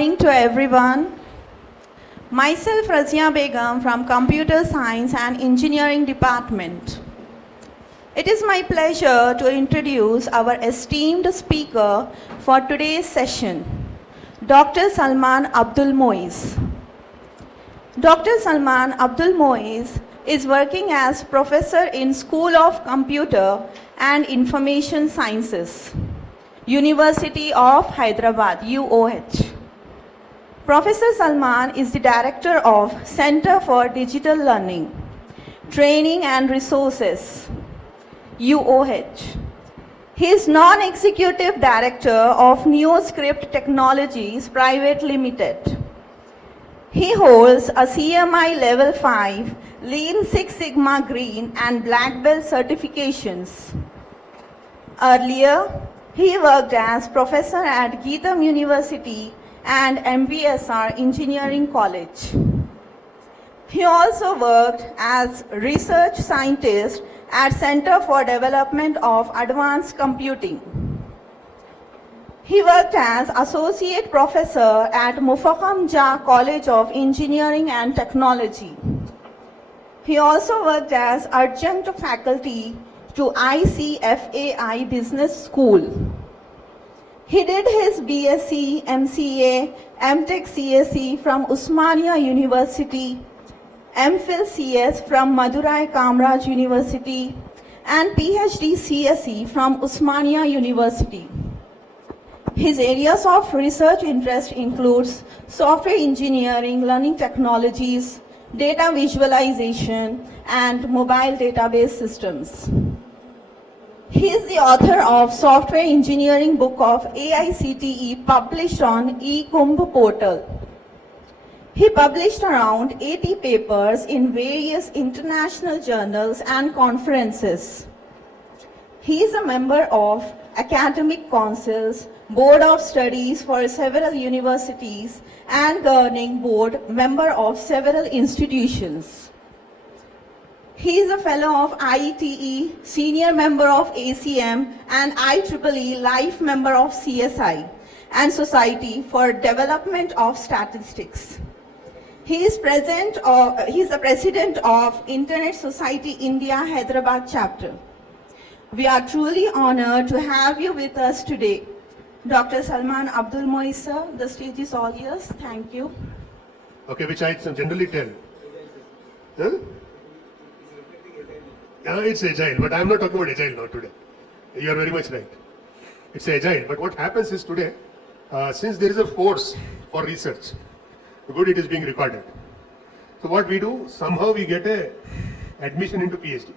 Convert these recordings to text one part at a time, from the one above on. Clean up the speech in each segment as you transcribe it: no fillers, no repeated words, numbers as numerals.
Morning to everyone. Myself Razia Begum from Computer Science and Engineering Department. It is my pleasure to introduce our esteemed speaker for today's session, Dr. Salman Abdul Moiz. Dr. Salman Abdul Moiz is working as professor in School of Computer and Information Sciences, University of Hyderabad, UOH. Professor Salman is the Director of Center for Digital Learning, Training and Resources, UOH. He is Non-Executive Director of NeoScript Technologies Private Limited. He holds a CMI Level 5, Lean Six Sigma Green and Black Belt certifications. Earlier, he worked as professor at Geetham University and MBSR Engineering College. He also worked as research scientist at Center for Development of Advanced Computing. He worked as associate professor at Mufakham Jah College of Engineering and Technology. He also worked as adjunct faculty to ICFAI Business School. He did his BSc, MCA, MTech CSE from Osmania University, MPhil CS from Madurai Kamraj University, and PhD CSE from Osmania University. His areas of research interest includes software engineering, learning technologies, data visualization, and mobile database systems. He is the author of Software Engineering Book of AICTE published on eKumbh portal. He published around 80 papers in various international journals and conferences. He is a member of academic councils, board of studies for several universities, and governing board member of several institutions. He is a fellow of IETE, senior member of ACM, and IEEE life member of CSI and Society for Development of Statistics. He is the president of Internet Society India Hyderabad chapter. We are truly honored to have you with us today. Dr. Salman Abdul Moiz, sir, the stage is all yours. Thank you. Okay, which I generally tell. Huh? Yeah, it's agile, but I'm not talking about agile now today. You are very much right. It's agile, but what happens is today, since there is a force for research, good, it is being recorded. So what we do, somehow we get a admission into PhD.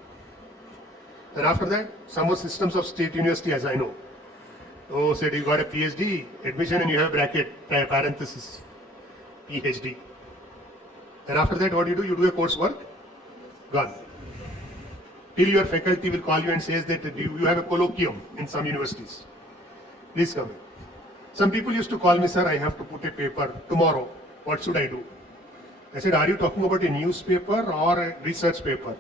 And after that, some of systems of state university, as I know. Oh, said you got a PhD, admission, and you have bracket, parenthesis, PhD. And after that, what do? You do a coursework, gone. Till your faculty will call you and says that you have a colloquium in some universities. Please come in. Some people used to call me, sir, I have to put a paper tomorrow. What should I do? I said, are you talking about a newspaper or a research paper?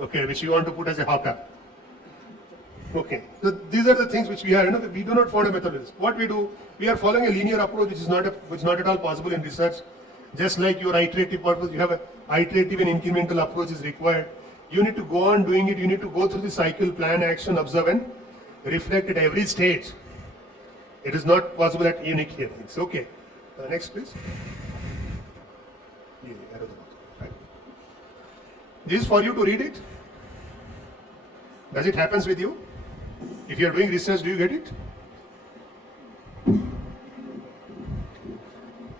Okay, which you want to put as a hawker. Okay, so these are the things which we are, we do not follow a methodology. What we do, we are following a linear approach which is not at all possible in research. Just like your iterative purpose, you have an iterative and incremental approach is required. You need to go on doing it, you need to go through the cycle, plan, action, observe, and reflect at every stage. It is not possible at unique here. It's okay. Next, please. This is for you to read it. Does it happen with you? If you are doing research, do you get it?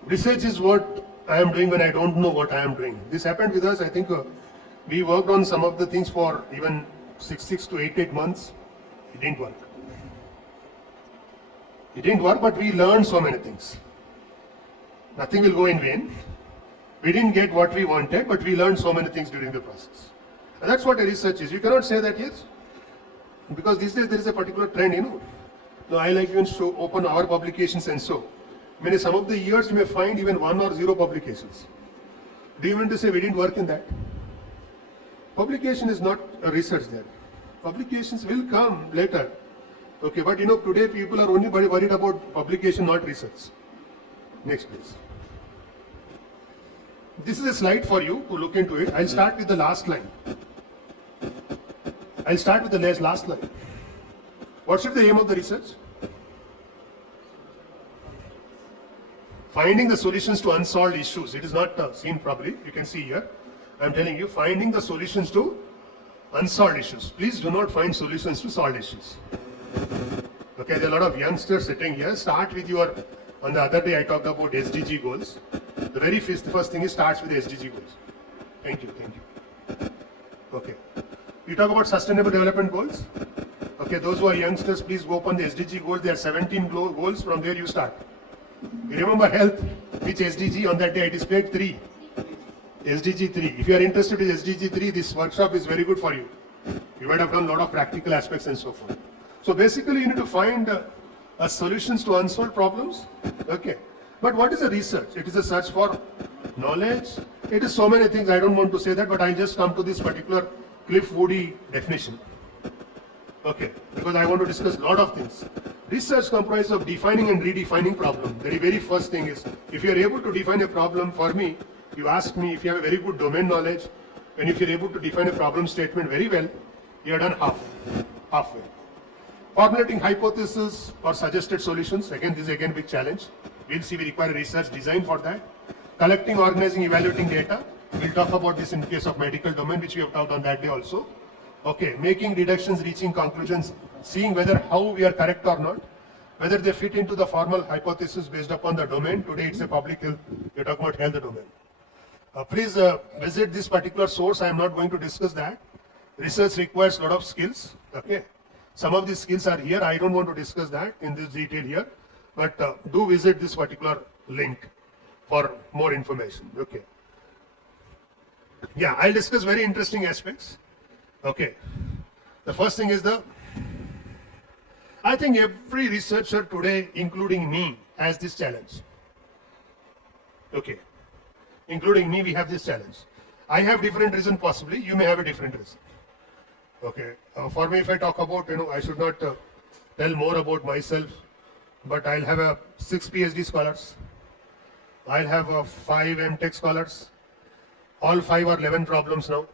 Research is what I am doing when I don't know what I am doing. This happened with us, I think. We worked on some of the things for even 6 to 8 months. It didn't work. It didn't work, but we learned so many things. Nothing will go in vain. We didn't get what we wanted, but we learned so many things during the process. And that's what a research is. You cannot say that, yes, because these days there is a particular trend, Now I like even to open our publications and so. Some of the years you may find even 1 or 0 publications. Do you mean to say we didn't work in that? Publication is not a research there. Publications will come later. Okay, but today people are only worried about publication, not research. Next, please. This is a slide for you to look into it. I'll start with the last line. I'll start with the last line. What should be the aim of the research? Finding the solutions to unsolved issues. It is not seen properly. You can see here. I'm telling you, finding the solutions to unsolved issues. Please do not find solutions to solved issues. Okay, there are a lot of youngsters sitting here. Start with your, on the other day I talked about SDG goals. The very first thing is starts with the SDG goals. Thank you. Okay. We talk about sustainable development goals. Okay, those who are youngsters, please go open the SDG goals. There are 17 goals. From there you start. You remember health, which SDG? On that day I displayed 3. SDG 3. If you are interested in SDG 3, this workshop is very good for you. You might have done a lot of practical aspects and so forth. So basically you need to find solutions to unsolved problems. Okay. But what is a research? It is a search for knowledge. It is so many things. I don't want to say that, but I just come to this particular Cliff Woody definition. Okay. Because I want to discuss a lot of things. Research comprises of defining and redefining problem. The very first thing is, if you are able to define a problem for me, you ask me if you have a very good domain knowledge, and if you are able to define a problem statement very well, you are done halfway. Formulating hypotheses or suggested solutions. Again, this is again big challenge. We'll see we require a research design for that. Collecting, organizing, evaluating data. We'll talk about this in case of medical domain, which we have talked on that day also. Okay, making deductions, reaching conclusions, seeing whether how we are correct or not, whether they fit into the formal hypothesis based upon the domain. Today it's a public health, we're talking about health domain. Please visit this particular source. I am not going to discuss that. Research requires a lot of skills. Okay, some of these skills are here. I don't want to discuss that in this detail here, but do visit this particular link for more information. Okay. Yeah, I'll discuss very interesting aspects. Okay. The first thing is I think every researcher today, including me, has this challenge. Okay. Including me, we have this challenge. I have different reason possibly, you may have a different reason. Okay. For me, if I talk about, I should not tell more about myself, but I'll have 6 PhD scholars. I'll have 5 MTech scholars. All 5 are 11 problems now.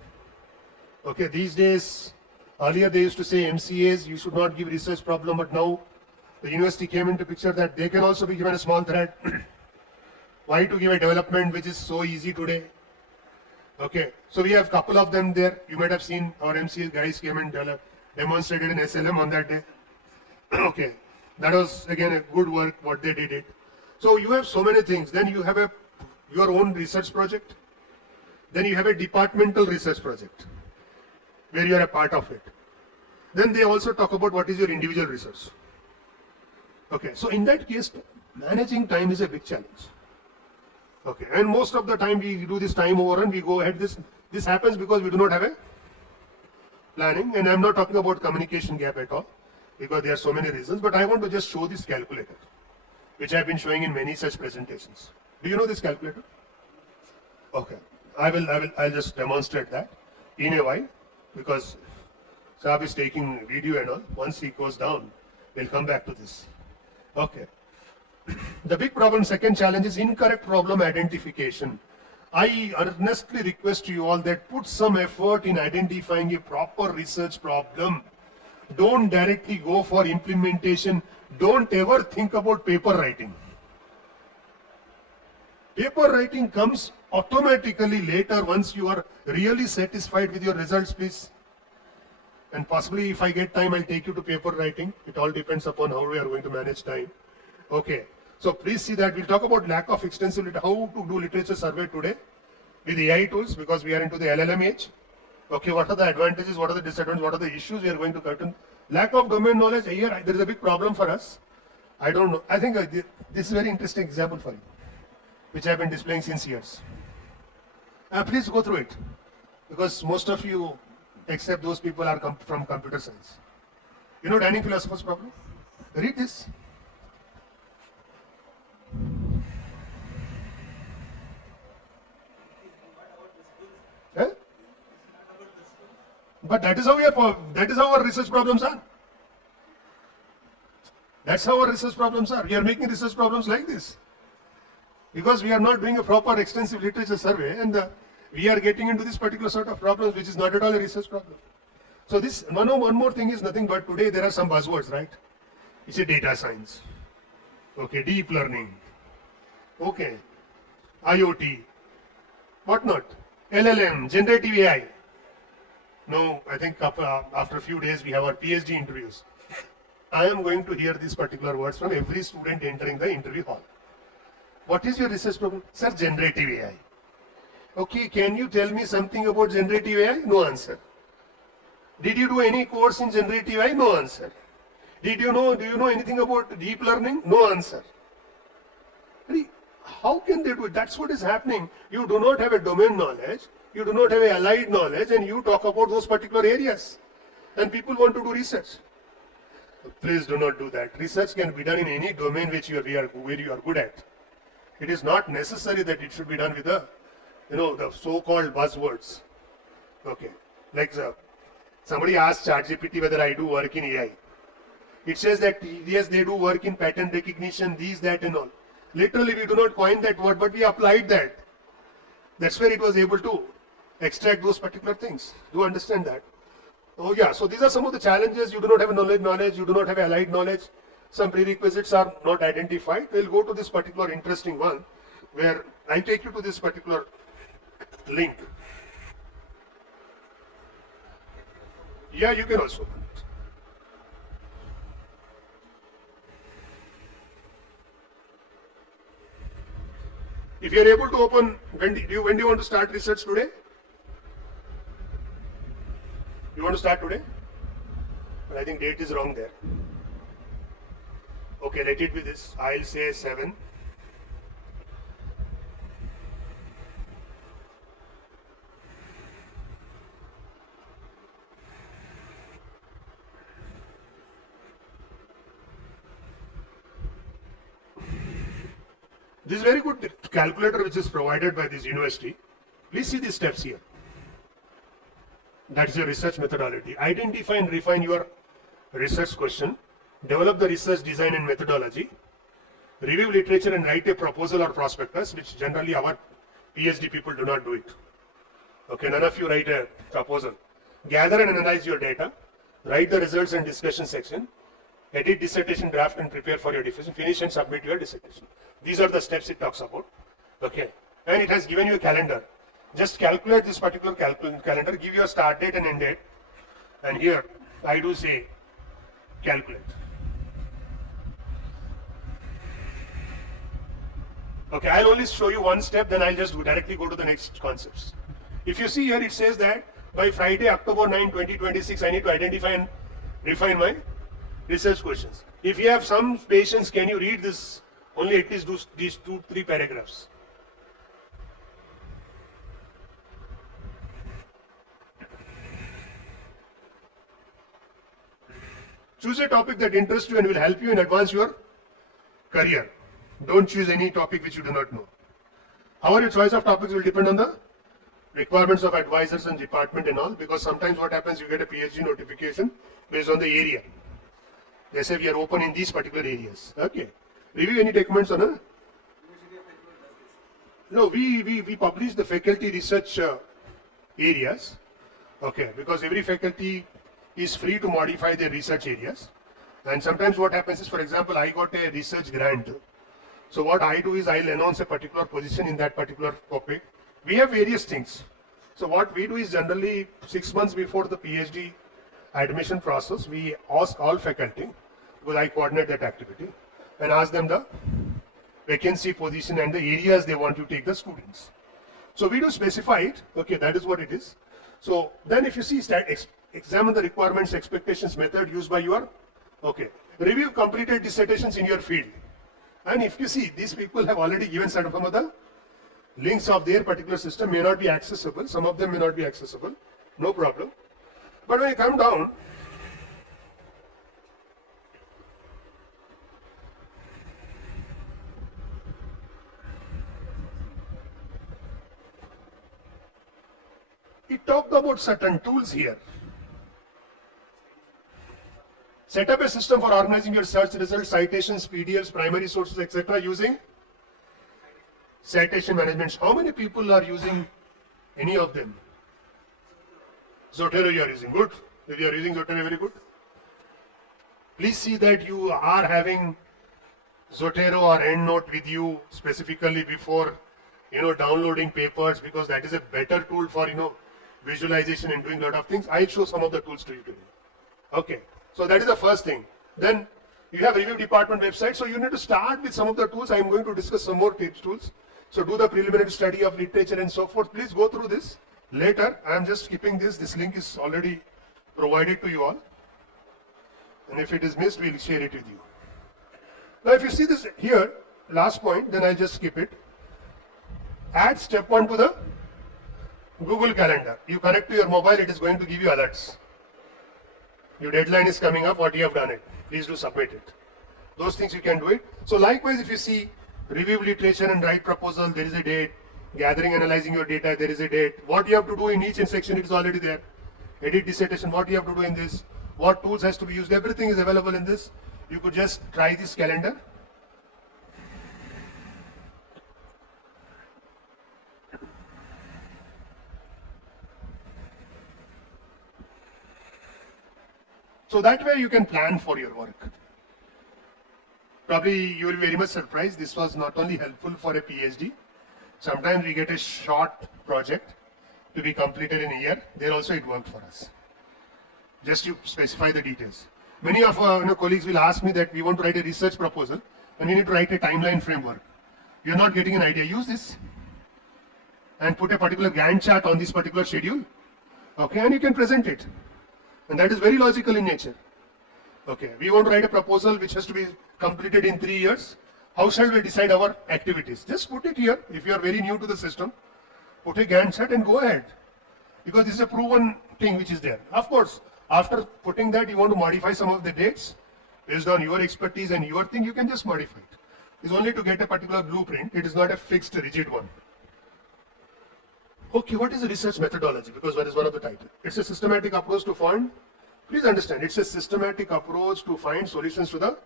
Okay, these days, earlier they used to say MCAs, you should not give research problem, but now the university came into picture that they can also be given a small thread. Why to give a development which is so easy today? Okay, so we have a couple of them there. You might have seen our MCA guys came and demonstrated in SLM on that day. Okay, that was again a good work what they did it. So you have so many things. Then you have your own research project. Then you have a departmental research project where you are a part of it. Then they also talk about what is your individual research. Okay, so in that case, managing time is a big challenge. Okay, and most of the time we do this time overrun, we go ahead. This happens because we do not have a planning, and I'm not talking about communication gap at all, because there are so many reasons, but I want to just show this calculator, which I've been showing in many such presentations. Do you know this calculator? Okay, I'll just demonstrate that in a while, because Saab is taking video and all. Once he goes down, we'll come back to this. Okay. The big problem, second challenge, is incorrect problem identification. I earnestly request you all that put some effort in identifying a proper research problem. Don't directly go for implementation. Don't ever think about paper writing. Paper writing comes automatically later once you are really satisfied with your results, please. And possibly if I get time, I'll take you to paper writing. It all depends upon how we are going to manage time. Okay. So please see that we'll talk about lack of extensive how to do literature survey today with AI tools, because we are into the LLM age. Okay, what are the advantages, what are the disadvantages, what are the issues we are going to curtain? Lack of domain knowledge, here there is a big problem for us. I don't know. I think this is a very interesting example for you, which I have been displaying since years. Please go through it, because most of you, except those people, are from computer science. You know Danning philosopher's problem? Read this. But that is how our research problems are. That's how our research problems are. We are making research problems like this. Because we are not doing a proper extensive literature survey, and we are getting into this particular sort of problems, which is not at all a research problem. So this one more thing is nothing but today there are some buzzwords, right? It's a data science, okay, deep learning, okay, IoT, what not, LLM, generative AI. No, I think after a few days we have our PhD interviews. I am going to hear these particular words from every student entering the interview hall. What is your research problem? Sir, generative AI. Okay, can you tell me something about generative AI? No answer. Did you do any course in generative AI? No answer. Do you know anything about deep learning? No answer. How can they do it? That's what is happening. You do not have a domain knowledge, you do not have a allied knowledge, and you talk about those particular areas. And people want to do research. Please do not do that. Research can be done in any domain where you are good at. It is not necessary that it should be done with the so-called buzzwords. Okay. Like somebody asked ChatGPT whether I do work in AI. It says that yes, they do work in pattern recognition, these, that and all. Literally, we do not coin that word, but we applied that. That's where it was able to extract those particular things. Do you understand that? Oh yeah, so these are some of the challenges. You do not have a knowledge, you do not have allied knowledge. Some prerequisites are not identified. We'll go to this particular interesting one where I take you to this particular link. Yeah, you can also. If you are able to open, when do you want to start research today? You want to start today? But I think date is wrong there. Okay, let it be this. I'll say 7. This is very good calculator which is provided by this university. Please see these steps here. That is your research methodology. Identify and refine your research question. Develop the research design and methodology. Review literature and write a proposal or prospectus, which generally our PhD people do not do it. Okay, none of you write a proposal. Gather and analyze your data. Write the results and discussion section. Edit dissertation draft and prepare for your dissertation. Finish and submit your dissertation. These are the steps it talks about. Okay, and it has given you a calendar. Just calculate this particular calendar, give your start date and end date. And here, I do say, calculate. Okay, I'll only show you one step, then I'll just directly go to the next concepts. If you see here, it says that by Friday, October 9, 2026, I need to identify and refine my research questions. If you have some patience, can you read this, only at least do these 2-3 paragraphs? Choose a topic that interests you and will help you and advance your career. Don't choose any topic which you do not know. However, your choice of topics will depend on the requirements of advisors and department and all, because sometimes what happens, you get a PhD notification based on the area. They say we are open in these particular areas. Okay. Review any documents on a... No, we publish the faculty research areas. Okay, because every faculty is free to modify their research areas. And sometimes what happens is, for example, I got a research grant. So what I do is I'll announce a particular position in that particular topic. We have various things. So what we do is generally 6 months before the PhD admission process, we ask all faculty, because I coordinate that activity, and ask them the vacancy position and the areas they want to take the students. So we do specify it. Okay, that is what it is. So then if you see, examine the requirements, expectations, method used by your, okay, review completed dissertations in your field. And if you see, these people have already given some of the links of their particular system, may not be accessible. Some of them may not be accessible. No problem. But when you come down, it talked about certain tools here. Set up a system for organizing your search results, citations, PDFs, primary sources, etc. using citation management. How many people are using any of them? Zotero you are using, good. If you are using Zotero, very good. Please see that you are having Zotero or EndNote with you specifically before, downloading papers, because that is a better tool for, visualization and doing a lot of things. I'll show some of the tools to you today. Okay, so that is the first thing. Then you have review department website, so you need to start with some of the tools. I'm going to discuss some more tools. So do the preliminary study of literature and so forth. Please go through this later. I'm just skipping this. This link is already provided to you all. And if it is missed, we'll share it with you. Now, if you see this here, last point, then I'll just skip it. Add step 1 to the Google Calendar. You connect to your mobile, it is going to give you alerts. Your deadline is coming up, what you have done it. Please do submit it. Those things you can do it. So likewise, if you see review literature and write proposal, there is a date. Gathering, analyzing your data, there is a date. What you have to do in each section, it is already there. Edit dissertation, what you have to do in this. What tools has to be used, everything is available in this. You could just try this calendar. So that way you can plan for your work. Probably you will be very much surprised. This was not only helpful for a PhD. Sometimes we get a short project to be completed in a year. There also it worked for us. Just you specify the details. Many of our colleagues will ask me that we want to write a research proposal and we need to write a timeline framework. You're not getting an idea. Use this and put a particular Gantt chart on this particular schedule. Okay, and you can present it. And that is very logical in nature. Okay, we want to write a proposal which has to be completed in 3 years. How shall we decide our activities? Just put it here. If you are very new to the system, put a Gantt chart and go ahead. Because this is a proven thing which is there. Of course, after putting that, you want to modify some of the dates based on your expertise and your thing, you can just modify it. It's only to get a particular blueprint. It is not a fixed, rigid one. Okay, what is a research methodology? Because that is one of the titles. It's a systematic approach to find. Please understand, it's a systematic approach to find solutions to the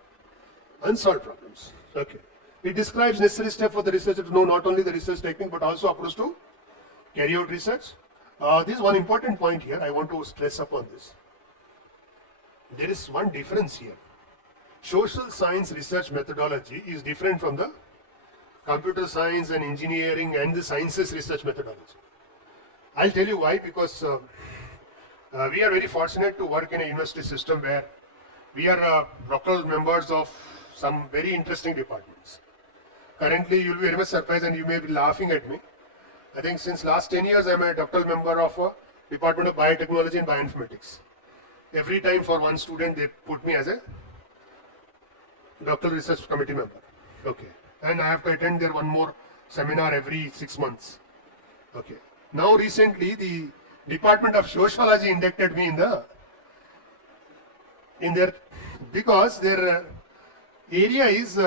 unsolved problems. Okay. It describes necessary steps for the researcher to know not only the research technique but also approach to carry out research. This is one important point here. I want to stress upon this. There is one difference here. Social science research methodology is different from the computer science and engineering and the sciences research methodology. I'll tell you why, because we are very fortunate to work in a university system where we are local members of some very interesting departments. Currently, you'll be very much surprised and you may be laughing at me. I think since last 10 years, I'm a doctoral member of a Department of Biotechnology and Bioinformatics. Every time for one student, they put me as a doctoral research committee member. Okay. And I have to attend their one more seminar every 6 months. Okay. Now recently, the Department of Sociology inducted me in their because their area is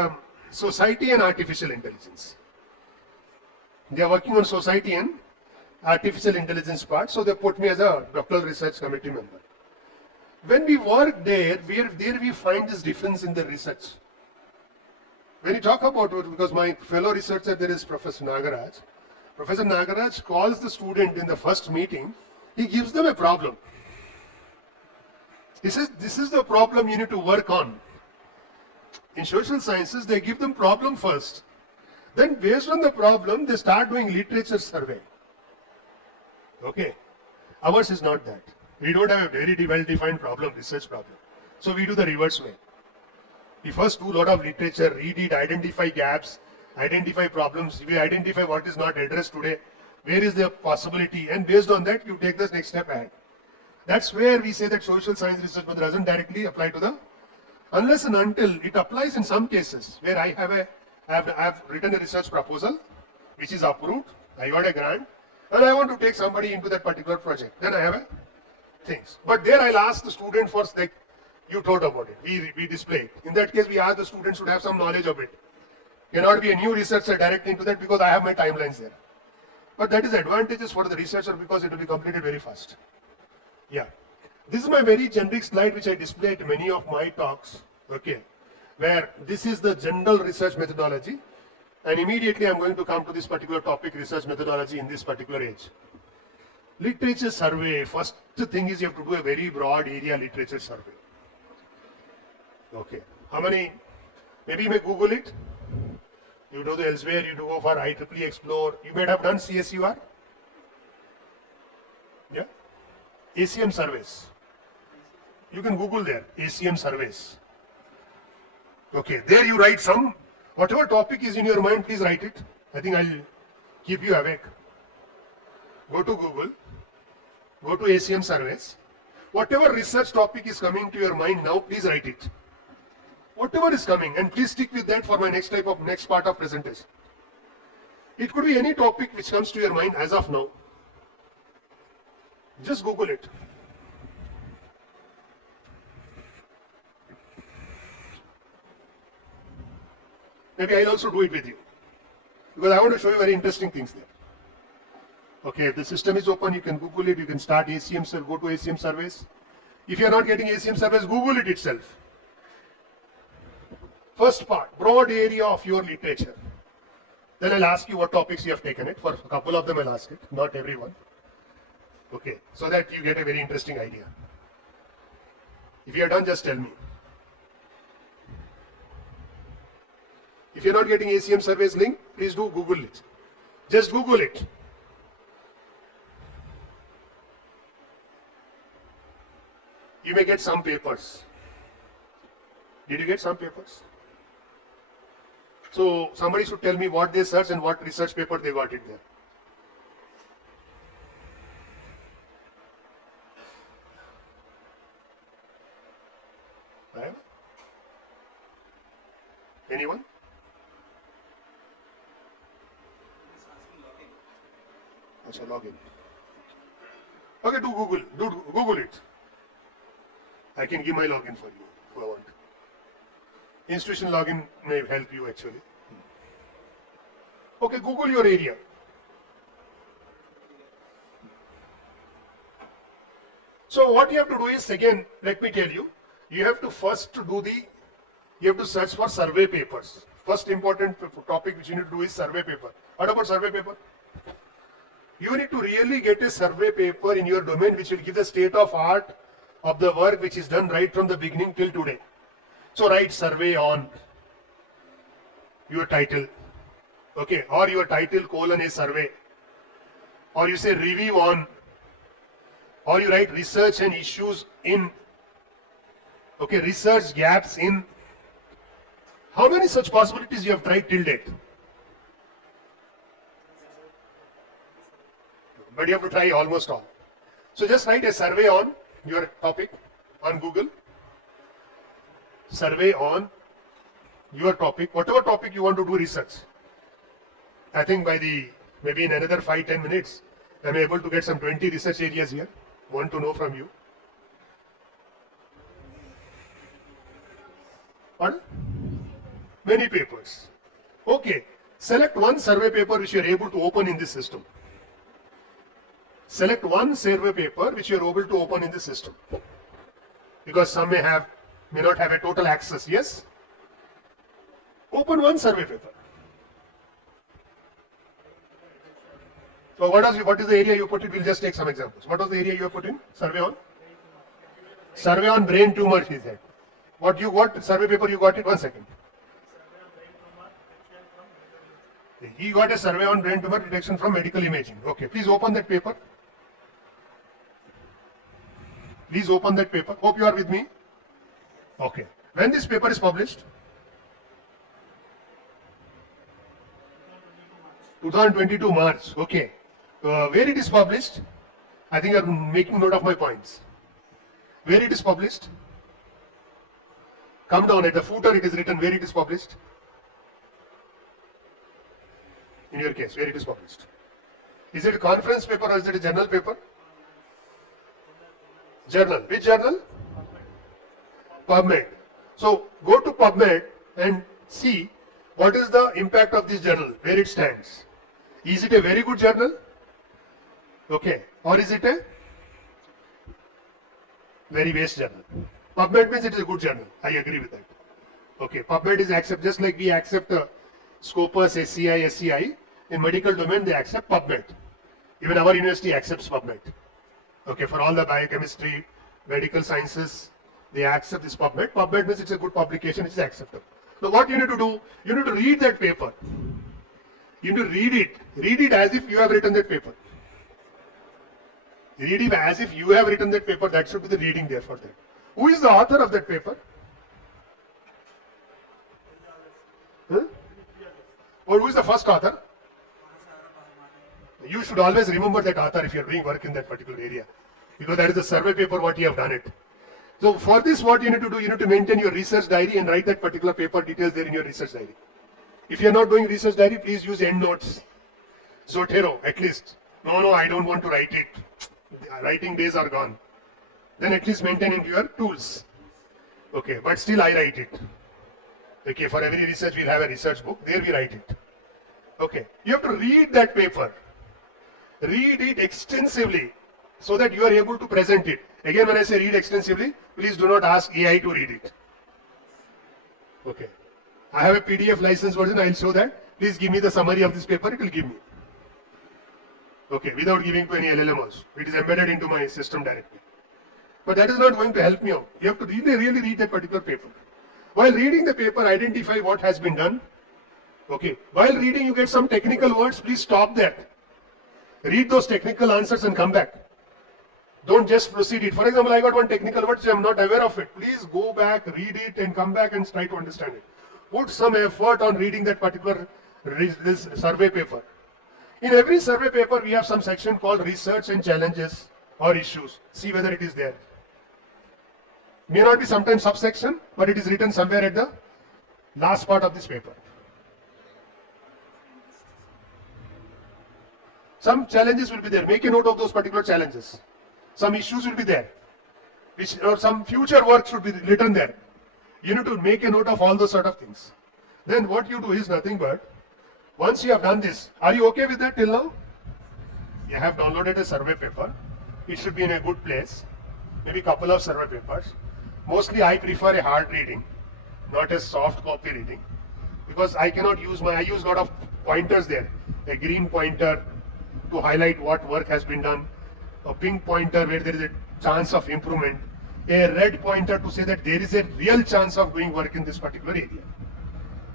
society and artificial intelligence. They are working on society and artificial intelligence part, so they put me as a doctoral research committee member. When we work there we find this difference in the research. When you talk about it, because my fellow researcher there is Professor Nagaraj. Professor Nagaraj calls the student in the first meeting, he gives them a problem. He says, this is the problem you need to work on. In social sciences, they give them problem first. Then based on the problem, they start doing literature survey. Okay. Ours is not that. We don't have a very well-defined problem, research problem. So we do the reverse way. We first do a lot of literature, read it, identify gaps, identify problems. We identify what is not addressed today, where is the possibility, and based on that, you take the next step ahead. That's where we say that social science research method doesn't directly apply to the, unless and until it applies in some cases where I have written a research proposal, which is approved, I got a grant, and I want to take somebody into that particular project. Then I have a things. But there I'll ask the student first, like you told about it, we display it. In that case, we ask the student should have some knowledge of it. Cannot be a new researcher directly into that because I have my timelines there. But that is advantageous for the researcher because it will be completed very fast. Yeah. This is my very generic slide which I display at many of my talks. Okay. Where this is the general research methodology. And immediately I'm going to come to this particular topic, research methodology in this particular age. Literature survey, first thing is you have to do a very broad area literature survey. Okay, how many, maybe you may Google it. You do the elsewhere, you do go for IEEE Explore. You might have done CSUR. Yeah, ACM surveys. You can Google there, ACM surveys. Okay, there you write some, whatever topic is in your mind, please write it. I think I'll keep you awake. Go to Google, go to ACM surveys. Whatever research topic is coming to your mind now, please write it. Whatever is coming, and please stick with that for my next part of presentation. It could be any topic which comes to your mind as of now. Just Google it. Maybe I'll also do it with you, because I want to show you very interesting things there. Okay, if the system is open, you can Google it, you can start ACM, go to ACM surveys. If you are not getting ACM surveys, Google it itself. First part, broad area of your literature. Then I'll ask you what topics you have taken it. For a couple of them I'll ask it, not everyone. Okay, so that you get a very interesting idea. If you are done, just tell me. If you're not getting ACM surveys link, please do Google it. Just Google it. You may get some papers. Did you get some papers? So somebody should tell me what they searched and what research paper they got it there. Right? Anyone? Achha, login. Okay, do Google it. I can give my login for you if I want. Institution login may help you actually. Okay, Google your area. So what you have to do is, again, let me tell you, you have to first you have to search for survey papers. First important topic which you need to do is survey paper. What about survey paper? You need to really get a survey paper in your domain which will give the state of art of the work which is done right from the beginning till today. So write survey on your title, okay, or your title colon a survey, or you say review on, or you write research and issues in, okay, research gaps in. How many such possibilities you have tried till date? But you have to try almost all. So just write a survey on your topic on Google. Survey on your topic, whatever topic you want to do research. I think maybe in another 5-10 minutes, I'm able to get some 20 research areas here. Want to know from you. Pardon? Many papers. Okay. Select one survey paper which you are able to open in this system. Select one survey paper which you are able to open in the system. Because some may not have a total access, yes? Open one survey paper. So what is the area you put it? We'll just take some examples. What was the area you have put in? Survey on? Survey on brain tumors, he said. What you got, survey paper you got it, 1 second. He got a survey on brain tumor detection from medical imaging. Okay, please open that paper. Please open that paper. Hope you are with me. Okay. When this paper is published? 2022 March. Okay. Where it is published? I think you are making note of my points. Where it is published? Come down at the footer, it is written where it is published. In your case, where it is published. Is it a conference paper or is it a journal paper? Journal. Which journal? PubMed. So go to PubMed and see what is the impact of this journal, where it stands. Is it a very good journal? Okay. Or is it a very waste journal? PubMed means it is a good journal. I agree with that. Okay. PubMed is accept, just like we accept Scopus, SCI, SCI. In medical domain, they accept PubMed. Even our university accepts PubMed. Okay, for all the biochemistry, medical sciences, they accept this PubMed. PubMed means it's a good publication, it's acceptable. Now what you need to do, you need to read that paper. You need to read it. Read it as if you have written that paper. Read it as if you have written that paper. That should be the reading there for that. Who is the author of that paper? Huh? Or who is the first author? You should always remember that author if you are doing work in that particular area. Because that is the survey paper what you have done it. So for this what you need to do, you need to maintain your research diary and write that particular paper details there in your research diary. If you are not doing research diary, please use endnotes. Zotero, at least. No, I don't want to write it. Writing days are gone. Then at least maintain into your tools. Okay, but still I write it. Okay, for every research we'll have a research book. There we write it. Okay, you have to read that paper. Read it extensively so that you are able to present it. Again, when I say read extensively, please do not ask AI to read it. Okay. I have a PDF license version, I will show that. Please give me the summary of this paper, it will give me. Okay, without giving to any LLM also. It is embedded into my system directly. But that is not going to help me out. You have to really read that particular paper. While reading the paper, identify what has been done. Okay. While reading, you get some technical words, please stop that. Read those technical answers and come back. Don't just proceed it. For example, I got one technical word, so I am not aware of it. Please go back, read it and come back and try to understand it. Put some effort on reading that particular this survey paper. In every survey paper, we have some section called research and challenges or issues. See whether it is there. May not be sometimes subsection, but it is written somewhere at the last part of this paper. Some challenges will be there. Make a note of those particular challenges. Some issues will be there. Or some future work should be written there. You need to make a note of all those sort of things. Then what you do is nothing but, once you have done this, are you okay with that till now? You have downloaded a survey paper. It should be in a good place. Maybe a couple of survey papers. Mostly I prefer a hard reading, not a soft copy reading. Because I cannot use I use a lot of pointers there. A green pointer to highlight what work has been done. A pink pointer where there is a chance of improvement. A red pointer to say that there is a real chance of doing work in this particular area.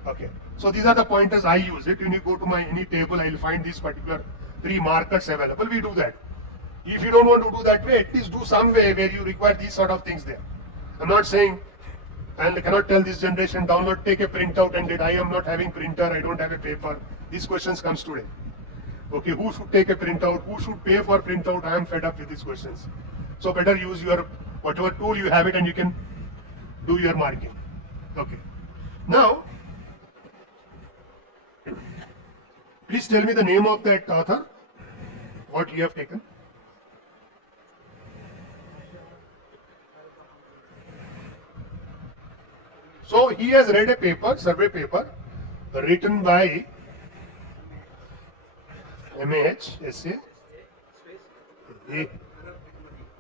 Okay. So these are the pointers I use it. When you go to my any table, I will find these particular 3 markers available. We do that. If you don't want to do that way, at least do some way where you require these sort of things there. I'm not saying, and I cannot tell this generation, download, take a printout and I am not having printer, I don't have a paper. These questions comes today. Okay, who should take a printout? Who should pay for printout? I am fed up with these questions. So better use your, whatever tool you have it and you can do your marking. Okay. Now, please tell me the name of that author, what you have taken. So he has read a paper, survey paper, written by MJCET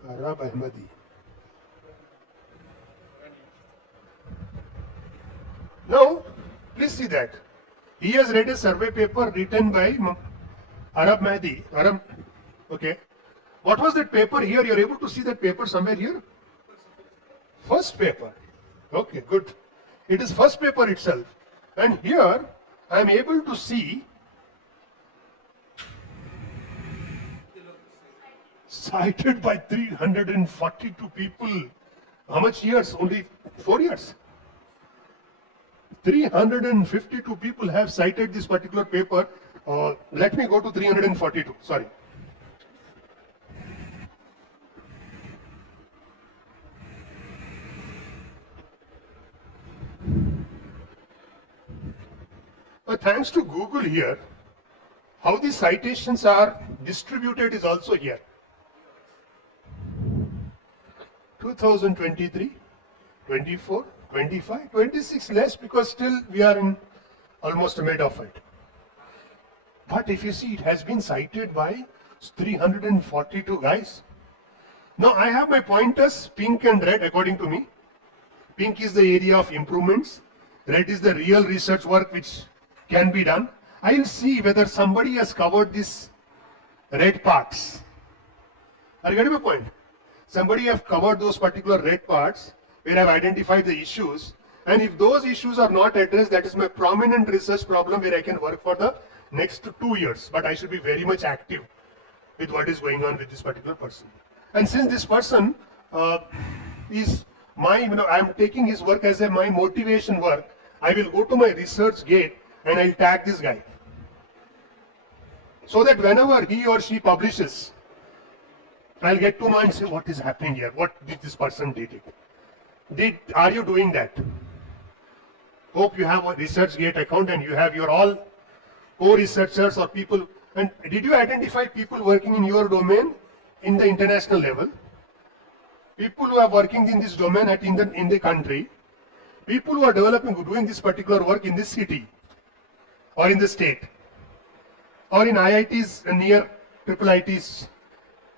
Arab Ahmadi. Now, please see that. He has read a survey paper written by Arab Mahdi. Okay. What was that paper here? You are able to see that paper somewhere here? First paper. Okay, good. It is first paper itself. And here I am able to see cited by 342 people. How much years? Only 4 years. 352 people have cited this particular paper. Let me go to 342. Sorry. But thanks to Google here, how the citations are distributed is also here. 2023, 24, 25, 26 less because still we are in almost mid of it. But if you see, it has been cited by 342 guys. Now I have my pointers, pink and red according to me. Pink is the area of improvements. Red is the real research work which can be done. I will see whether somebody has covered these red parts. Are you getting my point? Somebody have covered those particular red parts where I have identified the issues, and if those issues are not addressed, that is my prominent research problem where I can work for the next 2 years. But I should be very much active with what is going on with this particular person. And since this person is my, I am taking his work as my motivation work, I will go to my research gate and I'll tag this guy. So that whenever he or she publishes, I'll get to know and say, what is happening here? What did this person did it? Are you doing that? Hope you have a ResearchGate account and you have your all co-researchers or people. And did you identify people working in your domain in the international level? People who are working in this domain in the country? People who are doing this particular work in this city or in the state or in IITs near triple ITs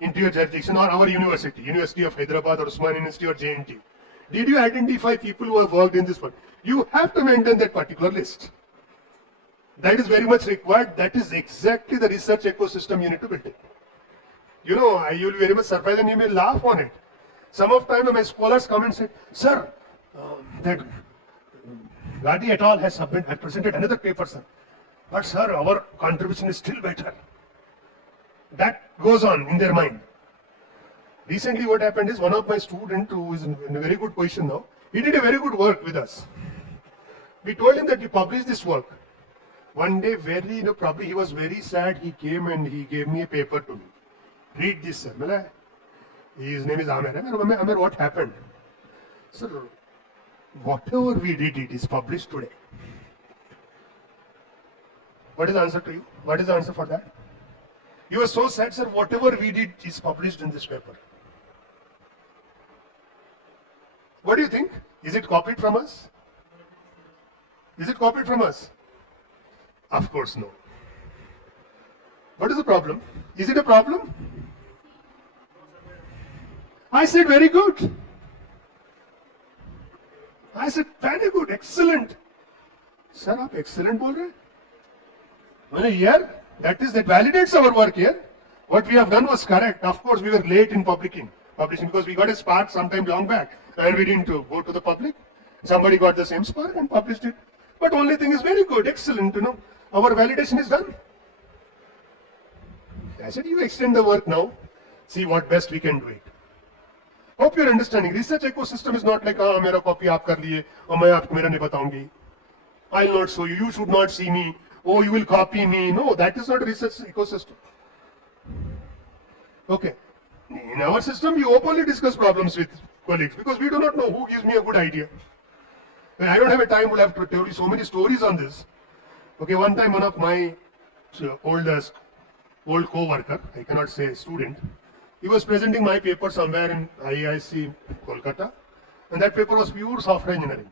into your jurisdiction or our university, University of Hyderabad or Hussaini University or JNT. Did you identify people who have worked in this work? You have to maintain that particular list. That is very much required. That is exactly the research ecosystem you need to build it. You know, you will be very much surprised and you may laugh on it. Some of the time my scholars come and say, sir, that Gadi et al. Has presented another paper, sir. But sir, our contribution is still better. That goes on in their mind. Recently what happened is one of my students who is in a very good position now, he did a very good work with us. We told him that you publish this work. One day, probably he was very sad, he came and he gave me a paper to me. Read this, sir. His name is Amir. Amir, what happened? Sir, whatever we did, it is published today. What is the answer to you? What is the answer for that? You were so sad, sir, whatever we did is published in this paper. What do you think? Is it copied from us? Is it copied from us? Of course, no. What is the problem? Is it a problem? I said, very good. I said, very good, excellent. Sir, आप excellent बोल रहे हैं? मैंने here, that validates our work here. What we have done was correct. Of course, we were late in publishing because we got a spark sometime long back and we didn't go to the public. Somebody got the same spark and published it. But only thing is very good, excellent, our validation is done. I said, you extend the work now, see what best we can do it. Hope you're understanding. Research ecosystem is not like, mera copy aap kar liye, aur main aapko mera nahi bataungi. I'll not show you, you should not see me, oh, you will copy me. No, that is not research ecosystem. Okay. In our system, we openly discuss problems with colleagues because we do not know who gives me a good idea. I don't have a time, we'll have to tell you so many stories on this. Okay, one time one of my old co-worker, I cannot say student, he was presenting my paper somewhere in IIC Kolkata, and that paper was pure software engineering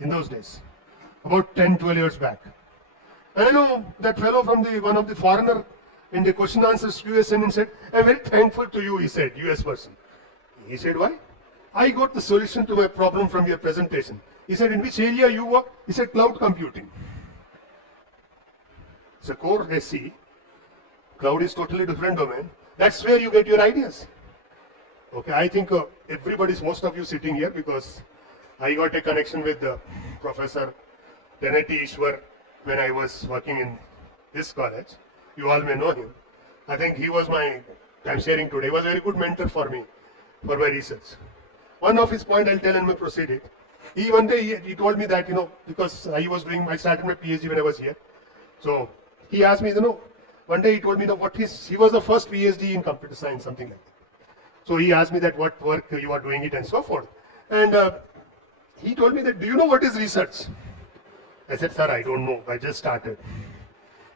in those days, about 10-12 years back. And I know that fellow from one of the foreigner in the question answers QSN and said, I'm very thankful to you, he said, US person. He said, why? I got the solution to my problem from your presentation. He said, in which area you work? He said, cloud computing. It's a core SC. Cloud is totally different domain. That's where you get your ideas. Okay, I think most of you sitting here because I got a connection with Professor Denati Ishwar when I was working in this college. You all may know him. I think he was I'm sharing today, he was a very good mentor for me, for my research. One of his points I'll tell and proceed it. One day he told me that, because I started my PhD when I was here. So he asked me, one day he told me, he was the first PhD in computer science, something like that. So he asked me that what work you are doing it and so forth. And he told me that, do you know what is research? I said, sir, I don't know. I just started.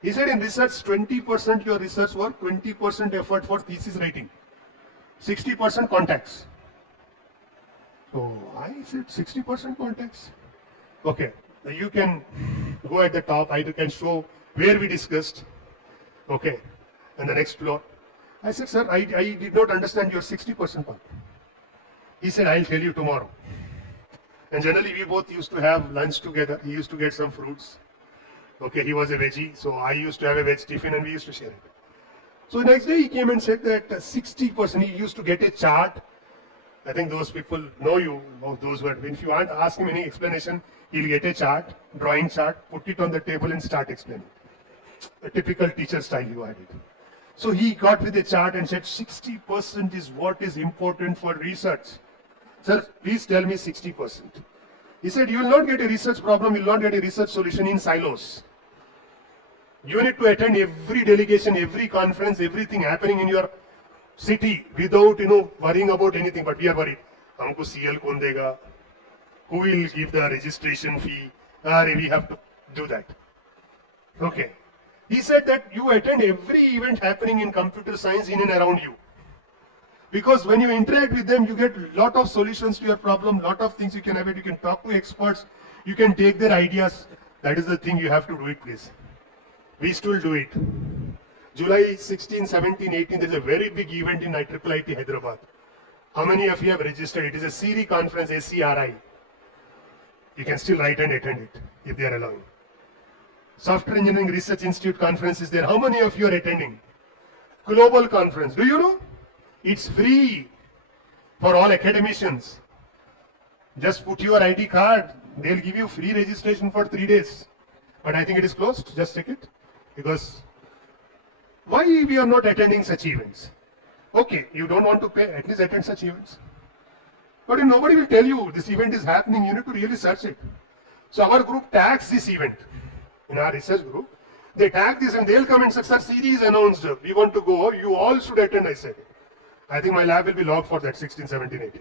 He said, in research, 20% your research work, 20% effort for thesis writing, 60% contacts. So I said, 60% contacts. Okay, you can go at the top. I can show where we discussed. Okay, and the next floor. I said, sir, I did not understand your 60% part. He said, I'll tell you tomorrow. And generally, we both used to have lunch together. He used to get some fruits. Okay, he was a veggie, so I used to have a veg tiffin and we used to share it. So next day he came and said that 60%, he used to get a chart. I think those people know you, those who are, if you aren't ask him any explanation, he'll get a chart, drawing chart, put it on the table and start explaining. A typical teacher style you had it. So he got with a chart and said 60% is what is important for research. Sir, please tell me 60%. He said you will not get a research problem, you will not get a research solution in silos. You need to attend every delegation, every conference, everything happening in your city without, worrying about anything. But we are worried. Humko CL kaun dega? Who will give the registration fee? We have to do that. Okay. He said that you attend every event happening in computer science in and around you. Because when you interact with them, you get a lot of solutions to your problem, lot of things you can have it. You can talk to experts, you can take their ideas. That is the thing you have to do it, please. We still do it. July 16, 17, 18, there's a very big event in IIIT Hyderabad. How many of you have registered? It is a CRI conference, SCRI. You can still write and attend it if they are allowing. Software Engineering Research Institute conference is there. How many of you are attending? Global conference. Do you know? It's free for all academicians. Just put your ID card. They'll give you free registration for 3 days. But I think it is closed. Just check it. Because why we are not attending such events? Okay, you don't want to pay, at least attend such events. But if nobody will tell you this event is happening, you need to really search it. So our group tags this event. In our research group, they tag this and they'll come and say, sir, series announced, we want to go, you all should attend, I said. I think my lab will be logged for that 16, 17, 18.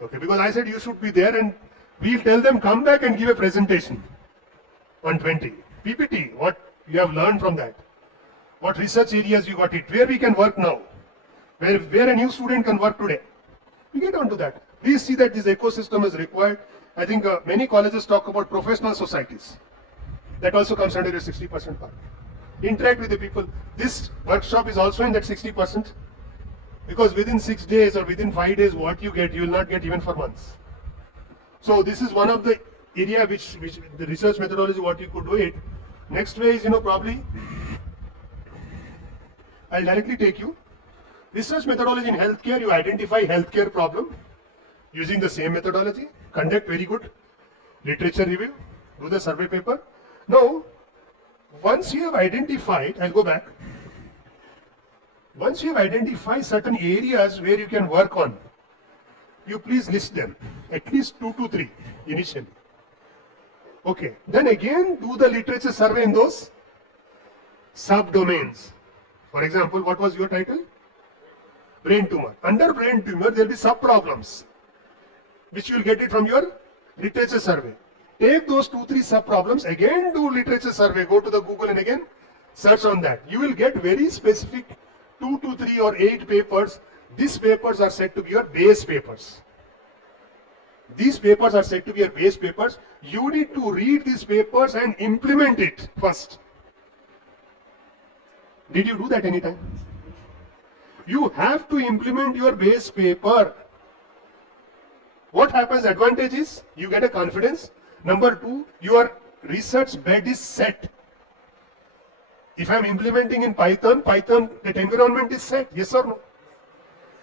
Okay, because I said you should be there and we'll tell them come back and give a presentation on 20. PPT, what you have learned from that. What research areas you got it, where we can work now, where a new student can work today. We get on to that. Please see that this ecosystem is required. I think many colleges talk about professional societies. That also comes under your 60% part. Interact with the people. This workshop is also in that 60%. Because within 6 days or within 5 days, what you get, you will not get even for months. So this is one of the area which the research methodology, what you could do it. Next way is, probably, I'll directly take you. Research methodology in healthcare, you identify healthcare problem using the same methodology, conduct very good literature review, do the survey paper. Now, once you have identified, I'll go back. Once you have identified certain areas where you can work on, you please list them, at least 2 to 3 initially. Okay, then again do the literature survey in those subdomains. For example, what was your title? Brain tumor. Under brain tumor, there will be sub-problems, which you will get it from your literature survey. Take those 2-3 sub-problems, again do literature survey, go to the Google and again search on that. You will get very specific 2 to 3 or 8 papers. These papers are said to be your base papers. These papers are said to be your base papers. You need to read these papers and implement it first. Did you do that anytime? You have to implement your base paper. What happens, advantage is, you get a confidence. Number 2, your research bed is set. If I am implementing in Python, that environment is set, yes or no?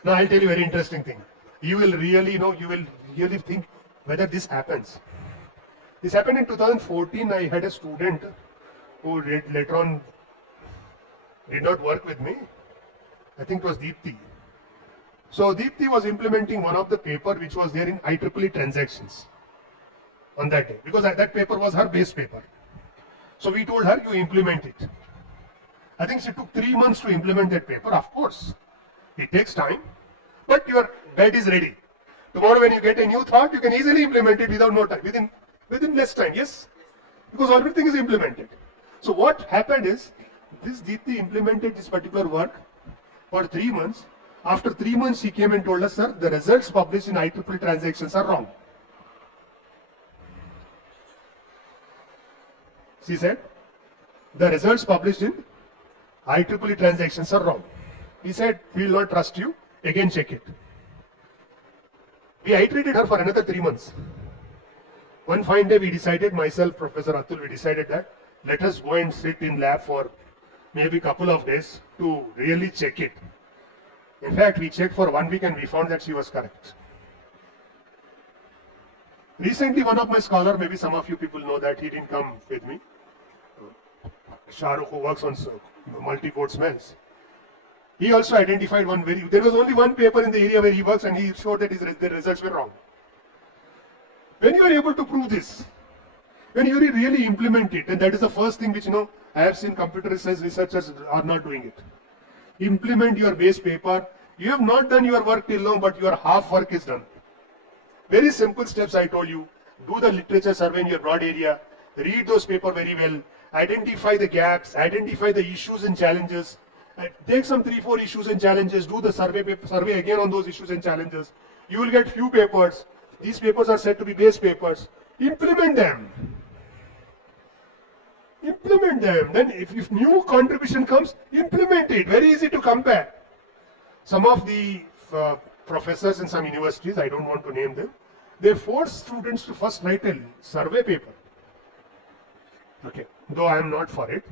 Now I'll tell you a very interesting thing. You will really think whether this happens. This happened in 2014. I had a student who later on did not work with me. I think it was Deepthi. So Deepthi was implementing one of the paper which was there in IEEE transactions on that day, because that paper was her base paper. So we told her, you implement it. I think she took 3 months to implement that paper. Of course, it takes time, but your bed is ready. Tomorrow when you get a new thought, you can easily implement it without no time, within less time, yes? Because everything is implemented. So what happened is, this Deepthi implemented this particular work for 3 months. After 3 months, she came and told us, sir, the results published in IEEE transactions are wrong. She said, the results published in IEEE transactions are wrong. He said, we will not trust you, again check it. We iterated her for another 3 months. One fine day we decided, myself, Professor Atul, we decided that let us go and sit in lab for maybe a couple of days to really check it. In fact, we checked for 1 week and we found that she was correct. Recently, one of my scholars, maybe some of you people know that, he didn't come with me. Shahrukh, who works on multi-code smells. He also identified there was only one paper in the area where he works and he showed that the results were wrong. When you are able to prove this, when you really implement it, and that is the first thing which, I have seen computer researchers are not doing it. Implement your base paper. You have not done your work till now, but your half work is done. Very simple steps I told you. Do the literature survey in your broad area. Read those papers very well. Identify the gaps. Identify the issues and challenges. Take some 3-4 issues and challenges. Do the survey again on those issues and challenges. You will get few papers. These papers are said to be base papers. Implement them. Implement them. Then if new contribution comes, implement it. Very easy to compare. Some of the professors in some universities, I don't want to name them, they force students to first write a survey paper. Okay, though I am not for it,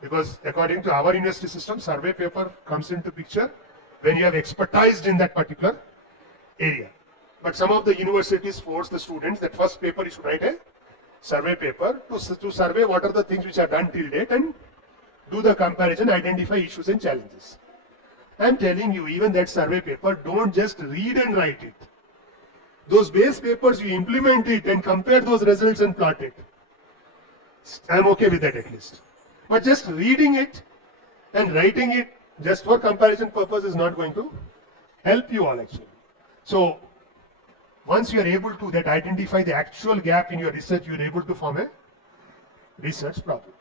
because according to our university system, survey paper comes into picture when you have expertised in that particular area. But some of the universities force the students that first paper you should write a survey paper to survey what are the things which are done till date and do the comparison, identify issues and challenges. I am telling you, even that survey paper, don't just read and write it. Those base papers, you implement it and compare those results and plot it. I am okay with that at least. But just reading it and writing it just for comparison purpose is not going to help you all actually. So, once you are able to identify the actual gap in your research, you are able to form a research problem.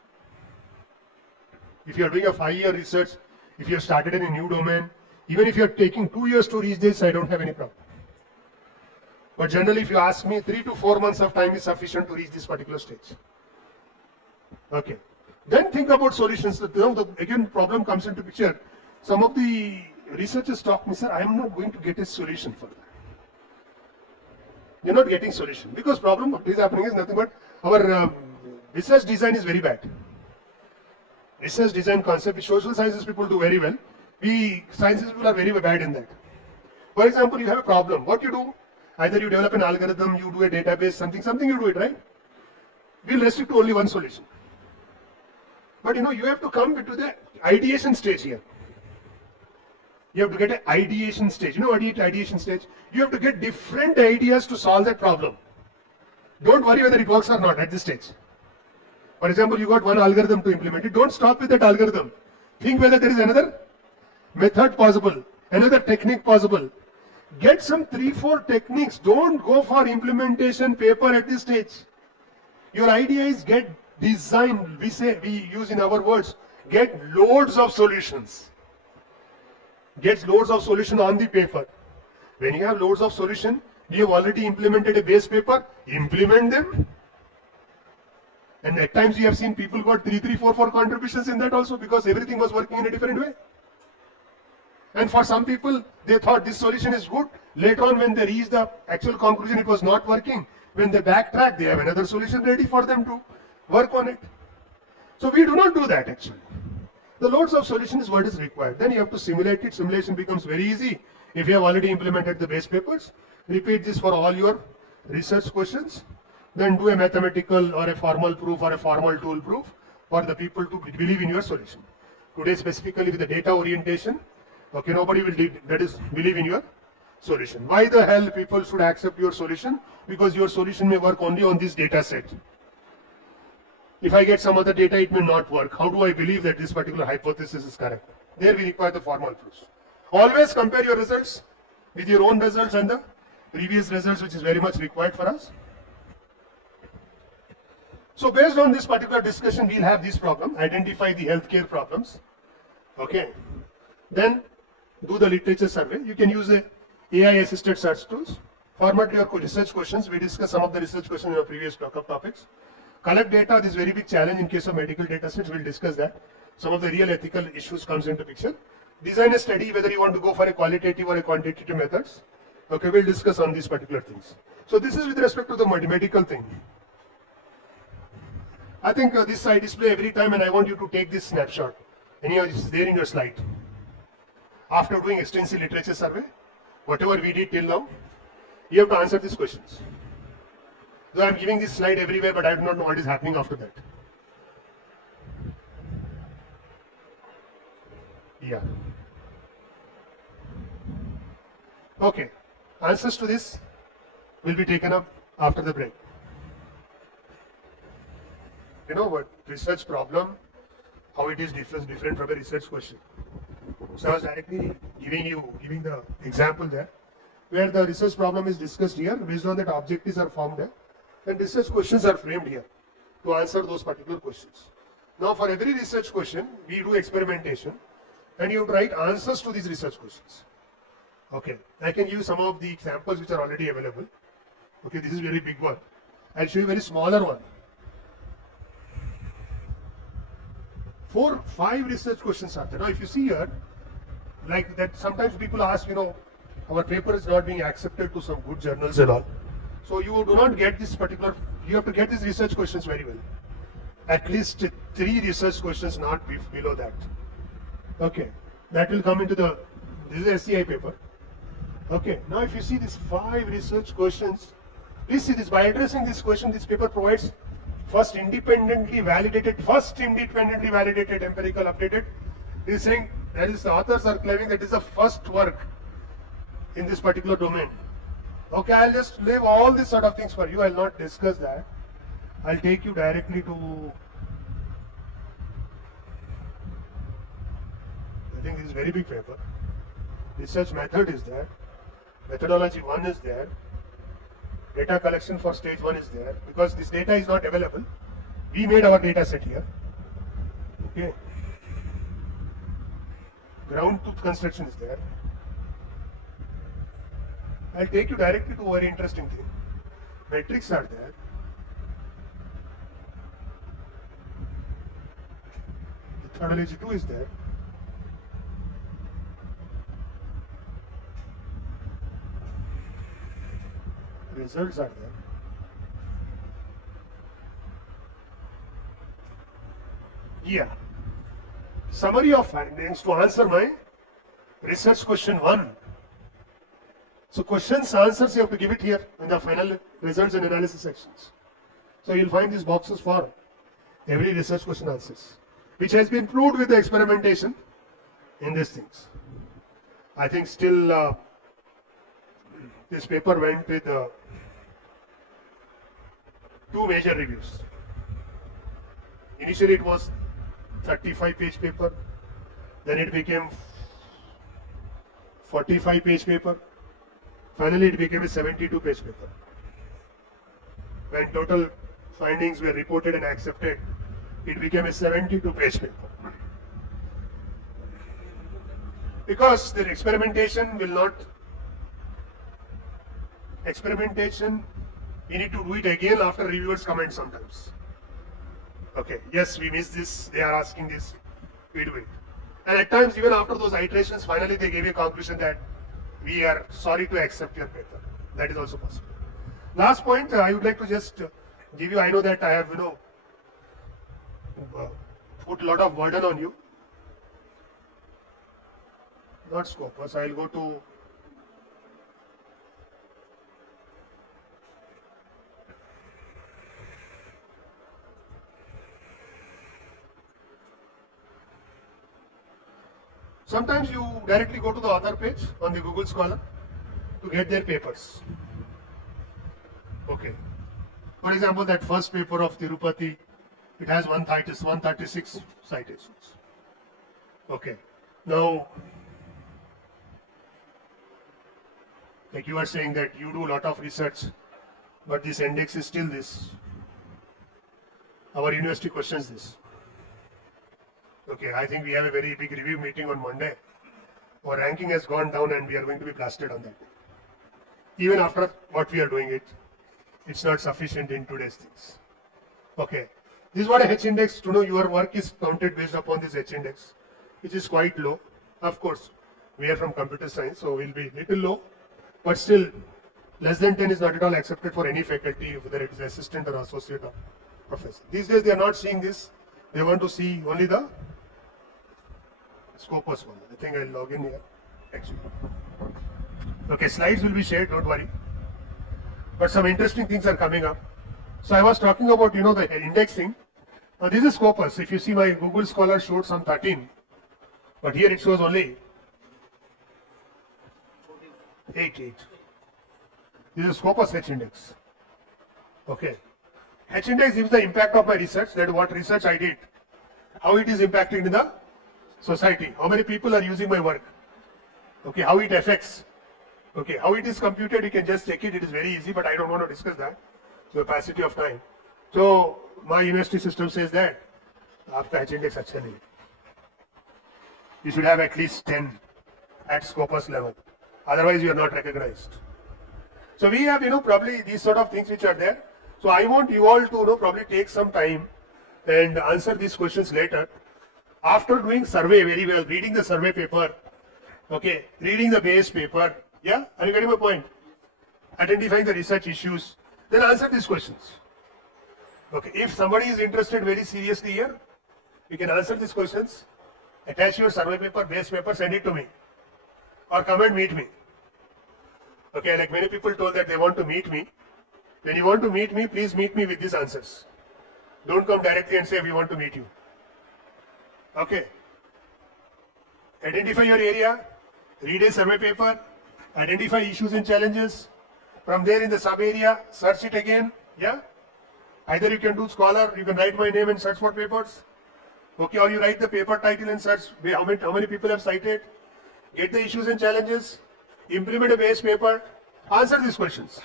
If you are doing a 5-year research, if you have started in a new domain, even if you are taking 2 years to reach this, I don't have any problem. But generally, if you ask me, 3 to 4 months of time is sufficient to reach this particular stage. Okay. Then think about solutions. Again, problem comes into picture. Some of the researchers talk me, sir, I am not going to get a solution for that. You're not getting solution because problem what is happening is nothing but our research design is very bad. Research design concept which social sciences people do very well. We sciences people are very bad in that. For example, you have a problem. What you do? Either you develop an algorithm, you do a database, something you do it, right? We'll restrict to only one solution. But you have to come to the ideation stage here. You have to get an ideation stage. You know what is ideation stage? You have to get different ideas to solve that problem. Don't worry whether it works or not at this stage. For example, you got one algorithm to implement it. Don't stop with that algorithm. Think whether there is another method possible, another technique possible. Get some 3-4 techniques. Don't go for implementation paper at this stage. Your idea is get design. We use in our words, get loads of solutions. Get loads of solution on the paper. When you have loads of solution, you have already implemented a base paper, implement them. And at times you have seen people got 3, 4 contributions in that also because everything was working in a different way. And for some people, they thought this solution is good. Later on when they reach the actual conclusion it was not working. When they backtrack, they have another solution ready for them to work on it. So we do not do that actually. The loads of solution is what is required. Then you have to simulate it. Simulation becomes very easy. If you have already implemented the base papers, repeat this for all your research questions. Then do a mathematical or a formal proof or a formal tool proof for the people to believe in your solution. Today specifically with the data orientation, okay, nobody will believe in your solution. Why the hell people should accept your solution? Because your solution may work only on this data set. If I get some other data, it may not work. How do I believe that this particular hypothesis is correct? There we require the formal proofs. Always compare your results with your own results and the previous results, which is very much required for us. So based on this particular discussion, we'll have this problem, identify the healthcare problems. Okay. Then do the literature survey. You can use a AI-assisted search tools. Format your research questions. We discussed some of the research questions in our previous topics. Collect data. This is very big challenge in case of medical data sets. We'll discuss that. Some of the real ethical issues comes into picture. Design a study, whether you want to go for a qualitative or a quantitative methods. Okay, we'll discuss on these particular things. So this is with respect to the medical thing. I think this I display every time, and I want you to take this snapshot. Anyhow, this is there in your slide. After doing extensive literature survey, whatever we did till now, you have to answer these questions. So I am giving this slide everywhere, but I do not know what is happening after that. Yeah. Okay. Answers to this will be taken up after the break. You know what? Research problem, how it is different from a research question. So I was directly giving the example there, where the research problem is discussed here, based on that objectives are formed there, and research questions are framed here to answer those particular questions. Now for every research question, we do experimentation, and you write answers to these research questions. Okay, I can give you some of the examples which are already available. Okay, this is very big one. I'll show you very smaller one. 4, 5 research questions are there. Now if you see here, like that sometimes people ask, our paper is not being accepted to some good journals and all. So you do not get this particular, you have to get these research questions very well. At least 3 research questions, not below that. Okay, that will come into the, this is SCI paper. Okay, now if you see these 5 research questions, please see this, by addressing this question, this paper provides first independently validated empirical updated. It is saying that is the authors are claiming that is the first work in this particular domain. Okay, I'll just leave all these sort of things for you. I'll not discuss that. I'll take you directly to, I think this is very big paper. Research method is there. Methodology 1 is there. Data collection for stage 1 is there. Because this data is not available, we made our data set here. Okay. Ground truth construction is there. I'll take you directly to a very interesting thing. Metrics are there. Methodology 2 is there. Results are there. Yeah. Summary of findings to answer my research question 1. So questions, answers, you have to give it here in the final results and analysis sections. So you'll find these boxes for every research question answers, which has been proved with the experimentation in these things. I think still this paper went with 2 major reviews. Initially it was 35-page paper, then it became 45-page paper, finally it became a 72-page paper. When total findings were reported and accepted, it became a 72-page paper. Because the experimentation, we need to do it again after reviewers comment sometimes. Okay, yes, we missed this, they are asking this, we do it. And at times, even after those iterations, finally they gave a conclusion that we are sorry to accept your paper. That is also possible. Last point, I would like to just give you, I know that I have, put a lot of burden on you. Not Scopus, I'll go to sometimes you directly go to the author page on the Google Scholar to get their papers. Okay. For example, that first paper of Tirupati, it has 136 citations. Okay. Now, like you are saying that you do a lot of research, but this index is still this. Our university questions this. Okay, I think we have a very big review meeting on Monday. Our ranking has gone down and we are going to be blasted on that. Even after what we are doing it's not sufficient in today's things. Okay, this is what a H index, to know your work is counted based upon this H index, which is quite low. Of course, we are from computer science, so we'll be little low, but still less than 10 is not at all accepted for any faculty, whether it is assistant or associate or Professor. These days they are not seeing this. They want to see only the Scopus one. I think I'll log in here. Actually. Okay, slides will be shared, don't worry. But some interesting things are coming up. So I was talking about, the indexing. Now this is Scopus. If you see, my Google Scholar showed some 13. But here it shows only 8. This is Scopus H index. Okay. H index gives the impact of my research, that what research I did, how it is impacting in the society, how many people are using my work, okay, how it affects, okay, how it is computed, you can just check it is very easy, but I don't want to discuss that, so opacity of time. So, my university system says that, after H index, actually, you should have at least 10 at Scopus level, otherwise you are not recognized. So, we have, probably these sort of things which are there. So, I want you all to, probably take some time and answer these questions later. After doing survey very well, reading the survey paper, okay, reading the base paper, yeah, are you getting my point? Identifying the research issues, then answer these questions. Okay, if somebody is interested very seriously here, you can answer these questions, attach your survey paper, base paper, send it to me, or come and meet me. Okay, like many people told that they want to meet me. When you want to meet me, please meet me with these answers. Don't come directly and say we want to meet you. Okay. Identify your area, read a survey paper, identify issues and challenges. From there in the sub area, search it again. Yeah. Either you can do scholar, you can write my name and search for papers. Okay, or you write the paper title and search how many people have cited. Get the issues and challenges. Implement a base paper. Answer these questions.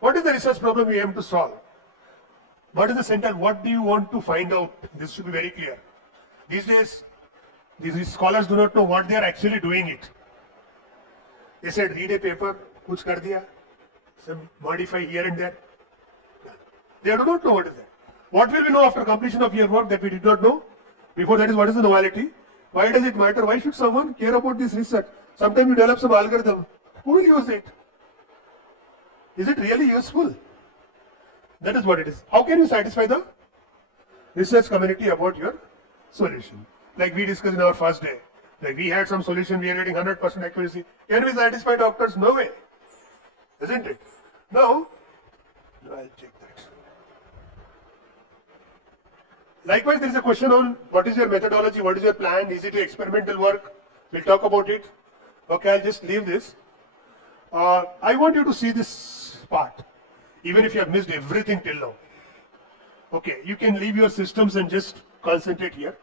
What is the research problem we aim to solve? What is the center? What do you want to find out? This should be very clear. These days, these scholars do not know what they are actually doing it. They said, read a paper, kuch kar diya, some modify here and there. They do not know what is that. What will we know after completion of your work that we did not know? Before that is, what is the novelty? Why does it matter? Why should someone care about this research? Sometimes you develop some algorithm. Who will use it? Is it really useful? That is what it is. How can you satisfy the research community about your solution? Like we discussed in our first day. Like we had some solution, we are getting 100% accuracy. Can we satisfy doctors? No way. Isn't it? No. I'll check that. Likewise, there is a question on what is your methodology, what is your plan, is it experimental work? We'll talk about it. Okay, I'll just leave this. I want you to see this part, even if you have missed everything till now. Okay, you can leave your systems and just concentrate here.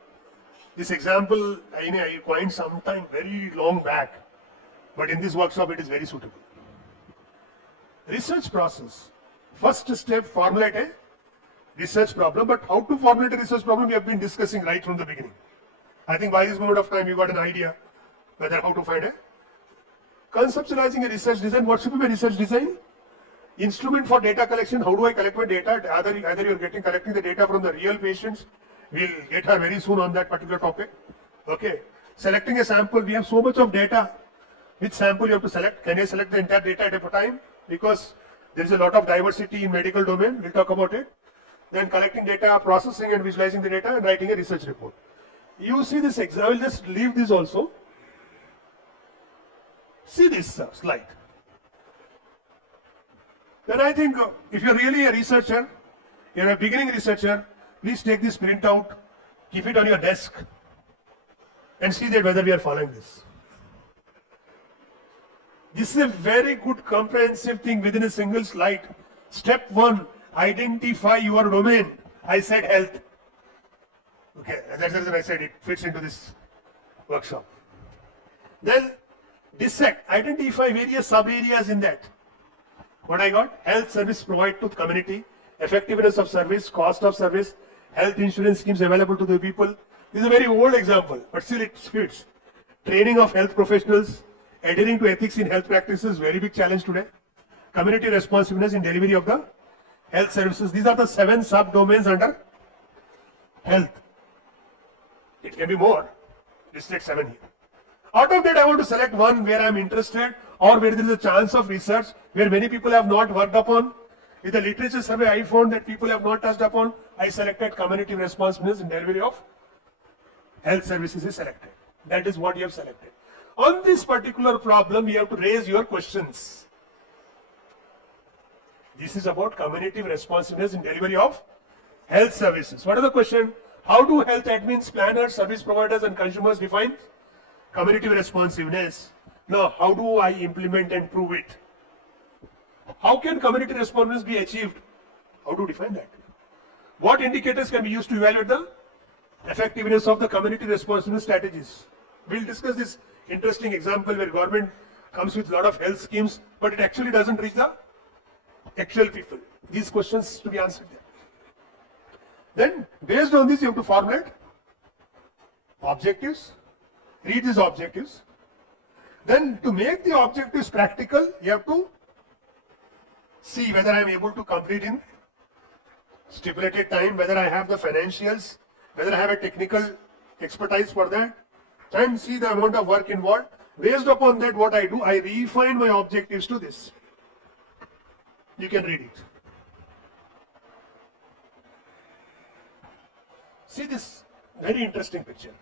This example, I coined sometime very long back, but in this workshop it is very suitable. Research process. First step, formulate a research problem, but how to formulate a research problem we have been discussing right from the beginning. I think by this moment of time you got an idea whether how to find a conceptualizing a research design. What should be my research design? Instrument for data collection. How do I collect my data? Either you're collecting the data from the real patients. We'll get her very soon on that particular topic. Okay. Selecting a sample. We have so much of data. Which sample you have to select? Can I select the entire data at a time? Because there is a lot of diversity in medical domain. We'll talk about it. Then collecting data, processing and visualizing the data, and writing a research report. You see this example. I will just leave this also. See this slide. Then I think if you're really a researcher, you're a beginning researcher, please take this print out, keep it on your desk, and see that whether we are following this. This is a very good comprehensive thing within a single slide. Step 1, identify your domain. I said health. Okay, that's the reason I said it fits into this workshop. Then dissect, identify various sub-areas in that. What I got? Health service provided to the community, effectiveness of service, cost of service, health insurance schemes available to the people. This is a very old example, but still it fits. Training of health professionals, adhering to ethics in health practices, very big challenge today. Community responsiveness in delivery of the health services. These are the 7 sub-domains under health. It can be more. District 7 here. Out of that, I want to select one where I am interested or where there is a chance of research, where many people have not worked upon, With the literature survey, I found that people have not touched upon. I selected community responsiveness in delivery of health services is selected. That is what you have selected. On this particular problem, you have to raise your questions. This is about community responsiveness in delivery of health services. What is the question? How do health admins, planners, service providers and consumers define community responsiveness? Now, how do I implement and prove it? How can community responsiveness be achieved? How to define that? What indicators can be used to evaluate the effectiveness of the community responsiveness strategies? We'll discuss this interesting example where government comes with a lot of health schemes, but it actually doesn't reach the actual people. These questions to be answered there. Then, based on this, you have to formulate objectives, read these objectives. Then, to make the objectives practical, you have to see whether I am able to complete in stipulated time, whether I have the financials, whether I have a technical expertise for that, and see the amount of work involved. Based upon that, what I do, I refine my objectives to this. You can read it. See this very interesting picture.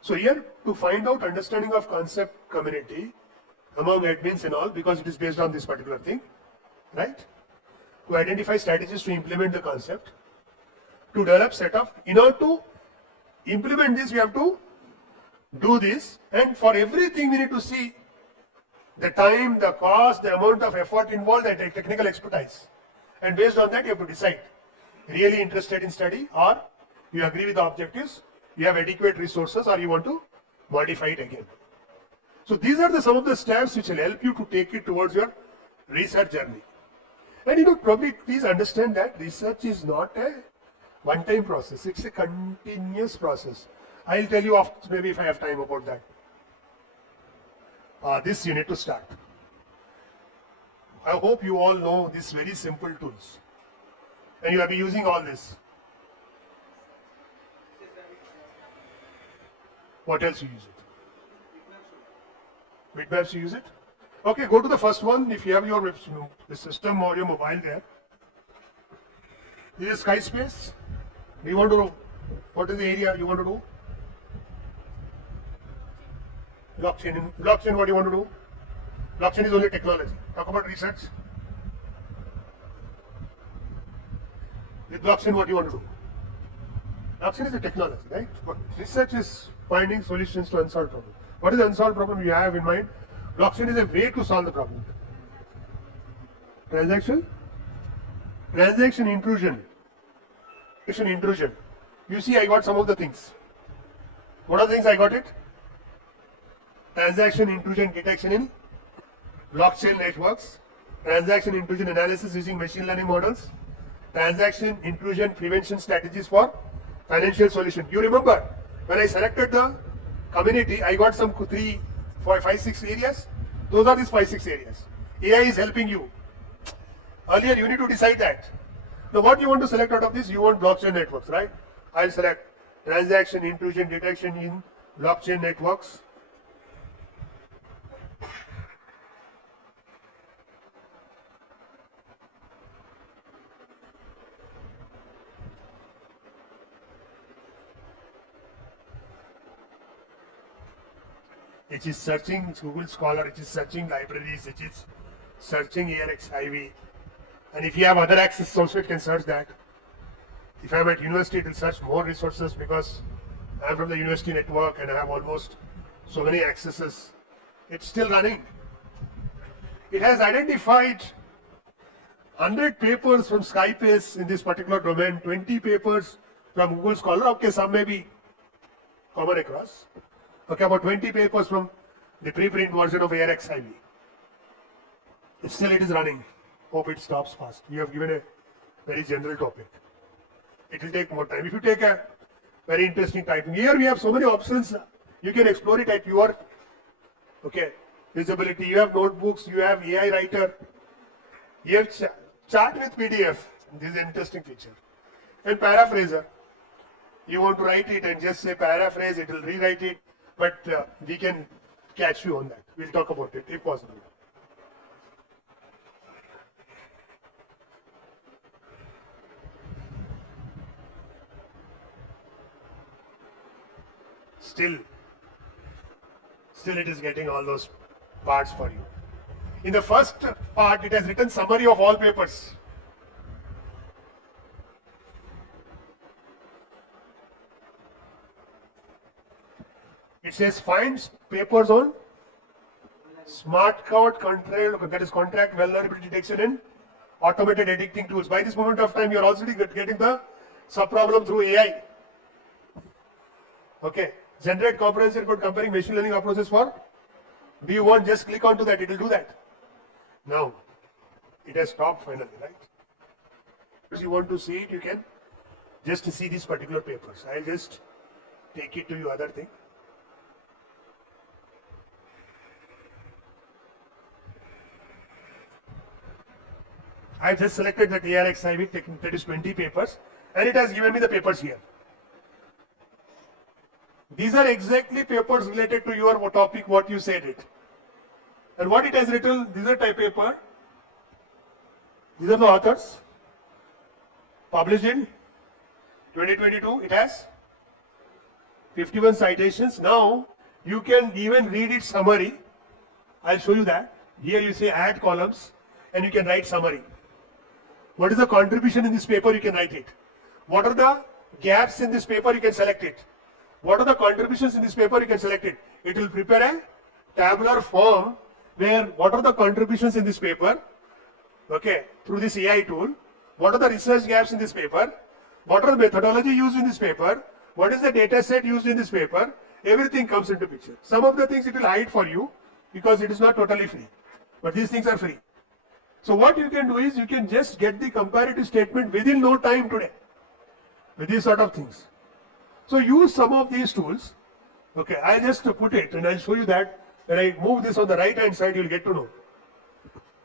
So here, to find out understanding of concept community among admins and all, because it is based on this particular thing, right? To identify strategies to implement the concept, to develop set of, in order to implement this, we have to do this, and for everything we need to see the time, the cost, the amount of effort involved, and technical expertise. And based on that, you have to decide, really interested in study, or you agree with the objectives, you have adequate resources, or you want to modify it again. So these are some of the steps which will help you to take it towards your research journey. And probably please understand that research is not a one-time process, it's a continuous process. I'll tell you after, maybe if I have time about that. This you need to start. I hope you all know these very simple tools. And you have been using all this. What else you use it? Bitmaps you use it? Okay, go to the first one. If you have your the system or your mobile there. This is sky space. Do you want to know what is the area you want to do? Blockchain. Blockchain, what do you want to do? Blockchain is only technology. Talk about research. With blockchain, what do you want to do? Blockchain is a technology, right? But research is finding solutions to unsolved problems. What is the unsolved problem you have in mind? Blockchain is a way to solve the problem. Transaction intrusion. You see, I got some of the things. What are the things I got it? Transaction intrusion detection in blockchain networks, transaction intrusion analysis using machine learning models, transaction intrusion prevention strategies for financial solution. You remember when I selected the community, I got some 3, 4, 5, 6 areas. Those are these 5, 6 areas. AI is helping you. Earlier you need to decide that. Now what you want to select out of this? You want blockchain networks, right? I'll select transaction intrusion detection in blockchain networks. It is searching Google Scholar, it is searching libraries, it is searching AICTE. And if you have other access also, it can search that. If I am at university, it will search more resources because I am from the university network and I have almost so many accesses. It's still running. It has identified 100 papers from Skypace in this particular domain, 20 papers from Google Scholar. Okay, some may be common across. Okay, about 20 papers from the preprint version of AICTE. Still it is running. Hope it stops fast. You have given a very general topic. It will take more time. If you take a very interesting typing, here we have so many options. You can explore it at your visibility. You have notebooks, you have AI writer, you have chart with PDF. This is an interesting feature. And paraphraser. You want to write it and just say paraphrase, it will rewrite it. But we can catch you on that. We'll talk about it if possible. Still it is getting all those parts for you. In the first part, it has written summary of all papers. It says find papers on smart card control, that is contract vulnerability detection and automated editing tools. By this moment of time, you are already getting the sub-problem through AI. Okay. Generate comprehensive report comparing machine learning approaches for. Do you want, just click onto that, it will do that. Now, it has stopped finally, right? If you want to see it, you can just see these particular papers. I'll just take it to you other thing. I've just selected that AICTE, that is 20 papers, and it has given me the papers here. These are exactly papers related to your topic, what you said it. And what it has written, these are type paper. These are the authors. Published in 2022, it has 51 citations. Now, you can even read its summary. I'll show you that. Here you say add columns, and you can write summary. What is the contribution in this paper? You can write it. What are the gaps in this paper? You can select it. What are the contributions in this paper? You can select it. It will prepare a tabular form where what are the contributions in this paper, okay, through this AI tool. What are the research gaps in this paper? What are the methodology used in this paper? What is the data set used in this paper? Everything comes into picture. Some of the things it will hide for you because it is not totally free. But these things are free. So what you can do is you can just get the comparative statement within no time today with these sort of things. So use some of these tools. Okay, I'll just put it and I'll show you that when I move this on the right hand side, you'll get to know.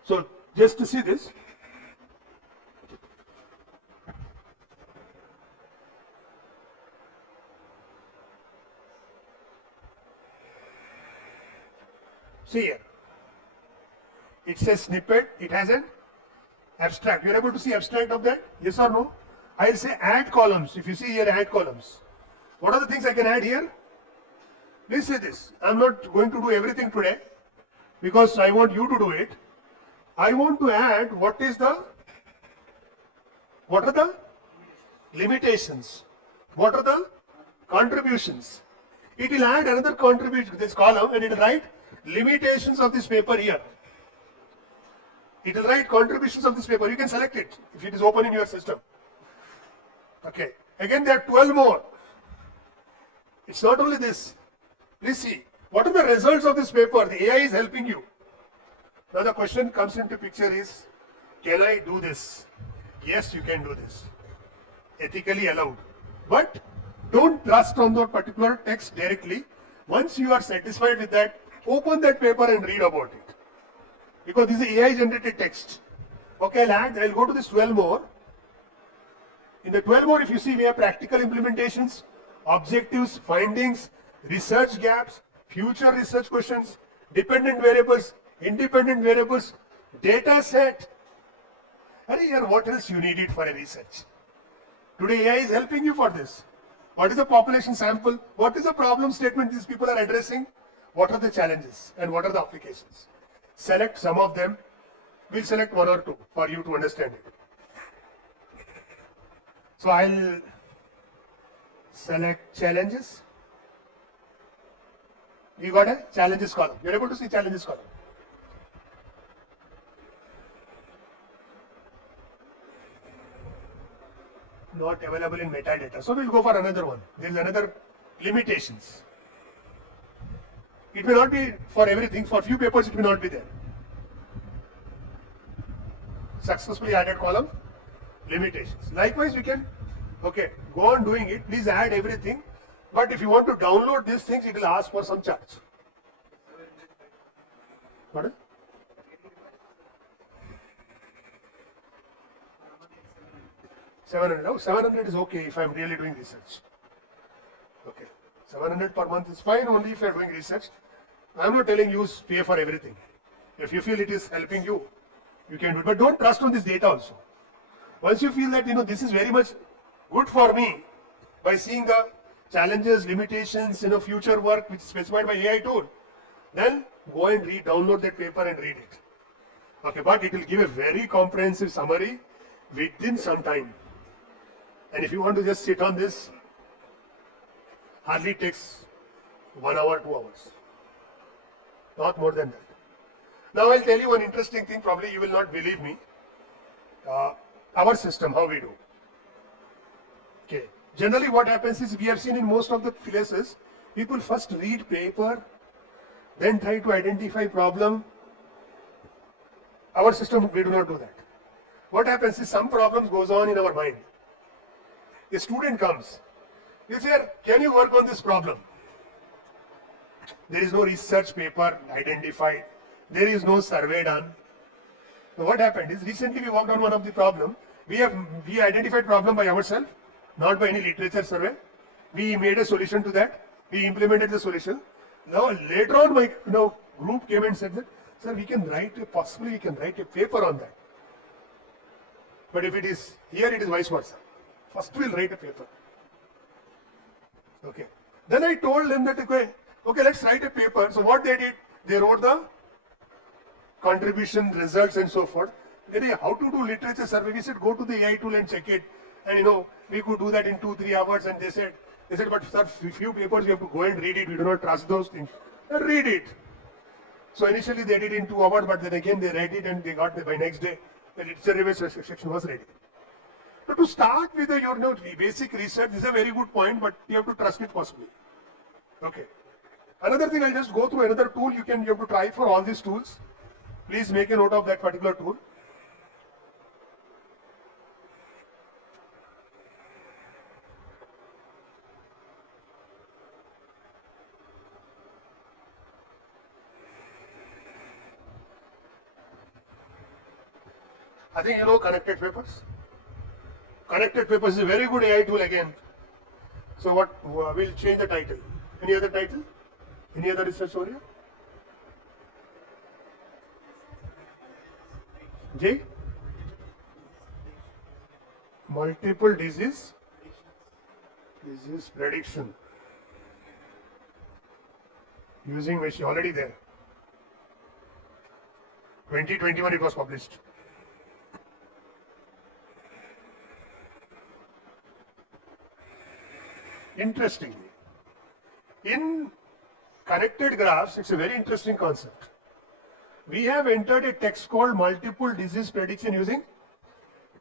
So just to see this. See here. It says snippet, it has an abstract. You're able to see abstract of that? Yes or no? I'll say add columns. If you see here, add columns. What are the things I can add here? Please say this. I'm not going to do everything today because I want you to do it. I want to add what are the limitations? What are the contributions? It will add another contribution, this column, and it will write limitations of this paper here. It will write contributions of this paper. You can select it if it is open in your system. Okay. Again, there are 12 more. It's not only this. Please see. What are the results of this paper? The AI is helping you. Now the question comes into picture is, can I do this? Yes, you can do this. Ethically allowed. But don't trust on that particular text directly. Once you are satisfied with that, open that paper and read about it. Because this is AI generated text. Okay, I'll go to this 12 more. In the 12 more, if you see, we have practical implementations, objectives, findings, research gaps, future research questions, dependent variables, independent variables, data set. And here, what else you need it for a research? Today, AI is helping you for this. What is the population sample? What is the problem statement these people are addressing? What are the challenges and what are the applications? Select some of them. We'll select one or two for you to understand it. So I'll select challenges. You got a challenges column. You're able to see challenges column. Not available in metadata. So we'll go for another one. There's another limitations. It may not be for everything. For few papers, it may not be there. Successfully added column, limitations. Likewise, we can, okay, go on doing it. Please add everything. But if you want to download these things, it will ask for some charge. Pardon? $700. Oh, 700 is okay if I'm really doing research. Okay. 700 per month is fine only if you are doing research. I'm not telling you pay for everything. If you feel it is helping you, you can do it. But don't trust on this data also. Once you feel that, this is very much good for me, by seeing the challenges, limitations, future work which is specified by AI tool, then go and download that paper and read it. Okay, but it will give a very comprehensive summary within some time. And if you want to just sit on this, hardly takes 1 hour, 2 hours. Not more than that. Now I'll tell you one interesting thing, probably you will not believe me. Our system, how we do. Okay. Generally what happens is, we have seen in most of the places, people first read paper, then try to identify problem. Our system, we do not do that. What happens is, some problems goes on in our mind. A student comes, he says, can you work on this problem? There is no research paper identified. There is no survey done. So what happened is, recently we worked on one of the problem. We identified problem by ourselves, not by any literature survey. We made a solution to that. We implemented the solution. Now later on, my group came and said that, sir, possibly we can write a paper on that. But if it is here, it is vice versa. First we'll write a paper. Okay. Then I told them that, okay, let's write a paper. So what they did, they wrote the contribution results and so forth. They said, how to do literature survey? We said, go to the AI tool and check it. And we could do that in 2-3 hours. And they said, but sir, few papers you have to go and read it. We do not trust those things. Read it. So initially they did it in 2 hours, but then again they read it and they got by next day the literature review section was ready. So to start with your basic research, this is a very good point, but you have to trust it possibly. Okay. Another thing, I'll just go through another tool you have to try for all these tools. Please make a note of that particular tool. I think you know connected papers. Connected papers is a very good AI tool again. So what, we'll change the title. Any other title? Any other research area? J? Multiple disease prediction. Using machine, already there. 2021 it was published. Interestingly, in connected graphs, it's a very interesting concept. We have entered a text called multiple disease prediction using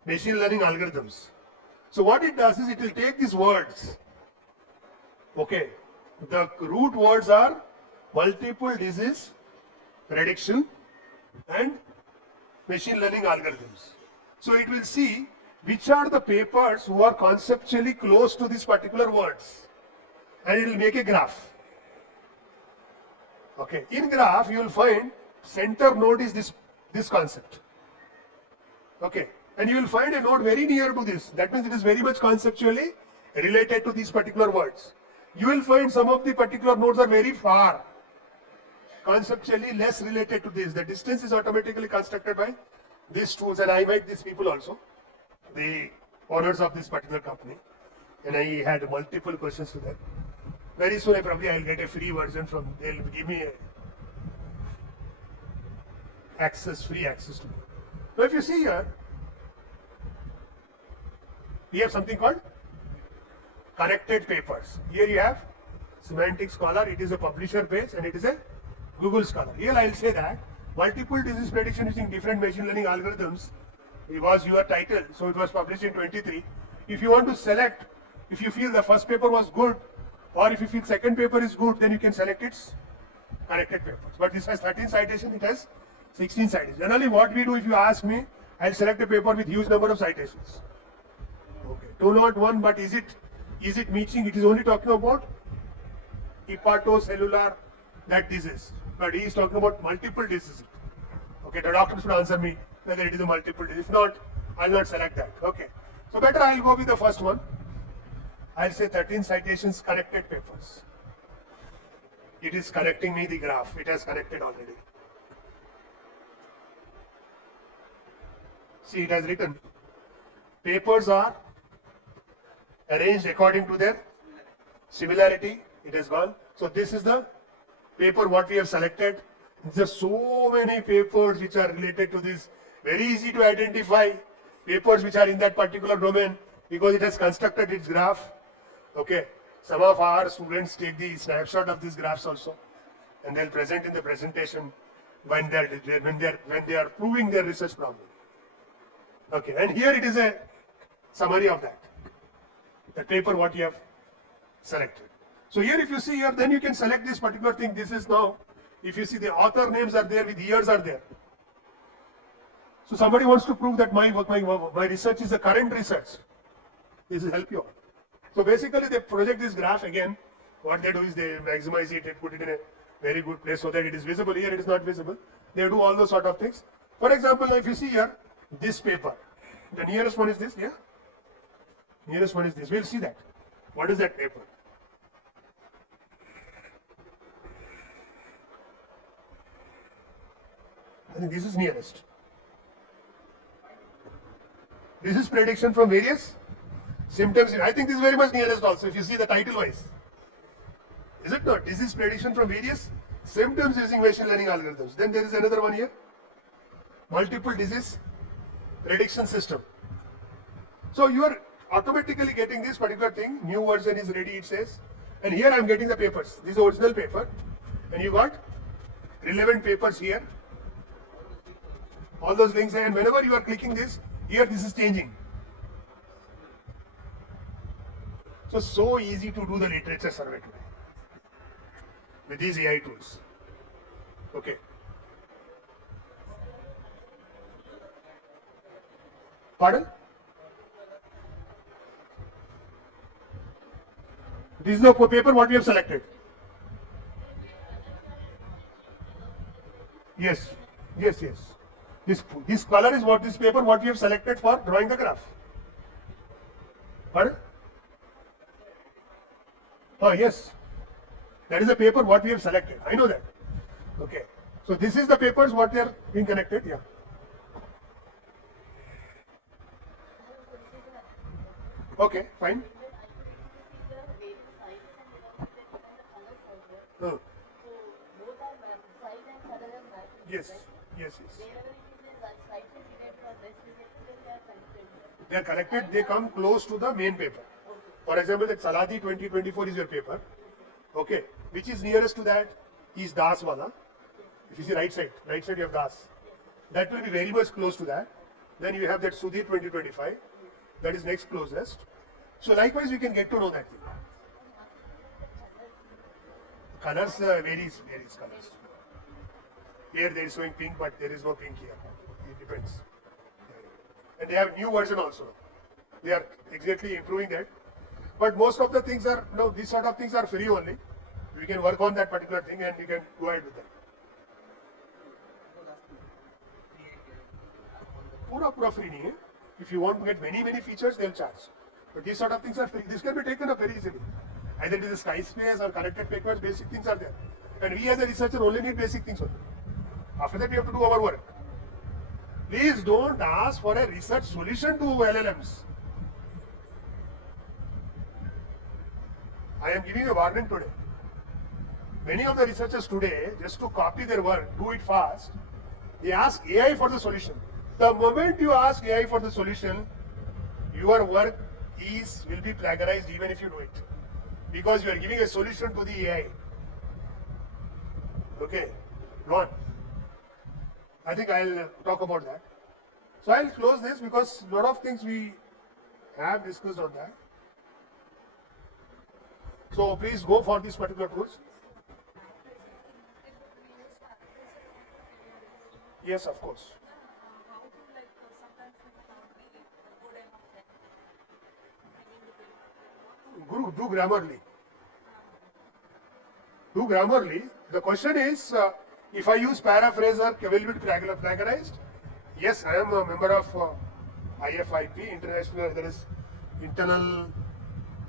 machine learning algorithms. So what it does is, it will take these words. Okay, the root words are multiple disease prediction and machine learning algorithms. So it will see which are the papers who are conceptually close to these particular words, and it will make a graph. Okay, in graph you will find center node is this concept. Okay, and you will find a node very near to this. That means it is very much conceptually related to these particular words. You will find some of the particular nodes are very far, conceptually less related to this. The distance is automatically constructed by these tools, and I met these people also, the owners of this particular company, and I had multiple questions to them. Very soon I'll get a free version from, they'll give me free access to it. Now if you see here, we have something called connected papers. Here you have Semantic Scholar, it is a publisher base and it is a Google Scholar. Here I'll say that multiple disease prediction using different machine learning algorithms, it was your title, so it was published in 23. If you want to select, if you feel the first paper was good, or if you feel second paper is good, then you can select its connected papers. But this has 13 citations, it has 16 citations. Generally what we do, if you ask me, I'll select a paper with huge number of citations. Okay, 201, but is it meeting? It is only talking about hepatocellular, that disease. But he is talking about multiple diseases. Okay, the doctor should answer me whether it is a multiple disease. If not, I'll not select that. Okay, so better I'll go with the first one. I'll say 13 citations, connected papers. It is connecting me the graph. It has connected already. See, it has written, papers are arranged according to their similarity. It has gone. So this is the paper what we have selected. There are so many papers which are related to this. Very easy to identify papers which are in that particular domain because it has constructed its graph. Okay. Some of our students take the snapshot of these graphs also, and they'll present in the presentation when they are proving their research problem. Okay, and here it is a summary of that. The paper what you have selected. So here if you see here, then you can select this particular thing. This is now, if you see the author names are there, with years are there. So somebody wants to prove that my research is the current research. This will help you out. So basically they project this graph again. What they do is they maximize it, they put it in a very good place so that it is visible. Here it is not visible. They do all those sort of things. For example, if you see here, this paper, the nearest one is this, yeah? Nearest one is this. We'll see that. What is that paper? I think this is nearest. This is prediction from various symptoms. I think this is very much nearest also, if you see the title wise. Is it not? This is prediction from various symptoms using machine learning algorithms. Then there is another one here. Multiple disease prediction system. So you are automatically getting this particular thing. New version is ready, it says. And here I am getting the papers. This is the original paper. And you got relevant papers here. All those links, and whenever you are clicking this, here this is changing. So easy to do the literature survey today with these AI tools. Okay. Pardon? This is the paper what we have selected. Yes. This color is what this paper what we have selected for drawing the graph. Pardon? Oh yes. That is the paper what we have selected. I know that. Okay. So this is the papers what they are being connected. Yeah. Okay, fine. Yes. They are connected, they come close to the main paper. For example, that Saladi 2024 is your paper. Okay. Which is nearest to that is Das wala. If you see right side you have Das. That will be very much close to that. Then you have that Sudhir 2025. That is next closest. So likewise we can get to know that thing. Colors varies colors. Here they are showing pink, but there is no pink here. It depends. And they have new version also. They are exactly improving that. But most of the things are, these sort of things are free only. We can work on that particular thing and we can go ahead with that. Pura free nahi hai. If you want to get many features, they'll charge. But these sort of things are free. This can be taken up very easily. Either it is a sky space or connected papers, basic things are there. And we as a researcher only need basic things only. After that we have to do our work. Please don't ask for a research solution to LLMs. I am giving a warning today. Many of the researchers today, just to copy their work, do it fast, they ask AI for the solution. The moment you ask AI for the solution, your work will be plagiarized even if you do it. Because you are giving a solution to the AI. Okay, go on. I think I'll talk about that. So I'll close this because a lot of things we have discussed on that. So please go for this particular course. Yes, of course. Do Grammarly. Do Grammarly. The question is, if I use paraphraser, will it be plagiarized? Yes, I am a member of IFIP, International, there is Internal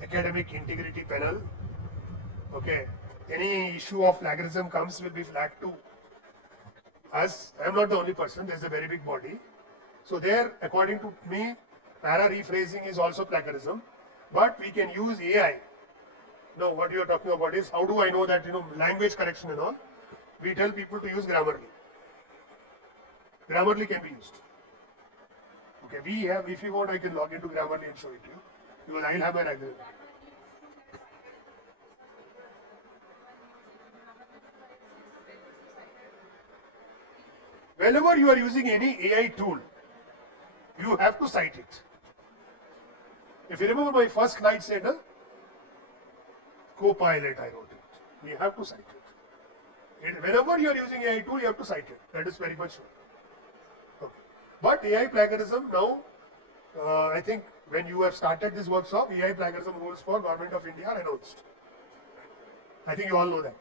Academic Integrity Panel. Okay. any issue of plagiarism comes will be flagged to us. I am not the only person, there is a very big body. So there, according to me, para rephrasing is also plagiarism, but we can use AI. Now what you are talking about is, how do I know that, language correction and all? We tell people to use Grammarly. Grammarly can be used. Okay, we have, if you want, I can log into Grammarly and show it to you, because I will have my regular. Whenever you are using any AI tool, you have to cite it. If you remember, my first slide said, co-pilot, I wrote it. We have to cite it. Whenever you are using AI tool, you have to cite it. That is very much sure. Okay. But AI plagiarism now, I think when you have started this workshop, AI plagiarism rules for Government of India are announced. I think you all know that.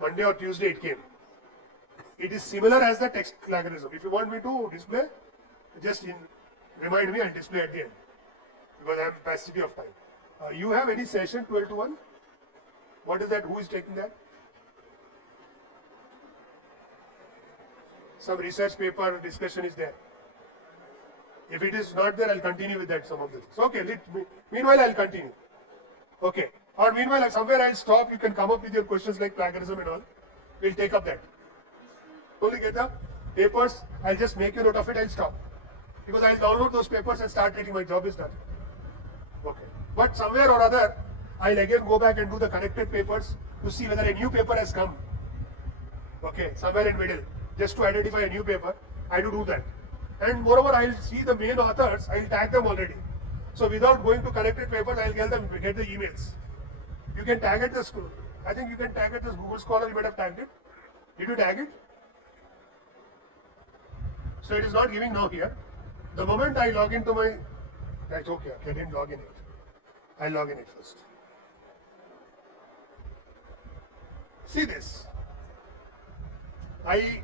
Monday or Tuesday it came. It is similar as the text plagiarism. If you want me to display, just remind me, I'll display at the end, because I am paucity of time. You have any session 12 to 1? What is that? Who is taking that? Some research paper discussion is there. If it is not there, I'll continue with that some of the things. Okay, meanwhile I'll continue. Okay. Or meanwhile, somewhere I'll stop. You can come up with your questions like plagiarism and all. We'll take up that. Only get the papers. I'll just make a note of it. I'll stop. Because I'll download those papers and start writing. My job is done. Okay. But somewhere or other, I'll again go back and do the corrected papers to see whether a new paper has come. Okay. Somewhere in middle. Just to identify a new paper, I do that. And moreover, I'll see the main authors. I'll tag them already. So without going to corrected papers, I'll get the emails. You can tag it this. I think you can tag it this Google Scholar. You might have tagged it. Did you tag it? So it is not giving now here. The moment I log into my, that's okay, I didn't log in it. I'll log in it first. See this. I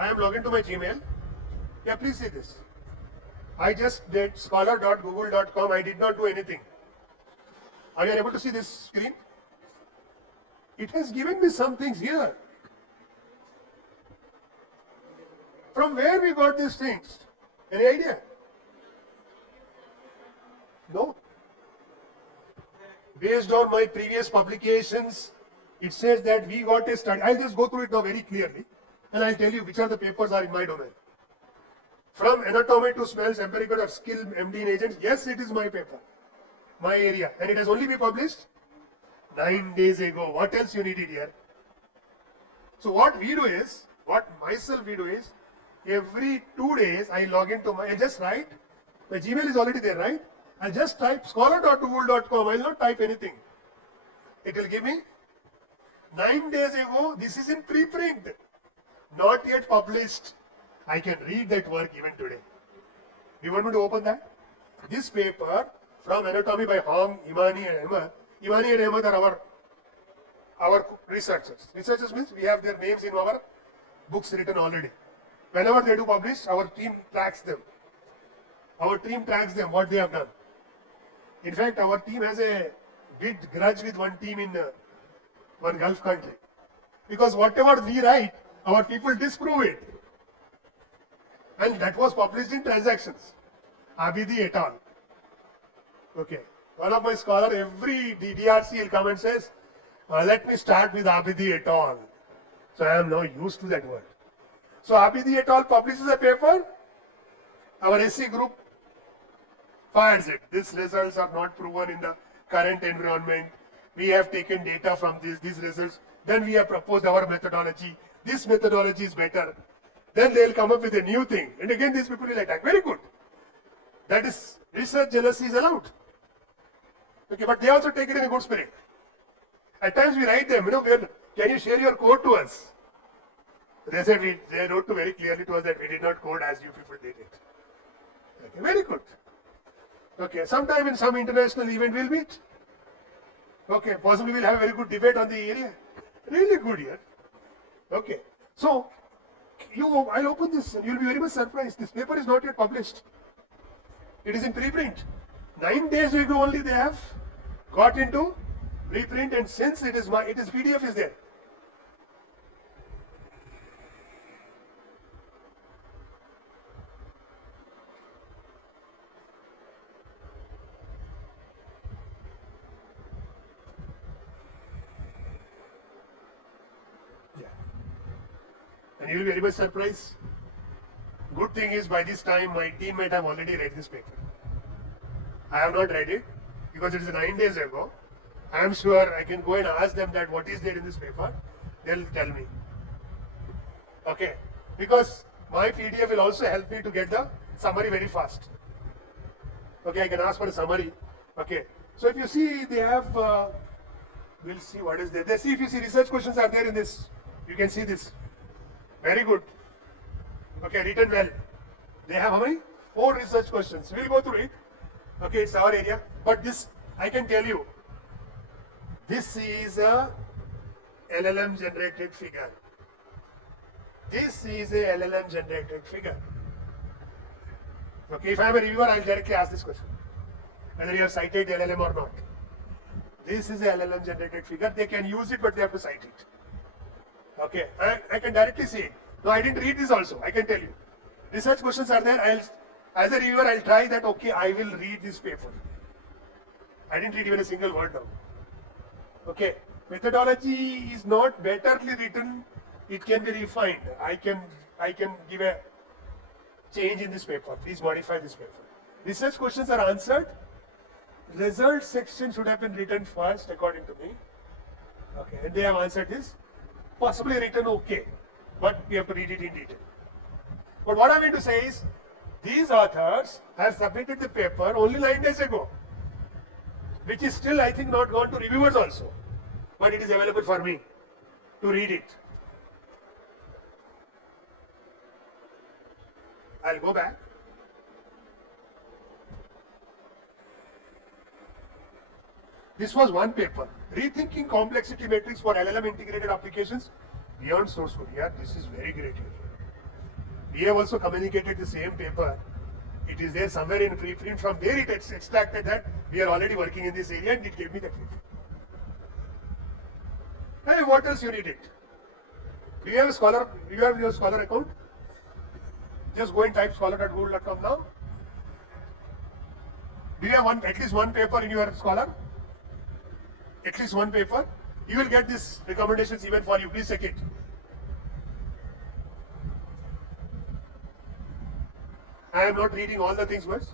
am logged into my Gmail. Yeah, please see this. I just did scholar.google.com. I did not do anything. Are you able to see this screen? It has given me some things here. From where we got these things? Any idea? No. Based on my previous publications, it says that we got a study. I'll just go through it now very clearly, and I'll tell you which are the papers are in my domain. From anatomy to smells, empirical of skill, MD in agents. Yes, it is my paper, my area, and it has only been published 9 days ago. What else you need it here? So what we do is, every 2 days I log into I just write, my Gmail is already there, right? I just type scholar.google.com. I will not type anything. It will give me 9 days ago. This is in preprint, not yet published. I can read that work even today. You want me to open that? This paper from anatomy by Hong, Imani and Ahmed. Imani and Ahmed are our researchers. Researchers means we have their names in our books written already. Whenever they do publish, our team tracks them. What they have done. In fact, our team has a big grudge with one team in one Gulf country. Because whatever we write, our people disprove it. And that was published in Transactions. Abidi et al. Okay. One of my scholars, every DRC will come and says, let me start with Abidi et al. So I am now used to that word. So Abidi et al. Publishes a paper. Our SC group fires it. These results are not proven in the current environment. We have taken data from these results. Then we have proposed our methodology. This methodology is better. Then they will come up with a new thing. And again these people will attack. Very good. That is, research jealousy is allowed. Okay, but they also take it in a good spirit. At times we write them, can you share your code to us? They said, they wrote very clearly to us that we did not code as you people did it. Okay, very good. Okay, sometime in some international event we'll meet. Okay, possibly we'll have a very good debate on the area. Really good here. Okay, so I'll open this and you'll be very much surprised. This paper is not yet published. It is in preprint. 9 days ago only they have got into Reprint, and since it is PDF is there. And you will be very much surprised. Good thing is by this time my team might have already read this paper. I have not read it because it is 9 days ago. I am sure I can go and ask them that what is there in this paper. They'll tell me. Okay. Because my PDF will also help me to get the summary very fast. Okay, I can ask for a summary. Okay. So if you see they have, we'll see what is there. Let's see if you see research questions are there in this. You can see this. Very good. Okay, written well. They have how many? 4 research questions. We'll go through it. Okay, it's our area. But this, I can tell you, this is a LLM generated figure. This is a LLM generated figure. Okay, if I am a reviewer, I'll directly ask this question. Whether you have cited the LLM or not. This is a LLM generated figure. They can use it, but they have to cite it. Okay, I can directly say, no, I didn't read this also, I can tell you. Research questions are there, as a reviewer, I'll try that, okay, I will read this paper. I didn't read even a single word now. Okay, methodology is not betterly written, it can be refined. I can give a change in this paper, please modify this paper. Research questions are answered, result section should have been written first according to me. Okay, and they have answered this. Possibly written okay, but we have to read it in detail. But what I mean to say is, these authors have submitted the paper only 9 days ago, which is still, I think, not gone to reviewers also, but it is available for me to read it. I'll go back. This was one paper, Rethinking Complexity Matrix for LLM Integrated Applications Beyond Source Code. Yeah, this is very great here. We have also communicated the same paper. It is there somewhere in preprint. From there it extracted that we are already working in this area and it gave me that paper. Hey, what else you need it? Do you have a Scholar? Do you have your Scholar account? Just go and type scholar.google.com now. Do you have at least one paper in your Scholar? At least one paper, you will get these recommendations even for you. Please check it. I am not reading all the things much.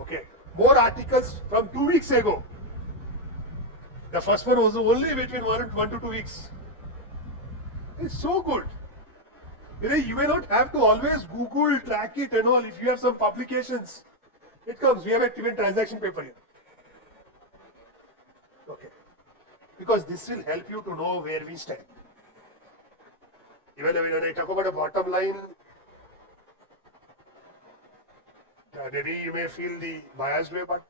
Okay. More articles from 2 weeks ago. The first one was only between 1 to 2 weeks. It's so good. You may not have to always Google, track it and all. If you have some publications, it comes. We have a even transaction paper here. Okay. Because this will help you to know where we stand. Even when I talk about a bottom line, maybe you may feel the biased way, but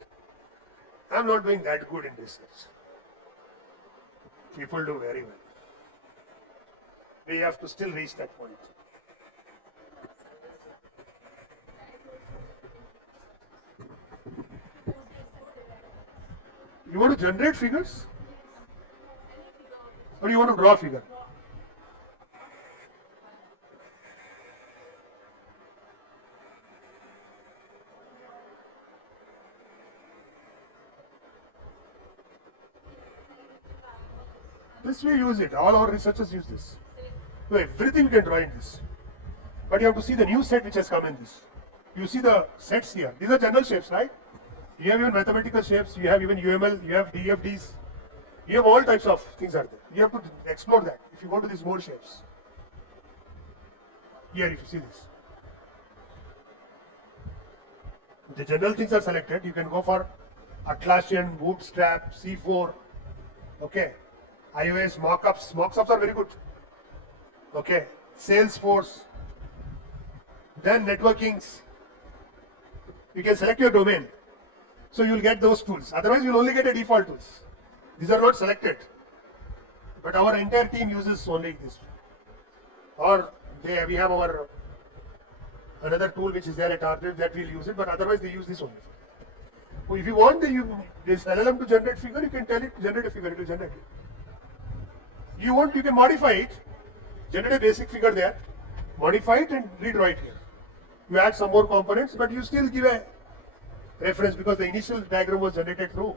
I'm not doing that good in research. People do very well. We have to still reach that point. You want to generate figures? Or you want to draw a figure? This we use it. All our researchers use this. So everything you can draw in this. But you have to see the new set which has come in this. You see the sets here. These are general shapes, right? You have even mathematical shapes, you have even UML, you have DFDs. You have all types of things are there. You have to explore that. If you go to these more shapes. Here, if you see this. The general things are selected. You can go for Atlassian, Bootstrap, C4. Okay. iOS, mockups. Mockups are very good. Okay. Salesforce. Then networkings. You can select your domain. So you will get those tools. Otherwise, you will only get a default tools. These are not selected. But our entire team uses only this. Or we have our another tool which is there at our that we'll use it, but otherwise they use this only. If you want this LLM to generate figure, you can tell it generate a figure, it will generate it. You want, you can modify it, generate a basic figure there, modify it and rewrite here. You add some more components, but you still give a reference because the initial diagram was generated through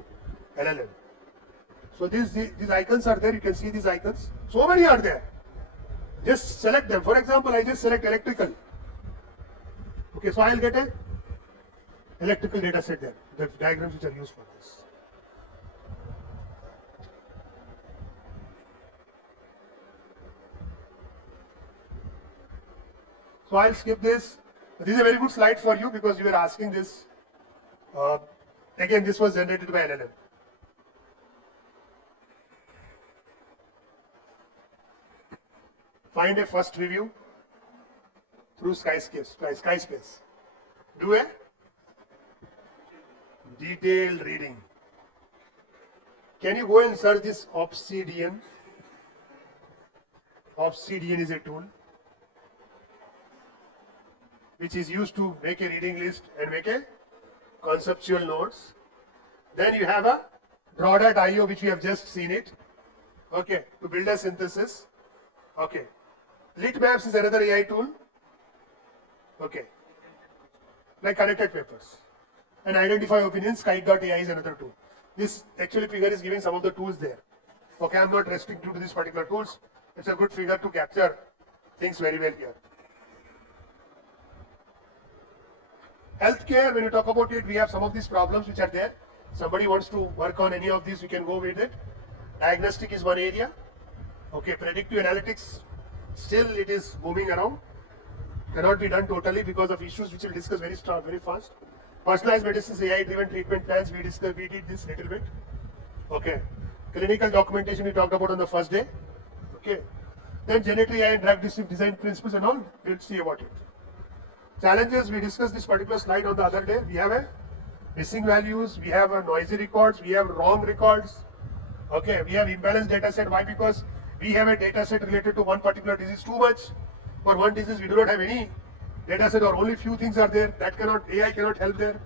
LLM. So these icons are there, you can see these icons. So many are there. Just select them. For example, I just select electrical. Okay, so I'll get a electrical data set there, the diagrams which are used for this. So I'll skip this. This is a very good slide for you because you were asking this. Again, this was generated by LLM. Find a first review through Skyspace. Do a detailed reading. Can you go and search this Obsidian? Obsidian is a tool which is used to make a reading list and make a conceptual notes. Then you have a draw.io, which we have just seen it. Okay, to build a synthesis. Okay. Litmaps is another AI tool. Okay. Like connected papers. And identify opinions, kite.ai is another tool. This actually figure is giving some of the tools there. Okay, I'm not restricted to these particular tools. It's a good figure to capture things very well here. Healthcare, when you talk about it, we have some of these problems which are there. Somebody wants to work on any of these, we can go with it. Diagnostic is one area. Okay, predictive analytics, still it is moving around. Cannot be done totally because of issues which we'll discuss very fast. Personalized medicines, AI-driven treatment plans, we did this little bit. Okay. Clinical documentation we talked about on the first day. Okay. Then generative AI and drug design principles and all, we'll see about it. Challenges, we discussed this particular slide on the other day. We have a missing values, we have a noisy records, we have wrong records. Okay, we have imbalanced data set. Why? Because we have a data set related to one particular disease too much. For one disease, we do not have any data set or only few things are there. That AI cannot help there.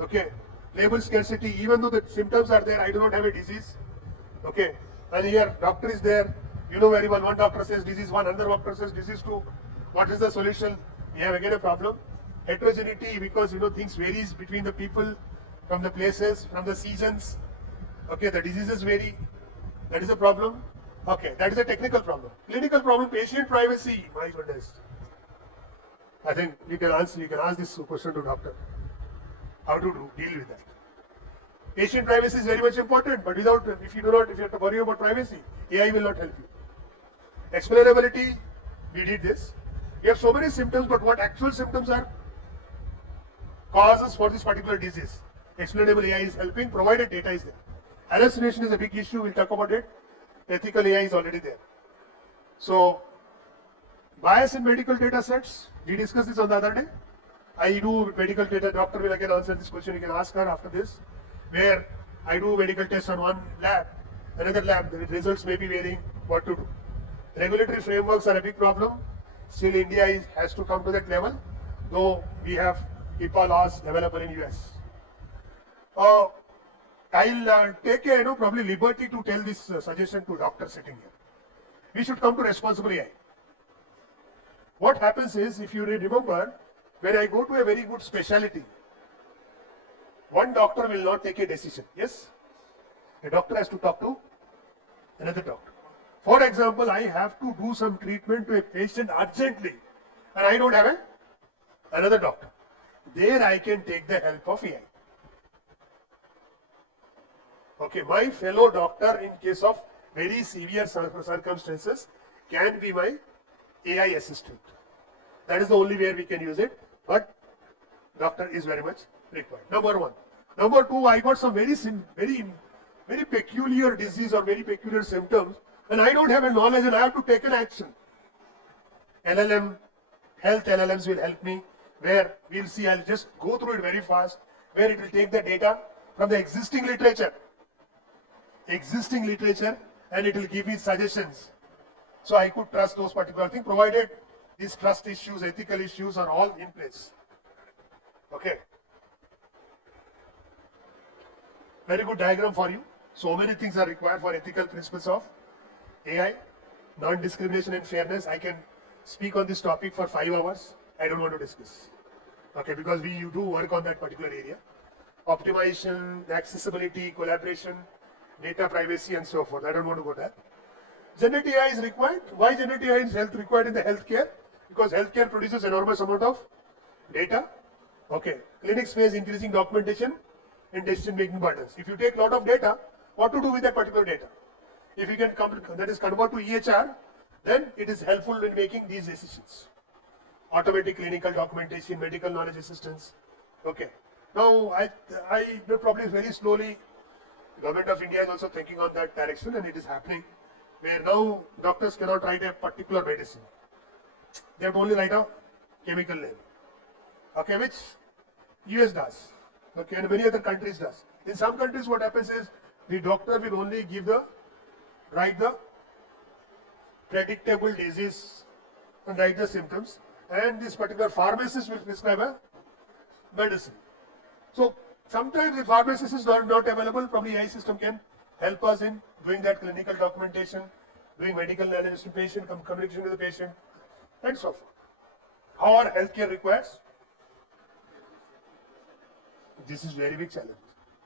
Okay, label scarcity, even though the symptoms are there, I do not have a disease. Okay, and here doctor is there. You know very well, one doctor says disease 1, another doctor says disease 2. What is the solution? We have again a problem. Heterogeneity, because things varies between the people, from the places, from the seasons. Okay, the diseases vary. That is a problem. Okay, that is a technical problem. Clinical problem, patient privacy. My goodness. I think you can ask this question to doctor. How to deal with that. Patient privacy is very much important, but if you have to worry about privacy, AI will not help you. Explainability, we did this. We have so many symptoms, but what actual symptoms are? Causes for this particular disease. Explainable AI is helping, provided data is there. Hallucination is a big issue, we'll talk about it. Ethical AI is already there. So, bias in medical data sets, we discussed this on the other day. I do medical data, doctor will again answer this question, you can ask her after this. Where I do medical tests on one lab, another lab, the results may be varying, what to do. Regulatory frameworks are a big problem. Still India has to come to that level, though we have HIPAA laws available in US. I'll take probably liberty to tell this suggestion to doctors sitting here. We should come to responsible AI. What happens is, if you remember, when I go to a very good specialty, one doctor will not take a decision. Yes? A doctor has to talk to another doctor. For example, I have to do some treatment to a patient urgently, and I don't have another doctor. There I can take the help of AI. Okay, my fellow doctor in case of very severe circumstances can be my AI assistant. That is the only way we can use it, but doctor is very much required. Number one. Number two, I got some very peculiar disease or very peculiar symptoms, and I don't have a knowledge and I have to take an action. Health LLMs will help me, where we'll see, I'll just go through it very fast, where it will take the data from the existing literature, and it will give me suggestions. So I could trust those particular things, provided these trust issues, ethical issues are all in place. Okay. Very good diagram for you. So many things are required for ethical principles of AI, non-discrimination and fairness. I can speak on this topic for 5 hours. I don't want to discuss. Okay, because you do work on that particular area. Optimization, accessibility, collaboration, data privacy and so forth. I don't want to go there. Generative AI is required. Why generative AI is required in the healthcare? Because healthcare produces enormous amount of data. Okay, clinics face increasing documentation and decision-making burdens. If you take a lot of data, what to do with that particular data? If you can convert to EHR, then it is helpful in making these decisions. Automatic clinical documentation, medical knowledge assistance. Okay. Now, I probably very slowly, the government of India is also thinking on that direction, and it is happening, where now doctors cannot write a particular medicine. They have to only write a chemical name. Okay, which US does. Okay, and many other countries does. In some countries, what happens is the doctor will only write the predictable disease and write the symptoms, and this particular pharmacist will prescribe a medicine. So sometimes the pharmacist is not available, probably AI system can help us in doing that clinical documentation, doing medical analysis to patient, communication with the patient, and so forth. How our healthcare requires? This is very big challenge.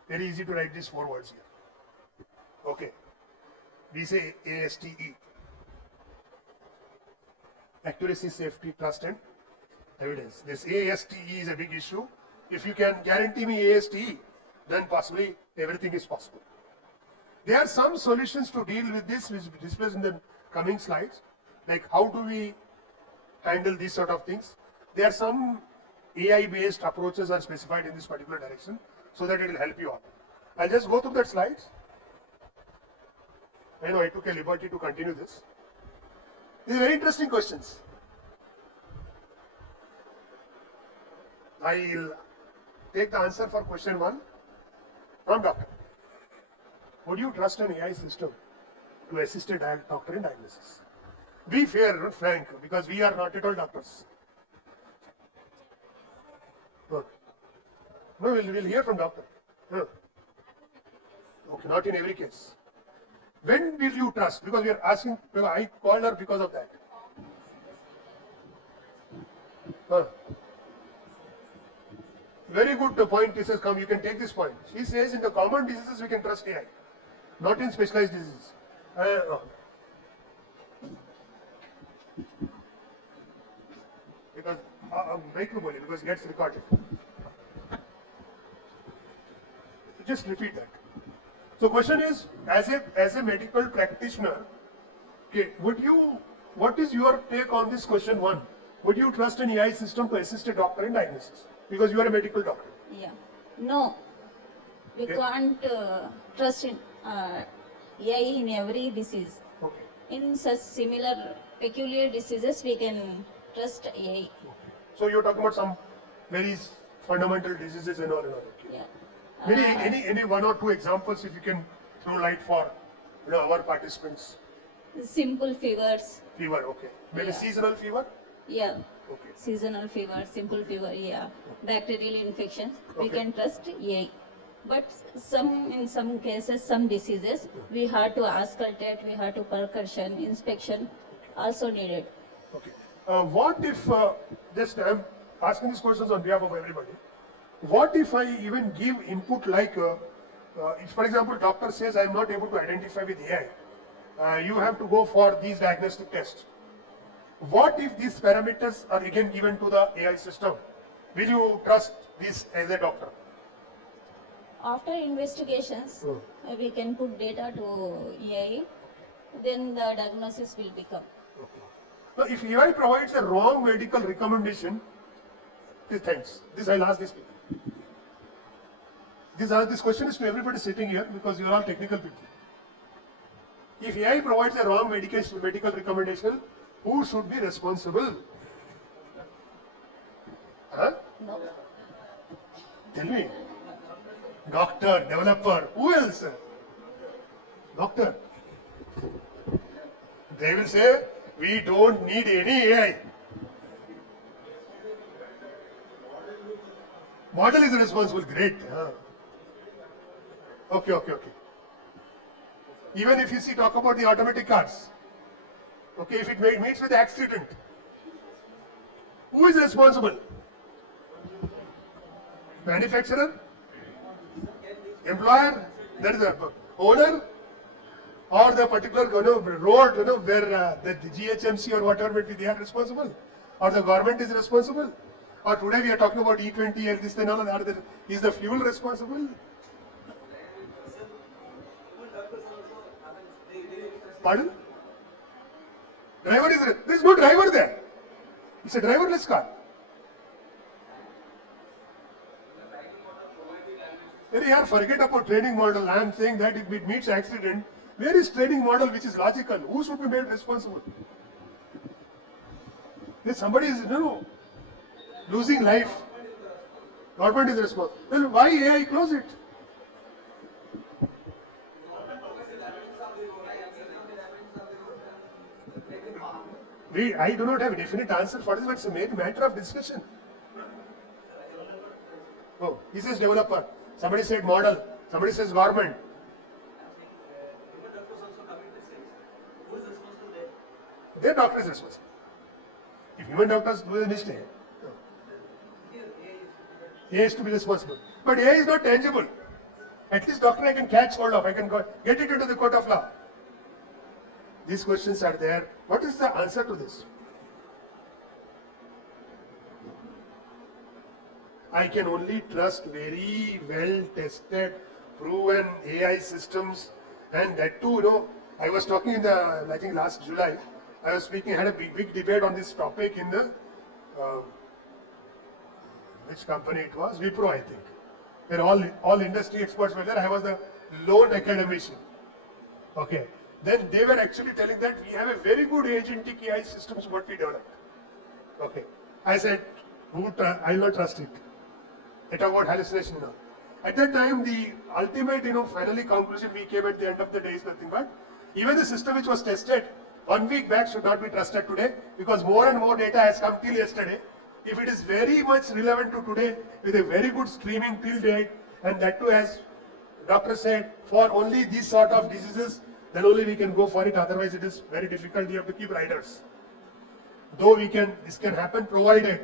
Very easy to write these 4 words here. Okay. We say ASTE. Accuracy, safety, trust and evidence. This ASTE is a big issue. If you can guarantee me ASTE, then possibly everything is possible. There are some solutions to deal with this, which will be displayed in the coming slides. Like how do we handle these sort of things? There are some AI-based approaches are specified in this particular direction, so that it will help you all. I'll just go through that slides. I know I took a liberty to continue this. These are very interesting questions. I'll take the answer for question 1 from doctor. Would you trust an AI system to assist a doctor in diagnosis? Be fair, not frank, because we are not at all doctors. No, we'll hear from doctor. No. Okay, not in every case. When will you trust? Because we are asking, I called her because of that. Very good point this has come, you can take this point. She says in the common diseases we can trust AI, not in specialized diseases. Because, because it gets recorded. Just repeat that. So question is, as a medical practitioner, okay, what is your take on this question 1? Would you trust an AI system to assist a doctor in diagnosis? Because you are a medical doctor. Yeah. No. We can't trust in AI in every disease. Okay. In such similar peculiar diseases, we can trust AI. Okay. So you're talking about some very fundamental diseases and all and all. Okay. Yeah. Any 1 or 2 examples if you can throw light for our participants. Simple fevers. Fever, okay. Maybe Yeah. seasonal fever? Yeah. Okay. Seasonal fever, simple fever, yeah. Bacterial infections, we Okay. can trust AI. But in some cases, some diseases, we have to auscultate, we have to percussion, inspection also needed. Okay. What if, just I'm asking these questions on behalf of everybody. What if I even give input like, if for example, doctor says I'm not able to identify with AI, you have to go for these diagnostic tests. What if these parameters are again given to the AI system? Will you trust this as a doctor? After investigations, we can put data to AI, then the diagnosis will become. Okay. Now, if AI provides a wrong medical recommendation, thanks. I'll ask this people. This question is to everybody sitting here because you are all technical people. If AI provides a wrong medical recommendation, who should be responsible? Huh? No. Tell me. Doctor, developer, who else? Doctor. They will say, we don't need any AI. Model is responsible, great. Okay, okay, okay. Even if you see, talk about the automatic cars. Okay, if it meets with accident, who is responsible? Manufacturer? Employer? That is the owner? Or the particular road, where the GHMC or whatever it be, they are responsible? Or the government is responsible? Or today we are talking about E20 and this and all that. Is the fuel responsible? Pardon? Driver is, there is no driver there. It's a driverless car. Forget about training model. I am saying that if it meets accident, where is training model which is logical? Who should be made responsible? If somebody is losing life, government is responsible. Then why AI close it? I do not have a definite answer for this, but it's a matter of discussion. Oh, he says developer. Somebody said model. Somebody says government. Their doctor is responsible. If human doctors do a mistake, AI is to be responsible. But AI is not tangible. At least doctor I can catch hold of. I can get it into the court of law. These questions are there. What is the answer to this? I can only trust very well tested, proven AI systems, and that too, I was talking in the, I think last July, I was speaking, had a big debate on this topic in the, which company it was? Wipro, I think. Where all industry experts were there. I was the lone academician. Okay. Then they were actually telling that we have a very good agentic AI systems what we developed. Okay. I said, I will not trust it. I talk about hallucination now. At that time, the ultimate, finally conclusion we came at the end of the day is nothing but, even the system which was tested 1 week back should not be trusted today, because more and more data has come till yesterday. If it is very much relevant to today, with a very good streaming till date, and that too, as doctor said, for only these sort of diseases, then only we can go for it. Otherwise, it is very difficult. You have to keep riders. Though this can happen provided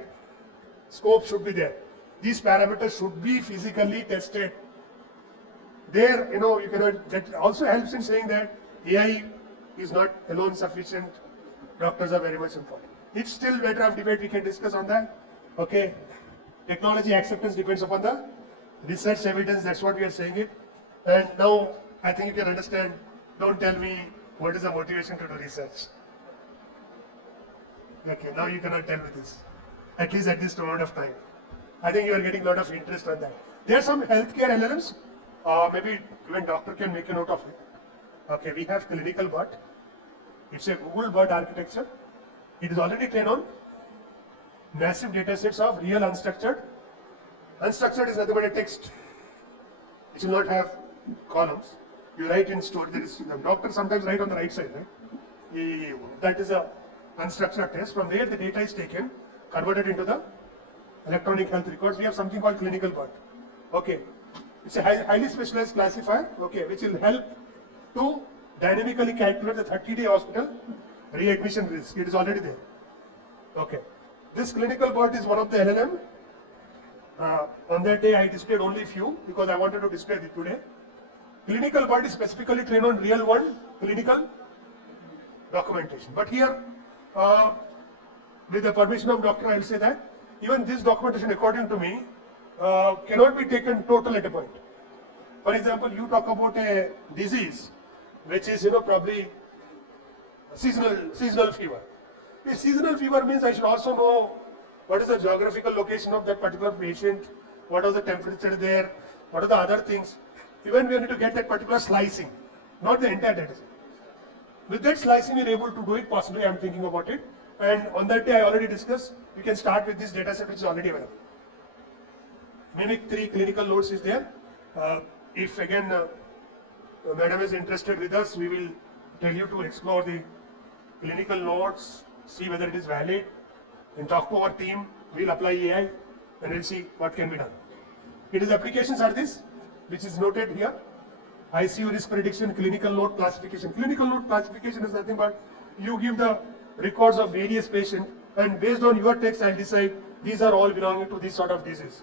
scope should be there. These parameters should be physically tested. There, you cannot. That also helps in saying that AI is not alone sufficient. Doctors are very much important. It's still matter of debate. We can discuss on that. Okay. Technology acceptance depends upon the research evidence. That's what we are saying it. And now I think you can understand. Don't tell me what is the motivation to do research. Okay, now you cannot tell me this. At least at this moment of time. I think you are getting a lot of interest on that. There are some healthcare LLMs. Maybe even doctor can make a note of it. Okay, we have clinical bot. It's a Google bot architecture. It is already trained on massive data sets of real unstructured. Unstructured is nothing but a text. It will not have columns. You write in story. There is, the doctor sometimes write on the right side, right? That is a unstructured text. From there the data is taken, converted into the electronic health records. We have something called clinical bot. Okay. It's a highly specialized classifier, okay, which will help to dynamically calculate the 30-day hospital readmission risk. It is already there. Okay. This clinical bot is one of the LLM. On that day I displayed only few because I wanted to display it today. Clinical bot is specifically trained on real world clinical documentation. But here, with the permission of doctor, I will say that even this documentation, according to me, cannot be taken total at a point. For example, you talk about a disease which is, probably seasonal fever. A seasonal fever means I should also know what is the geographical location of that particular patient, what is the temperature there, what are the other things. Even we need to get that particular slicing, not the entire data set. With that slicing, we are able to do it. Possibly, I am thinking about it. And on that day, I already discussed, we can start with this data set which is already available. Mimic 3 clinical notes is there. If again, madam is interested with us, we will tell you to explore the clinical notes, see whether it is valid, and talk to our team. We'll apply AI and we'll see what can be done. Its applications are this, which is noted here. ICU risk prediction, clinical note classification. Clinical note classification is nothing but you give the records of various patients, and based on your text, I'll decide these are all belonging to this sort of disease.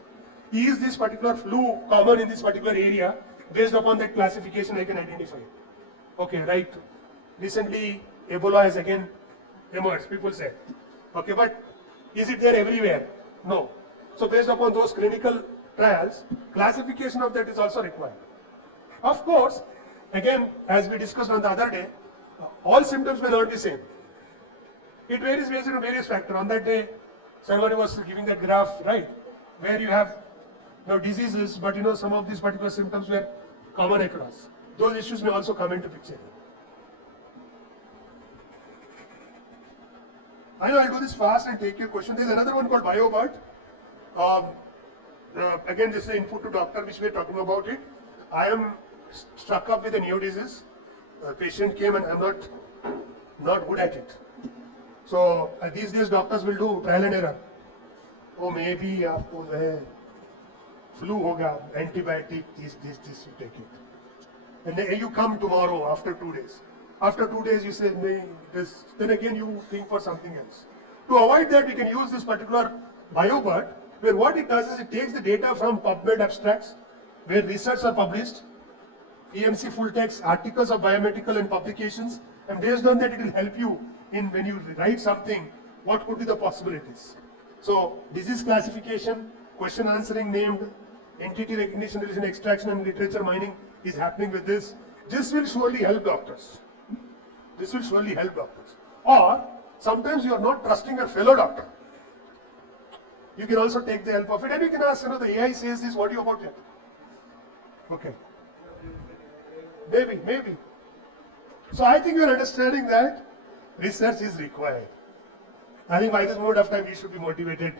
Is this particular flu common in this particular area? Based upon that classification, I can identify. Okay, right. Recently, Ebola has again emerged, people say. Okay, but is it there everywhere? No. So based upon those clinical trials, classification of that is also required. Of course, again, as we discussed on the other day, all symptoms may not be same. It varies based on various factors. On that day, somebody was giving that graph, right, where you have diseases, but some of these particular symptoms were common across. Those issues may also come into picture. I know I'll do this fast and take your question. There's another one called BioBot. Again, this is the input to doctor, which we're talking about it. I am struck up with a new disease. A patient came and I'm not good at it. So these days doctors will do trial and error. Oh, maybe aapko flu hoga, antibiotic, this, you take it. And then you come tomorrow after 2 days. After 2 days you say, no, this, then again you think for something else. To avoid that, we can use this particular BioBot, where what it does is it takes the data from PubMed abstracts, where research are published, EMC full text, articles of biomedical and publications, and based on that it will help you in when you write something, what could be the possibilities. So disease classification, question answering named, entity recognition, relation extraction and literature mining is happening with this. This will surely help doctors. This will surely help doctors. Or sometimes you are not trusting your fellow doctor. You can also take the help of it, and you can ask, the AI says this, what do you about it? Okay. Maybe. So I think you are understanding that research is required. I think by this moment of time we should be motivated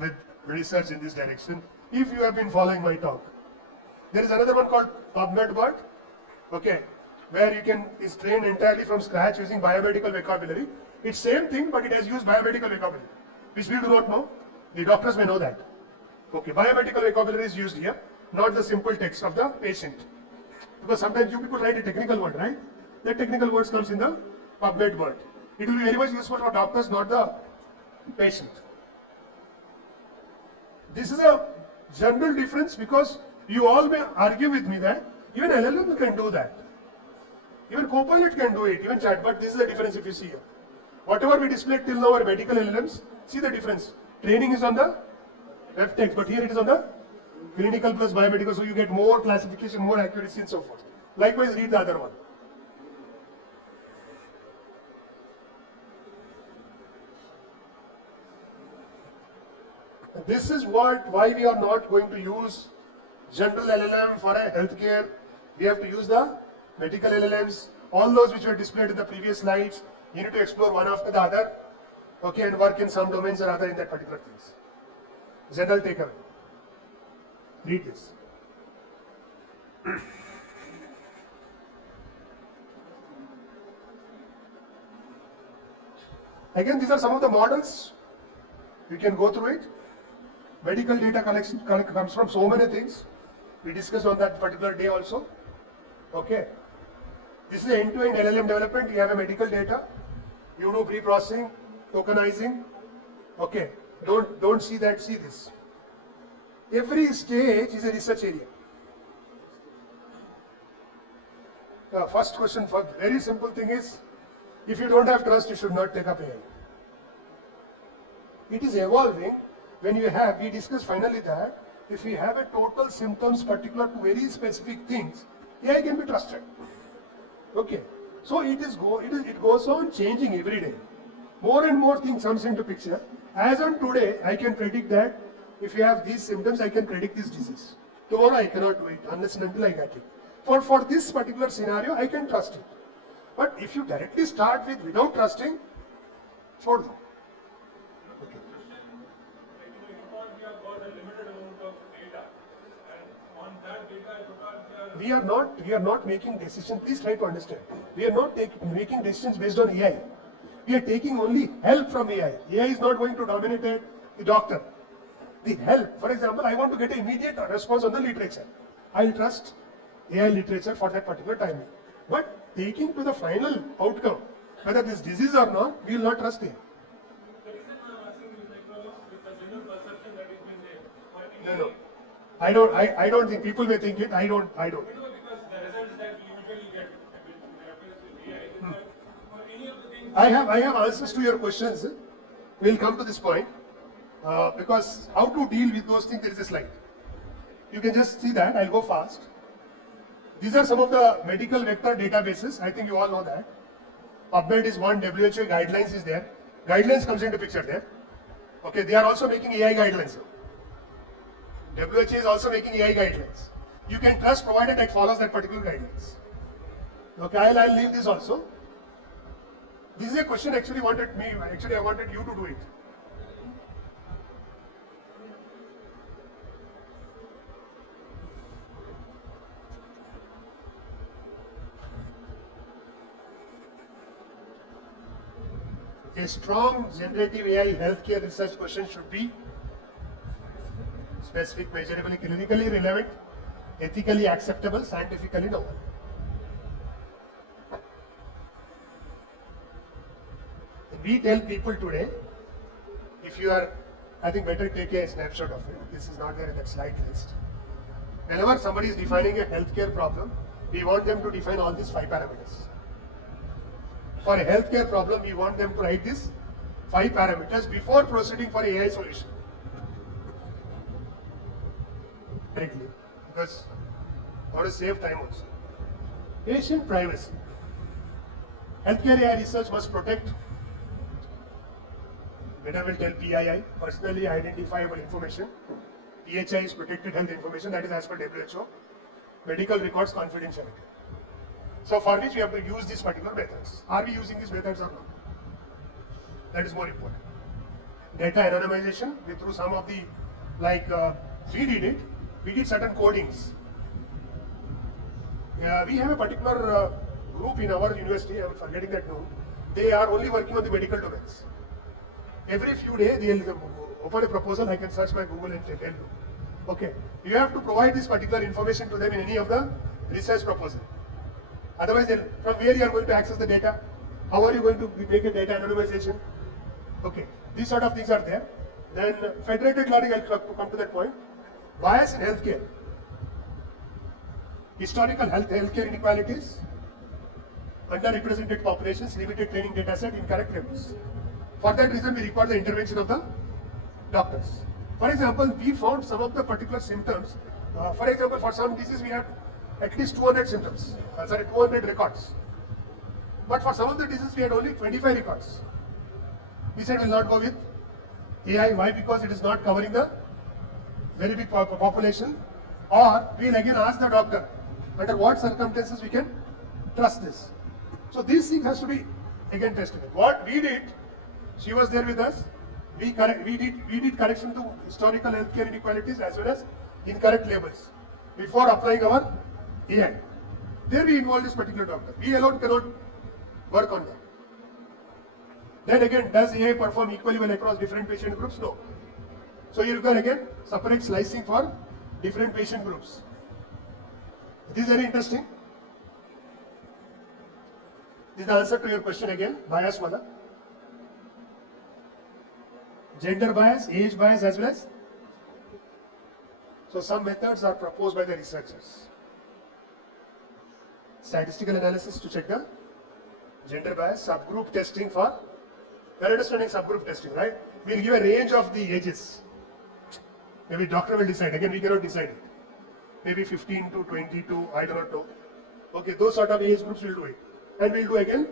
with research in this direction, if you have been following my talk. There is another one called PubMed, okay, where you can, is trained entirely from scratch using biomedical vocabulary. It's same thing, but it has used biomedical vocabulary, which we do not know. The doctors may know that. Okay, biomedical vocabulary is used here, not the simple text of the patient. Because sometimes you people write a technical word, right? That technical words comes in the PubMed word. It will be very much useful for doctors, not the patient. This is a general difference, because you all may argue with me that even LLM can do that. Even Copilot can do it, even chat, but this is the difference if you see here. Whatever we displayed till now are medical LLMs, see the difference. Training is on the web text, but here it is on the clinical plus biomedical, so you get more classification, more accuracy and so forth. Likewise, read the other one. This is why we are not going to use general LLM for a healthcare. We have to use the medical LLMs, all those which were displayed in the previous slides. You need to explore one after the other, okay, and work in some domains or other in that particular things. General takeaway. Read this. Again, these are some of the models. You can go through it. Medical data collection comes from so many things. We discussed on that particular day also. Okay. This is end-to-end LLM development. You have a medical data. You do pre-processing, tokenizing. Okay. Don't see that. See this. Every stage is a research area. The first question, for very simple thing is, if you don't have trust, you should not take up AI. It is evolving. When you have, we discussed finally that if we have a total symptoms particular to very specific things, AI can be trusted. Okay. So it goes on changing every day. More and more things comes into picture. As on today, I can predict that if you have these symptoms, I can predict this disease. Tomorrow I cannot do it unless and until I get it. For this particular scenario, I can trust it. But if you directly start with without trusting, छोड़ दो. Okay. We are not making decisions. Please try to understand. We are not making decisions based on AI. We are taking only help from AI. AI is not going to dominate the doctor. The help, for example, I want to get an immediate response on the literature. I'll trust AI literature for that particular time. But taking to the final outcome, whether this disease or not, we will not trust AI. No. I don't think people may think it. I don't. I have answers to your questions. We'll come to this point because how to deal with those things. There is a slide. You can just see that. I'll go fast. These are some of the medical vector databases. I think you all know that. PubMed is one. WHO guidelines is there. Guidelines comes into picture there. Okay, they are also making AI guidelines. WHO is also making AI guidelines. You can trust provided it follows that particular guidelines. Okay, I'll leave this also. This is a question I wanted you to do it. A strong generative AI healthcare research question should be specific, measurably, clinically relevant, ethically acceptable, scientifically novel. We tell people today, if you are, I think better take a snapshot of it. This is not there in that slide list. Whenever somebody is defining a healthcare problem, we want them to define all these 5 parameters. For a healthcare problem, we want them to write these 5 parameters before proceeding for AI solution. Directly, because I want to save time also. Patient privacy. Healthcare AI research must protect, when I will tell PII, personally identifiable information. PHI is protected health information, that is as per WHO. Medical records confidentiality. So for which we have to use these particular methods. Are we using these methods or not? That is more important. Data anonymization, we through some of the, we did certain codings. We have a particular group in our university, I'm forgetting that name. They are only working on the medical domains. Every few days, they will open a proposal, I can search my Google and tell you. Okay, you have to provide this particular information to them in any of the research proposal. Otherwise, from where you are going to access the data? How are you going to make a data anonymization? Okay, these sort of things are there. Then federated learning, I'll come to that point. Bias in healthcare. Historical healthcare inequalities. Underrepresented populations, limited training data set, incorrect labels. For that reason, we require the intervention of the doctors. For example, we found some of the particular symptoms. For example, for some diseases, we had at least 200 symptoms, 200 records. But for some of the diseases, we had only 25 records. We said we'll not go with AI. Why? Because it is not covering the very big population. Or we'll again ask the doctor, under what circumstances we can trust this. So this thing has to be again tested. What we did, she was there with us. We did correction to historical healthcare inequalities as well as incorrect labels before applying our AI. There we involve this particular doctor. We alone cannot work on that. Then again, does AI perform equally well across different patient groups? No. So you can again separate slicing for different patient groups. This is very interesting. This is the answer to your question again. Bias wala. Gender bias, age bias as well as. So some methods are proposed by the researchers. Statistical analysis to check the gender bias, subgroup testing for, we are understanding subgroup testing, right? We'll give a range of the ages. Maybe doctor will decide, again we cannot decide it. Maybe 15 to 22, I do not know. Okay, those sort of age groups will do it. And we'll do again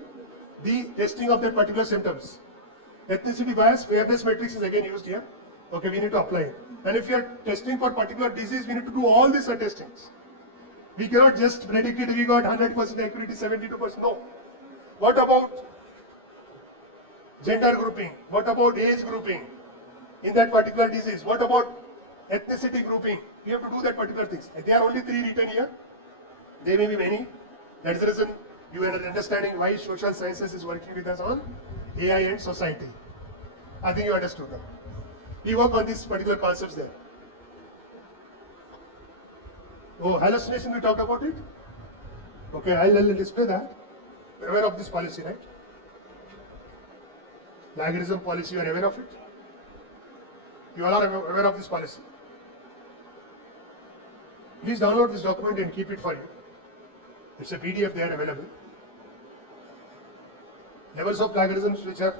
the testing of that particular symptoms. Ethnicity bias, fairness matrix is again used here. Okay, we need to apply it. And if you are testing for particular disease, we need to do all these testings. We cannot just predict it, we got 100% accuracy, 72%, no. What about gender grouping? What about age grouping in that particular disease? What about ethnicity grouping? We have to do that particular things. There are only 3 written here. There may be many. That's the reason you are understanding why social sciences is working with us on AI and society. I think you understood that. We work on these particular concepts there. Oh, hallucination, we talked about it? Okay, I'll display that. You're aware of this policy, right? Plagiarism policy, you are aware of it? You all are aware of this policy? Please download this document and keep it for you. It's a PDF there available. Levels of plagiarisms which are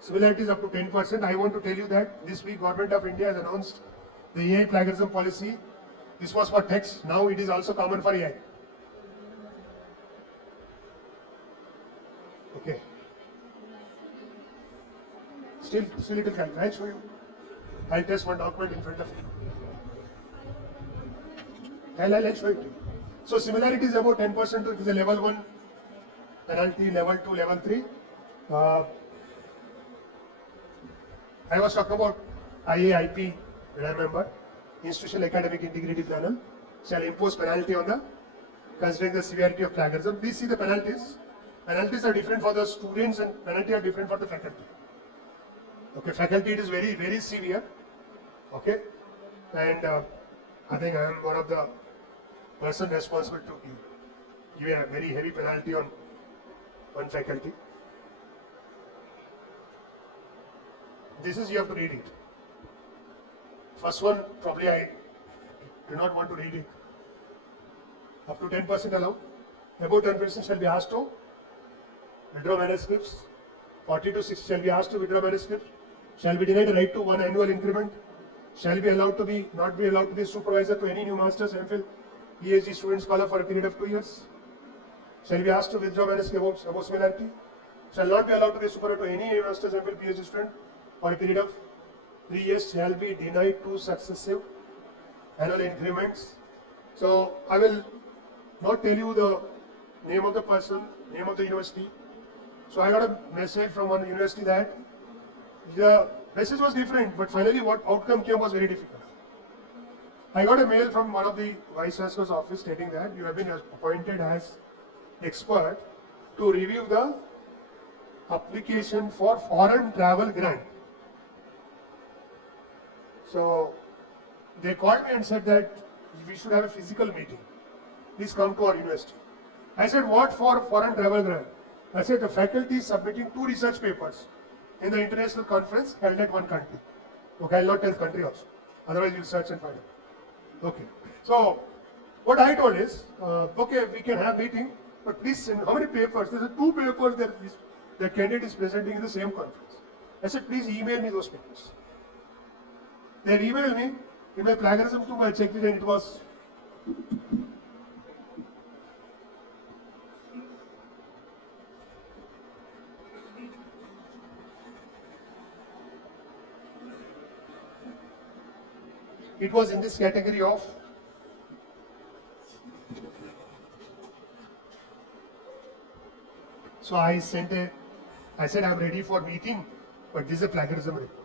similarities up to 10%. I want to tell you that this week Government of India has announced the AI plagiarism policy. This was for text, now it is also common for AI. Okay. Still it will come. I'll show you. I'll test one document in front of you. I'll show it to you. So similarity is about 10%. It is a level 1 penalty, level 2, level 3. I was talking about IAIP, remember, Institutional Academic Integrity Panel shall impose penalty on the considering the severity of plagiarism. Please see the penalties. Penalties are different for the students and penalty are different for the faculty. Okay, faculty it is very, very severe. Okay, and I think I am one of the person responsible to give a very heavy penalty on faculty. This is, you have to read it. First one, probably I do not want to read it. Up to 10% allowed. Above 10% shall be asked to withdraw manuscripts. 40 to 60 shall be asked to withdraw manuscripts. Shall be denied the right to 1 annual increment. Shall be allowed to be, not be allowed to be supervisor to any new masters, MPhil, PhD student scholar for a period of 2 years. Shall be asked to withdraw manuscripts above similarity. Shall not be allowed to be supervisor to any new masters, MPhil, PhD student for a period of 3 years. Shall be denied 2 successive annual increments. So I will not tell you the name of the person, name of the university. So I got a message from one university that the message was different, but finally what outcome came was very difficult. I got a mail from one of the Vice Chancellor's office stating that you have been appointed as expert to review the application for foreign travel grant. So they called me and said that we should have a physical meeting. Please come to our university. I said, what for foreign travel grant? I said, the faculty is submitting 2 research papers in the international conference held at one country. Okay, I'll not tell country also. Otherwise, you'll search and find it. Okay. So, what I told is, okay, we can have meeting, but please send how many papers? There's 2 papers that the candidate is presenting in the same conference. I said, please email me those papers. They emailed me in my plagiarism too. I checked it and it was. It was in this category of so I said I'm ready for meeting, but this is a plagiarism report.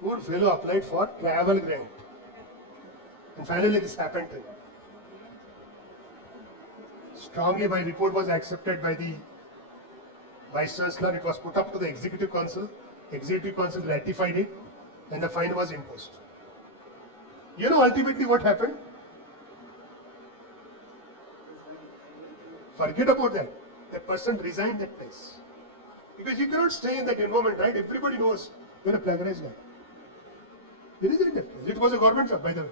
Poor fellow applied for travel grant. And finally this happened to him. Strongly my report was accepted by the Vice Chancellor. It was put up to the Executive Council. Executive Council ratified it and the fine was imposed. You know ultimately what happened? Forget about that. The person resigned that place. Because you cannot stay in that environment, right? Everybody knows you're a plagiarized guy. There isn't that place. It was a government job, by the way.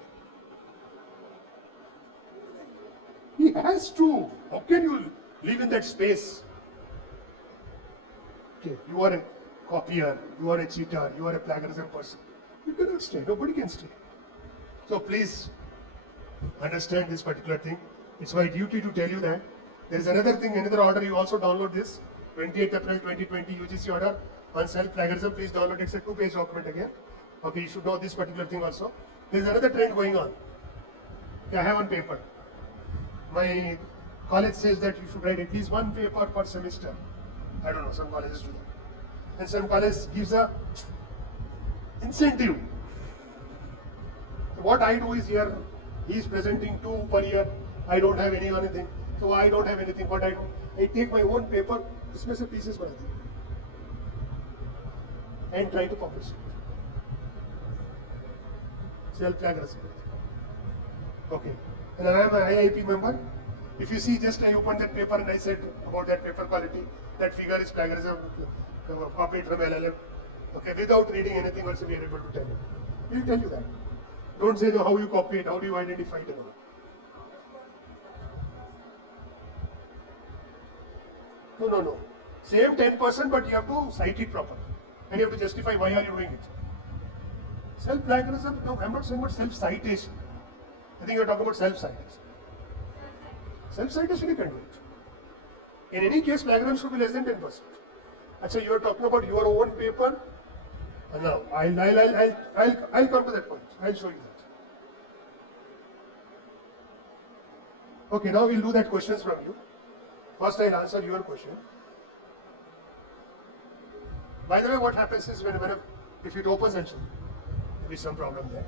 He has to. How can you live in that space? Okay, you are a copier, you are a cheater, you are a plagiarism person. You cannot stay. Nobody can stay. So please understand this particular thing. It's my duty to tell you that. There is another thing, another order. You also download this. 28th April 2020 UGC order on self-plagiarism. Please download it. It's a 2-page document again. Okay, you should know this particular thing also. There is another trend going on. Okay, I have one paper. My college says that you should write at least 1 paper per semester. I don't know, some colleges do that. And some colleges gives a incentive. So what I do is here, he is presenting 2 per year. I don't have anything. So I don't have anything. What I do, I take my own paper, dismiss the pieces and try to publish it. Self-plagiarism. Okay. And I am an IIP member. If you see, just I opened that paper and I said about that paper quality, that figure is plagiarism, copied from LLM. Okay, without reading anything also we are able to tell you. We'll tell you that. Don't say how you copy it, how do you identify it and all. No, no, no. Same 10%, but you have to cite it properly. And you have to justify why are you doing it. Self-plagiarism, no, I'm not saying about self-citation. I think you're talking about self-citation. Self-citation you can do it. In any case, plagiarism should be less than 10%. Actually, you are talking about your own paper. No, I'll come to that point. I'll show you that. Okay, now we'll do that questions from you. First, I'll answer your question. By the way, what happens is if it opens and there is some problem there.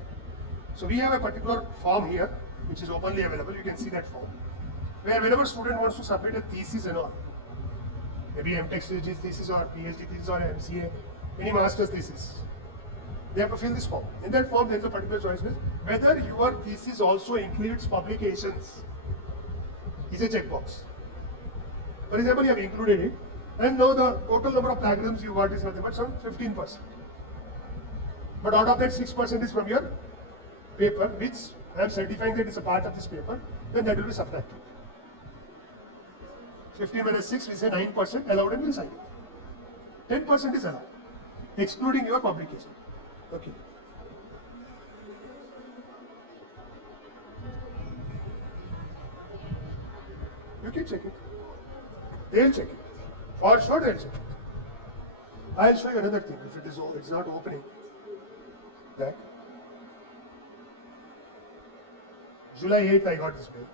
So we have a particular form here, which is openly available. You can see that form, where whenever student wants to submit a thesis and all, maybe MTech thesis or PhD thesis or MCA, any master's thesis, they have to fill this form. In that form, there is a particular choice list. Whether your thesis also includes publications is a checkbox. For example, you have included it, and now the total number of plagiarisms you got is nothing but some 15%. But out of that, 6% is from your paper, which I am certifying that is a part of this paper, then that will be subtracted. 15 minus 6 is a 9% allowed and will sign it. 10% is allowed, excluding your publication. Okay. You can check it. They'll check it. For sure they'll check it. I'll show you another thing. If it's not opening. Back. July 8th I got this mail.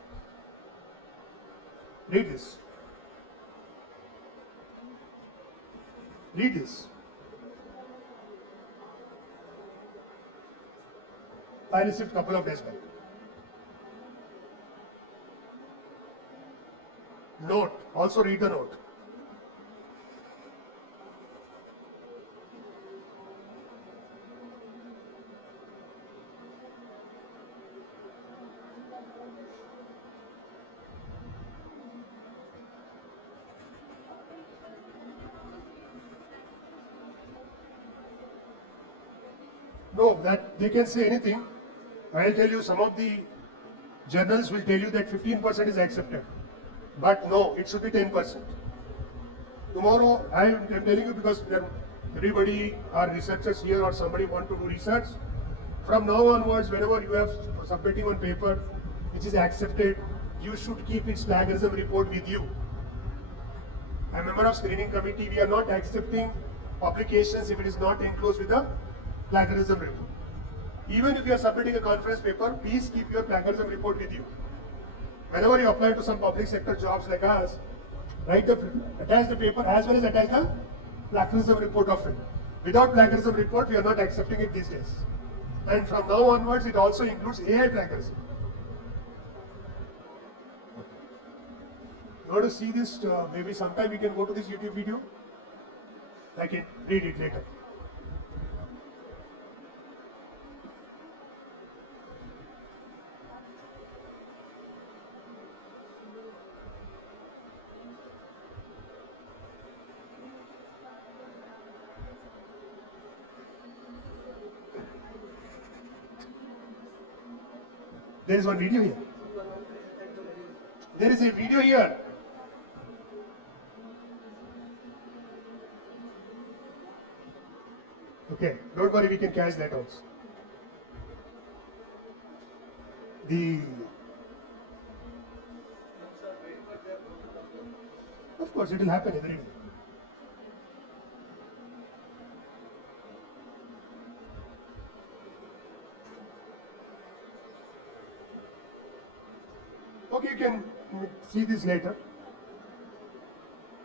Read this. Read this. I received a couple of days back. Note. Also read the note. No, that they can say anything. I'll tell you, some of the journals will tell you that 15% is accepted. But no, it should be 10%. Tomorrow, I am telling you because everybody are researchers here or somebody want to do research. From now onwards, whenever you have submitting one paper which is accepted, you should keep its plagiarism report with you. I'm a member of screening committee. We are not accepting publications if it is not enclosed with the plagiarism report. Even if you are submitting a conference paper, please keep your plagiarism report with you. Whenever you apply to some public sector jobs like us, attach the paper as well as attach the plagiarism report of it. Without plagiarism report, we are not accepting it these days. And from now onwards, it also includes AI plagiarism. You want to see this? Maybe sometime we can go to this YouTube video. I can read it later. There is one video here. There is a video here. Okay, don't worry, we can catch that also. Of course, it will happen every day. Okay, you can see this later.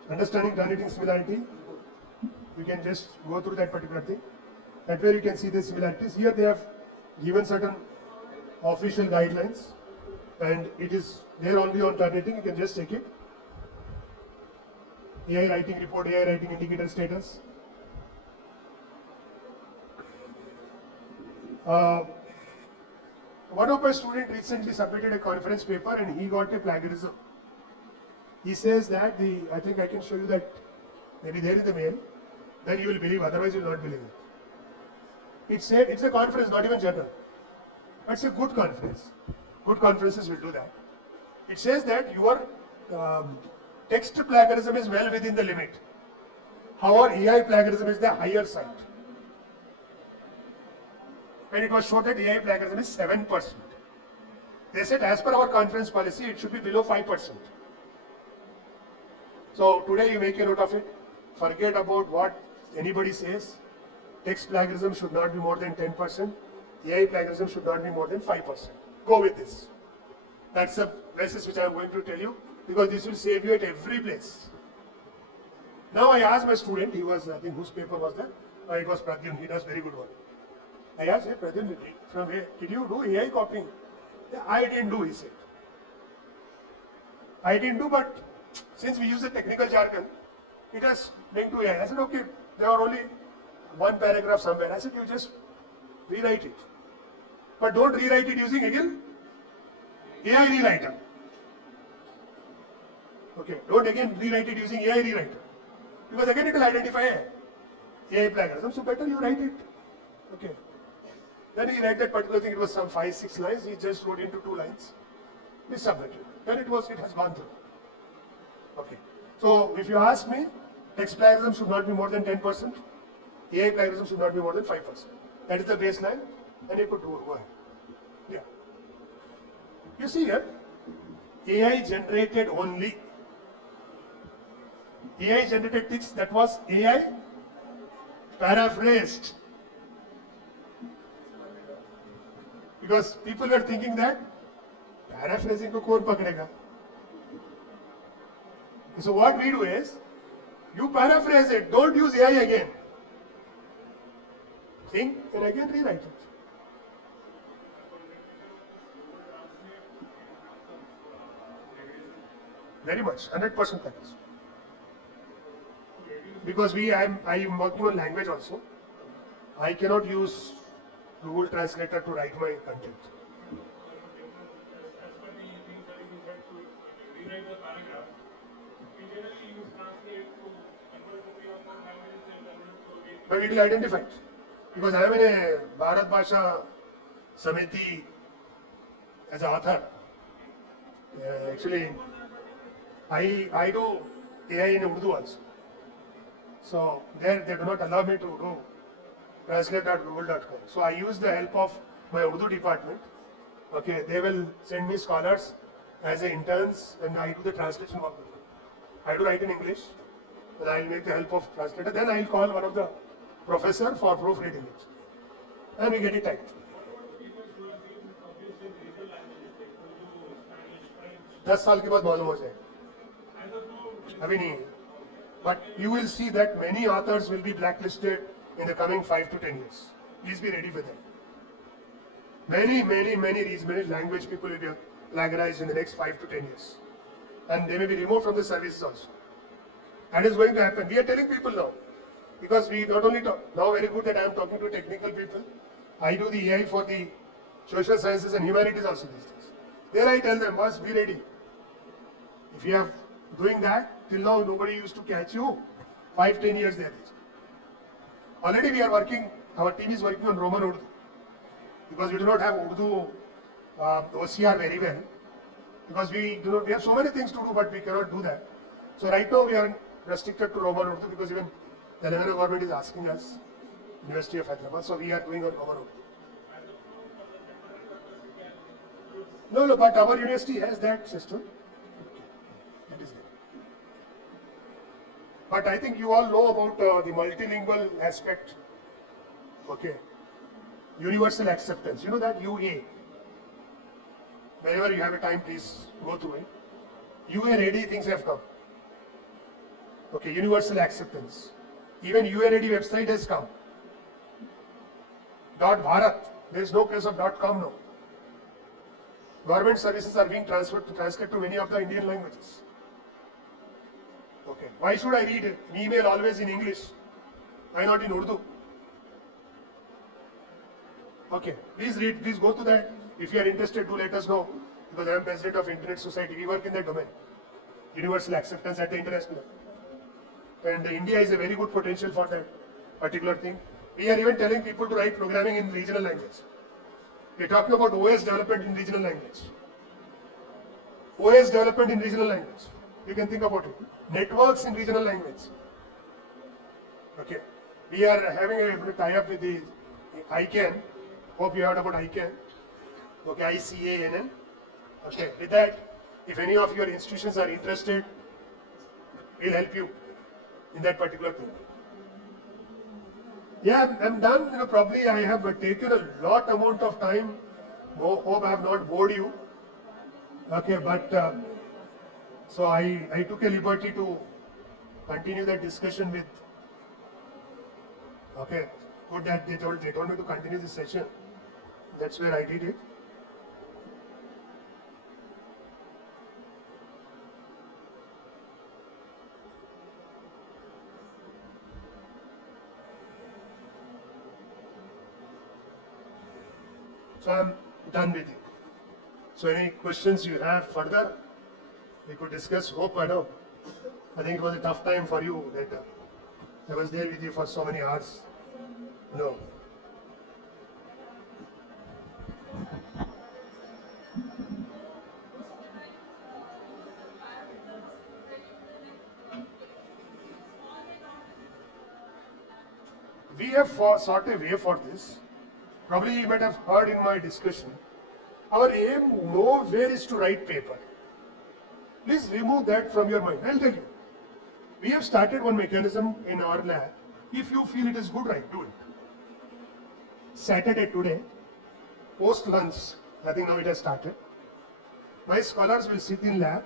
Understanding turnitin similarity. You can just go through that particular thing. That way you can see the similarities. Here they have given certain official guidelines and it is there only on turnitin. You can just check it. AI writing report, AI writing indicator status. One of my students recently submitted a conference paper and he got a plagiarism. He says that I think I can show you that, maybe there in the mail, then you will believe, otherwise you will not believe it. It said, it's a conference, not even general. But it's a good conference. Good conferences will do that. It says that your text plagiarism is well within the limit. However, AI plagiarism is the higher side. And it was shown that AI plagiarism is 7%. They said as per our conference policy, it should be below 5%. So today you make a note of it. Forget about what anybody says. Text plagiarism should not be more than 10%. AI plagiarism should not be more than 5%. Go with this. That's the basis which I am going to tell you, because this will save you at every place. Now I asked my student, he was, I think whose paper was that? It was Pradyum, he does very good work. I asked, hey Pradyum, from where? Did you do AI copying? Yeah, I didn't do, he said. I didn't do, but since we use the technical jargon, it has linked to AI. I said, okay, there are only one paragraph somewhere. I said, you just rewrite it. But don't rewrite it using again AI rewriter. Okay, don't again rewrite it using AI rewriter. Because again it will identify AI plagiarism, so better you write it. Okay. Then he write that particular thing, it was some 5-6 lines, he just wrote into 2 lines. He submitted. Then it has gone through. Okay. So if you ask me, text plagiarism should not be more than 10%, AI plagiarism should not be more than 5%. That is the baseline, and you could go ahead. Yeah. You see here, AI generated only. AI generated text, that was AI paraphrased. Because people were thinking that paraphrasing ko kaun pakdega. So what we do is, you paraphrase it, don't use AI again. Think and again rewrite it. Very much, 100% correct. Because I am working on language also. I cannot use Google Translator to write my content. But it will identify it. Because I am in a Bharat Bhasha Samiti as an author. Actually, I do AI in Urdu also. So there they do not allow me to do translate.google.com. So I use the help of my Urdu department. Okay, they will send me scholars as interns and I do the translation work with them. I do write in English and I will make the help of translator. Then I will call one of the professor for proofreading it. And we get it typed. 10 साल के बाद मालूम हो जाएगा. अभी नहीं. But you will see that many authors will be blacklisted in the coming 5 to 10 years. Please be ready for that. Many language people will be plagiarized in the next 5 to 10 years. And they may be removed from the services also. That is going to happen. We are telling people now. Because we not only talk, now very good that I am talking to technical people. I do the AI for the social sciences and humanities also these days. There I tell them, must be ready. If you are doing that, till now nobody used to catch you. 5-10 years there. Already we are working, our team is working on Roman Urdu. Because we do not have Urdu OCR very well. Because we have so many things to do, but we cannot do that. So right now we are restricted to Roman Urdu because even the Telangana government is asking us, University of Hyderabad, so we are doing on Roman Urdu. No, but our university has that system. That is it. But I think you all know about the multilingual aspect. Okay. Universal acceptance. You know that UA. Whenever you have a time, please go through it. UA ready things have come. Okay, universal acceptance. Even UA ready website has come. .Bharat. There is no case of .com now. Government services are being translated to many of the Indian languages. Okay. Why should I read an email always in English? Why not in Urdu? Okay. Please read. Please go to that If you are interested, do let us know, because I am president of Internet Society. We work in that domain, universal acceptance at the international level. And India is a very good potential for that particular thing. We are even telling people to write programming in regional language. We are talking about OS development in regional language. OS development in regional language. You can think about it. Networks in regional language. Okay. We are having a tie-up with the ICANN. Hope you heard about ICANN. Okay, ICANN. Okay, with that, if any of your institutions are interested, we'll help you in that particular thing. Yeah, I'm done. Probably I have taken a lot amount of time. Hope I have not bored you. Okay, but so I took a liberty to continue that discussion with. Okay, good that they told me to continue this session. That's where I did it. So I'm done with you. So any questions you have further, we could discuss. Hope I know. I think it was a tough time for you that I was there with you for so many hours. No. We have sought a way for this. Probably you might have heard in my discussion. Our aim nowhere is to write paper. Please remove that from your mind. I'll tell you. We have started one mechanism in our lab. If you feel it is good, right, do it. Saturday today, post lunch, I think now it has started. My scholars will sit in lab.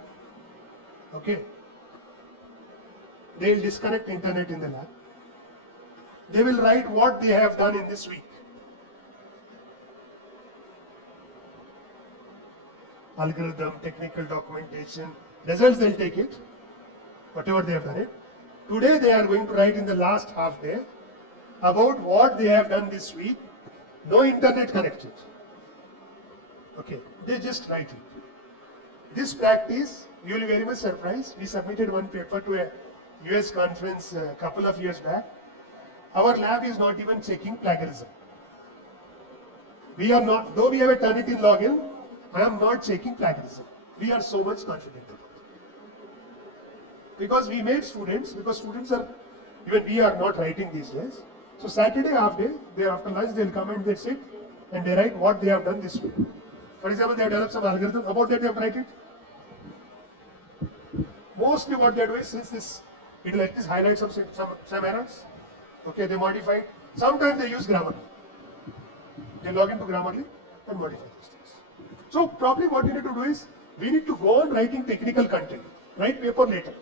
Okay. They will disconnect internet in the lab. They will write what they have done in this week. Algorithm, technical documentation, results they'll take it, whatever they have done it. Today they are going to write in the last half day about what they have done this week, no internet connected. Okay, they just write it. This practice, you will be very much surprised. We submitted one paper to a US conference a couple of years back. Our lab is not even checking plagiarism. We are not, though we have a Turnitin login, I am not checking plagiarism. We are so much confident about it. Because we made students, because students are, even we are not writing these days. So Saturday half day, they after lunch they'll come and they sit and they write what they have done this week. For example, they have developed some algorithm, about that they have written it. Mostly what they do is, since this, it will at least highlight some errors. Okay, they modify it. Sometimes they use Grammarly. They log into Grammarly and modify these things. So probably what we need to do is, we need to go on writing technical content, write paper later.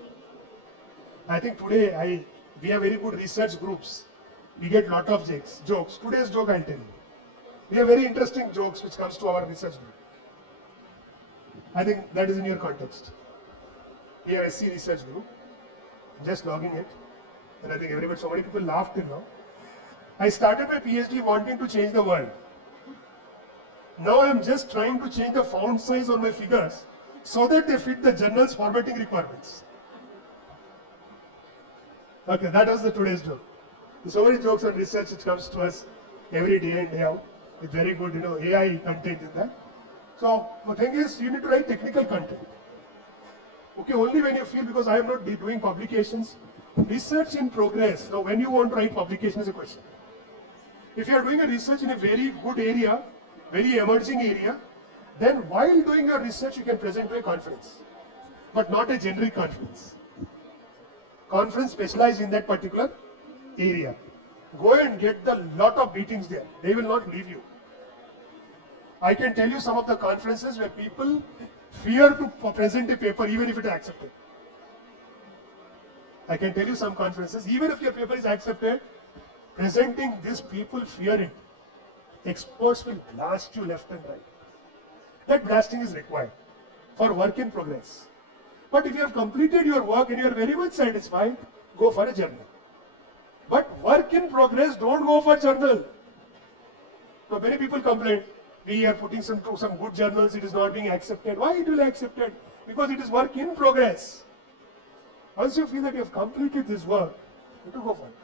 I think today we have very good research groups. We get lot of jokes. Today's joke I'll tell you. We have very interesting jokes which comes to our research group. I think that is in your context. We have SC research group. Just logging it. And I think everybody, so many people laughed till now. I started my PhD wanting to change the world. Now I am just trying to change the font size on my figures so that they fit the journal's formatting requirements. Okay, that was the today's joke. There's so many jokes on research which comes to us every day and day out with very good, AI content in that. So the thing is, you need to write technical content. Okay, only when you feel, because I am not doing publications. Research in progress. Now, when you want to write publication is a question. If you are doing a research in a very good area, very emerging area, then while doing your research, you can present to a conference, but not a generic conference. Conference specialized in that particular area. Go and get the lot of meetings there. They will not leave you. I can tell you some of the conferences where people fear to present a paper even if it is accepted. I can tell you some conferences, even if your paper is accepted, presenting this, people fear it. Experts will blast you left and right. That blasting is required for work in progress. But if you have completed your work and you are very much satisfied, go for a journal. But work in progress, don't go for journal. So many people complain, we are putting some good journals, it is not being accepted. Why it will be accepted? Because it is work in progress. Once you feel that you have completed this work, you have to go for it.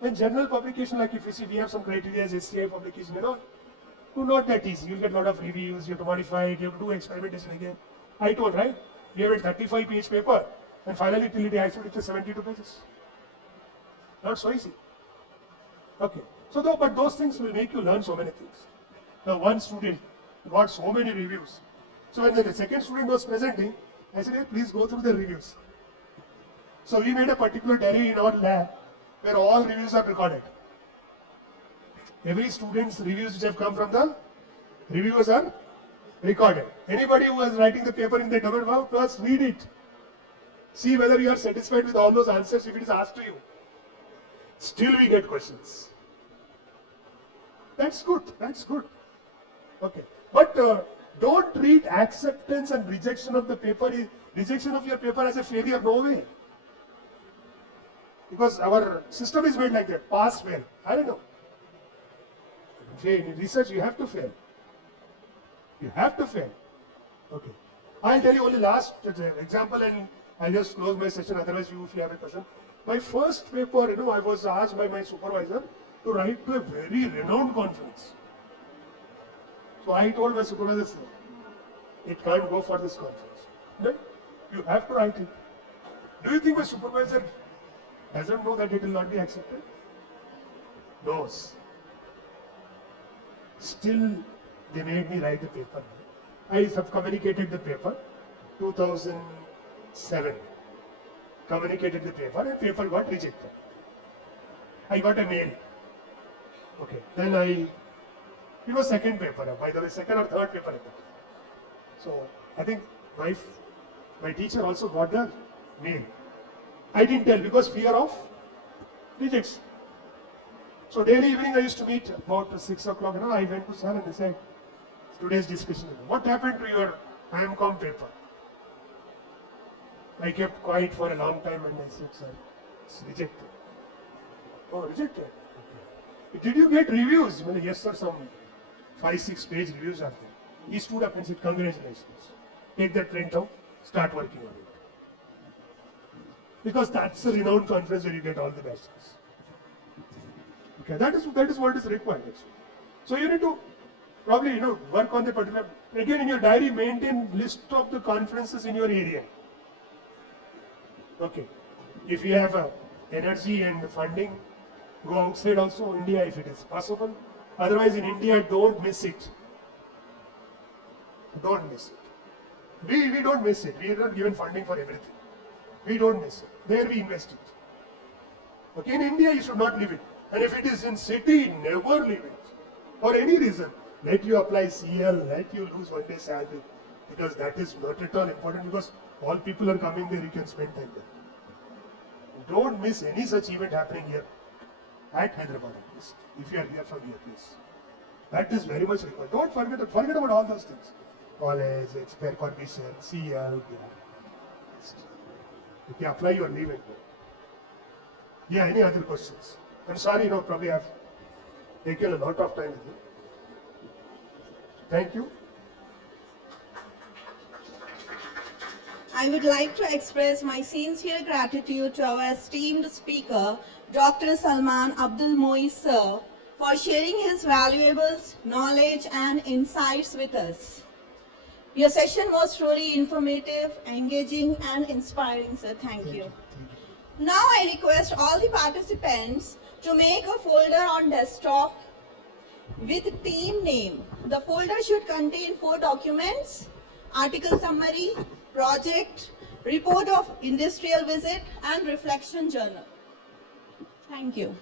When journal publication, like if you see, we have some criteria as SCI publication and all, not that easy. You'll get a lot of reviews, you have to modify it, you have to do experimentation again. I told, right? We have a 35-page paper, and finally till it accepted it to 72 pages. Not so easy. Okay. So but those things will make you learn so many things. Now one student got so many reviews. So when the second student was presenting, I said, hey, please go through the reviews. So we made a particular diary in our lab where all reviews are recorded. Every student's reviews which have come from the reviewers are recorded. Anybody who is writing the paper in the domain, well, first read it. See whether you are satisfied with all those answers if it is asked to you. Still we get questions. That's good, that's good. Okay, but don't treat acceptance and rejection of the paper, rejection of your paper as a failure, no way. Because our system is made like that, pass, fail. I don't know. In research, you have to fail. You have to fail. Okay. I'll tell you only last example and I'll just close my session, otherwise if you have a question. My first paper, I was asked by my supervisor to write to a very renowned conference. So I told my supervisor, sir, it can't go for this conference. No, you have to write it. Do you think my supervisor doesn't know that it will not be accepted? Knows. Still, they made me write the paper. I have communicated the paper, 2007. Communicated the paper and paper got rejected. I got a mail. Okay, then it was second paper, by the way, second or third paper. So I think my teacher also got the mail. I didn't tell because fear of rejects. So daily evening I used to meet about 6 o'clock. I went to sir and I said, today's discussion, what happened to your IMCOM paper? I kept quiet for a long time and I said, sir, it's rejected. Oh, rejected? Okay. Did you get reviews? Well, yes sir, some 5-6 page reviews are there. He stood up and said, congratulations. Take that print out, start working on it. Because that's a renowned conference where you get all the best. Okay, that is what is required actually. So you need to probably work on the particular, again in your diary maintain list of the conferences in your area. Okay, if you have energy and funding, go outside also India if it is possible. Otherwise in India, don't miss it. Don't miss it. We don't miss it. We are not given funding for everything. We don't miss it. There we invest it. Okay, in India you should not leave it. And if it is in city, never leave it. For any reason, let you apply CL, let you lose one day salary. Because that is not at all important because all people are coming there, you can spend time there. Don't miss any such event happening here at Hyderabad at least. If you are here from here, please. That is very much required. Don't forget about all those things. College, fair condition, CL. If you apply, you are leaving. Yeah, any other questions? I'm sorry, probably I've taken a lot of time with you. Thank you. I would like to express my sincere gratitude to our esteemed speaker, Dr. Salman Abdul Moiz, sir, for sharing his valuable knowledge and insights with us. Your session was truly informative, engaging, and inspiring, sir. Thank you. Now I request all the participants to make a folder on desktop with team name. The folder should contain 4 documents: article summary, project, report of industrial visit, and reflection journal. Thank you.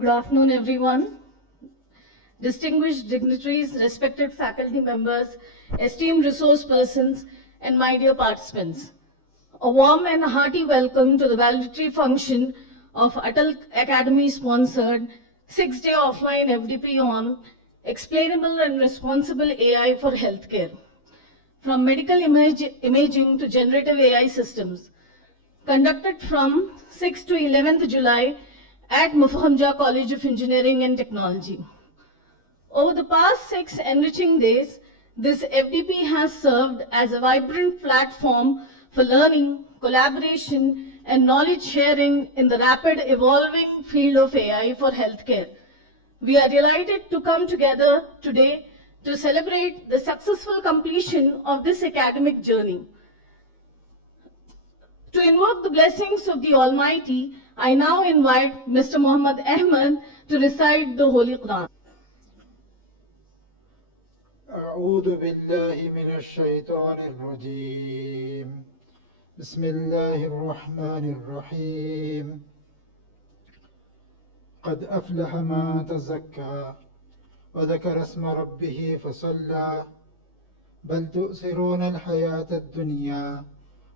Good afternoon, everyone. Distinguished dignitaries, respected faculty members, esteemed resource persons, and my dear participants. A warm and hearty welcome to the valedictory function of Atal Academy sponsored 6-day offline FDP on Explainable and Responsible AI for Healthcare. From medical imaging to generative AI systems. Conducted from 6th to 11th July at Mufahhamja College of Engineering and Technology. Over the past 6 enriching days, this FDP has served as a vibrant platform for learning, collaboration, and knowledge sharing in the rapid evolving field of AI for healthcare. We are delighted to come together today to celebrate the successful completion of this academic journey. To invoke the blessings of the Almighty, I now invite Mr. Muhammad Ahmed to recite the Holy Quran. أعوذ بالله من الشيطان الرجيم بسم الله الرحمن الرحيم قد أفلح من تزكى وذكر اسم ربه فصلى بل تؤثرون الحياة الدنيا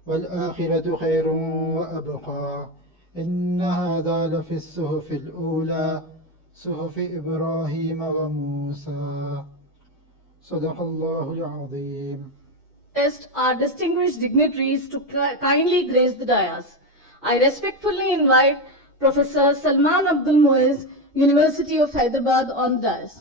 والآخرة خير وأبقى إن هذا لفي الصحف الأولى صحف إبراهيم وموسى صدق الله العظيم. Our distinguished dignitaries to kindly grace the dais. I respectfully invite Professor Salman Abdul Moiz, University of Hyderabad on the dais.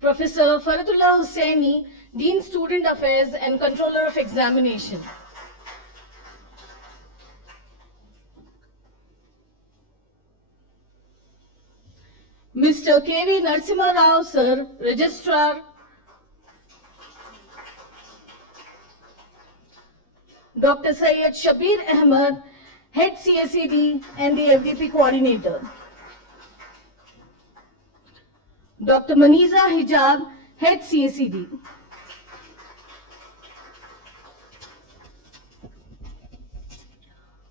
Professor Farhatullah Hussaini, Dean Student Affairs and Controller of Examination. Mr. K.V. Narasimha Rao, Sir, Registrar. Dr. Syed Shabir Ahmed, Head CSED and the FDP Coordinator. Dr. Maniza Hijab, Head CSED.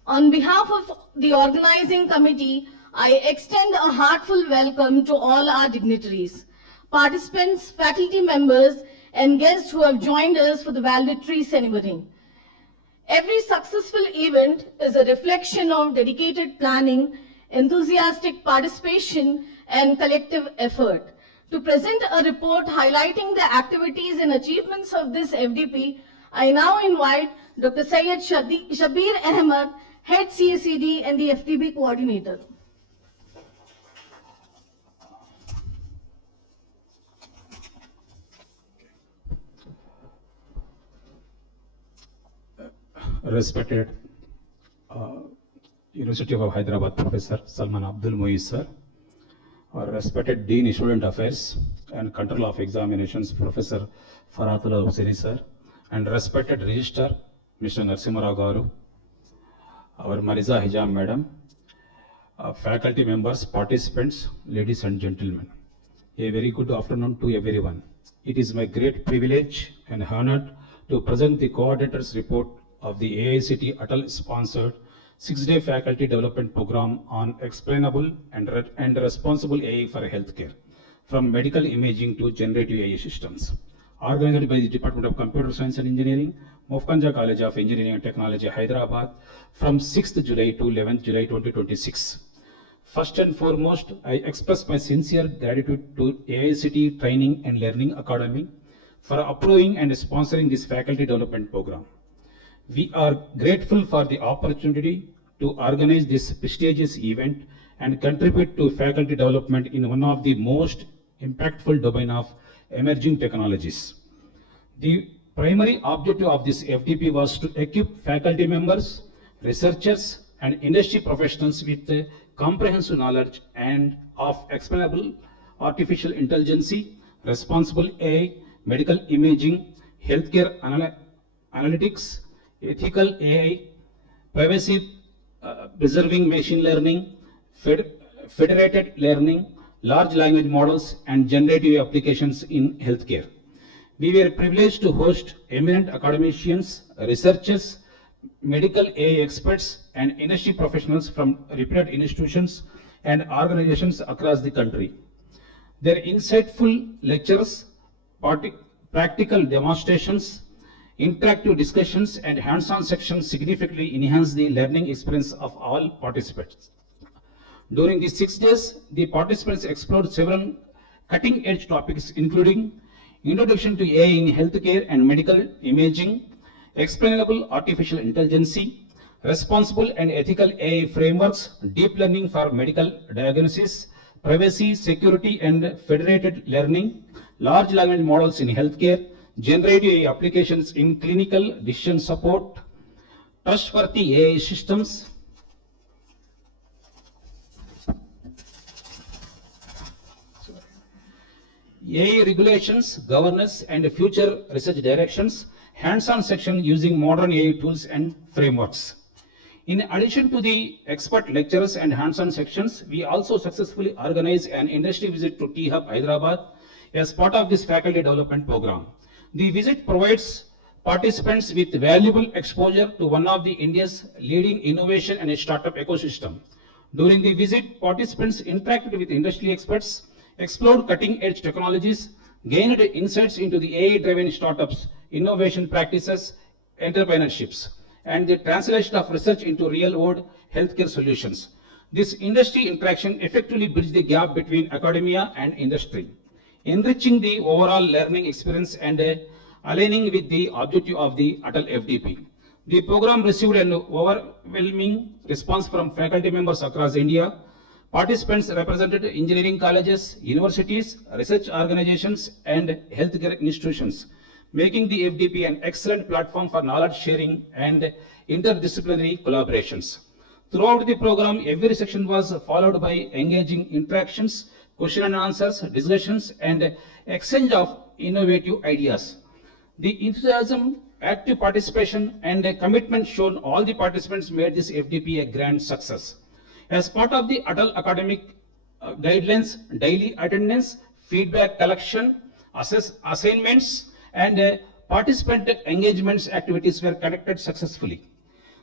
On behalf of the organizing committee, I extend a heartfelt welcome to all our dignitaries, participants, faculty members, and guests who have joined us for the valedictory ceremony. Every successful event is a reflection of dedicated planning, enthusiastic participation, and collective effort. To present a report highlighting the activities and achievements of this FDP, I now invite Dr. Syed Shabir Ahmed, Head CSED and the FDP Coordinator. Respected University of Hyderabad Professor Salman Abdul Moiz, sir, respected Dean Student Affairs and Control of Examinations Professor Farhatullah Hussaini, sir, and respected Registrar Mr. Narasimha Rao garu, our Mariza Hijab Madam, faculty members, participants, ladies and gentlemen. A very good afternoon to everyone. It is my great privilege and honor to present the coordinator's report of the AICTE Atal sponsored 6-day faculty development program on explainable and responsible AI for healthcare, from medical imaging to generative AI systems. Organized by the Department of Computer Science and Engineering, Mufahhamja College of Engineering and Technology, Hyderabad, from 6th July to 11th July 2026. First and foremost, I express my sincere gratitude to AICTE Training and Learning Academy for approving and sponsoring this faculty development program. We are grateful for the opportunity to organize this prestigious event and contribute to faculty development in one of the most impactful domain of emerging technologies. The primary objective of this FDP was to equip faculty members, researchers, and industry professionals with comprehensive knowledge and of explainable artificial intelligence, responsible AI, medical imaging, healthcare analytics, ethical AI, privacy preserving machine learning, federated learning, large language models, and generative applications in healthcare. We were privileged to host eminent academicians, researchers, medical AI experts and industry professionals from reputed institutions and organizations across the country. Their insightful lectures, practical demonstrations, interactive discussions, and hands-on sections significantly enhance the learning experience of all participants. During these 6 days, the participants explored several cutting-edge topics, including introduction to AI in healthcare and medical imaging, explainable artificial intelligence, responsible and ethical AI frameworks, deep learning for medical diagnosis, privacy, security, and federated learning, large language models in healthcare, generative AI applications in clinical decision support, trustworthy AI systems, AI regulations, governance, and future research directions, hands-on section using modern AI tools and frameworks. In addition to the expert lectures and hands-on sections, we also successfully organized an industry visit to T-Hub, Hyderabad as part of this faculty development program. The visit provides participants with valuable exposure to one of the India's leading innovation and startup ecosystem. During the visit, participants interacted with industry experts, explored cutting-edge technologies, gained insights into the AI-driven startups, innovation practices, entrepreneurships, and the translation of research into real-world healthcare solutions. This industry interaction effectively bridged the gap between academia and industry, enriching the overall learning experience and aligning with the objective of the ATAL FDP. The program received an overwhelming response from faculty members across India. Participants represented engineering colleges, universities, research organizations, and healthcare institutions, making the FDP an excellent platform for knowledge sharing and interdisciplinary collaborations. Throughout the program, every section was followed by engaging interactions, question and answers, discussions, and exchange of innovative ideas. The enthusiasm, active participation, and commitment shown all the participants made this FDP a grand success. As part of the ATAL academic guidelines, daily attendance, feedback collection, assignments, and participant engagements activities were conducted successfully.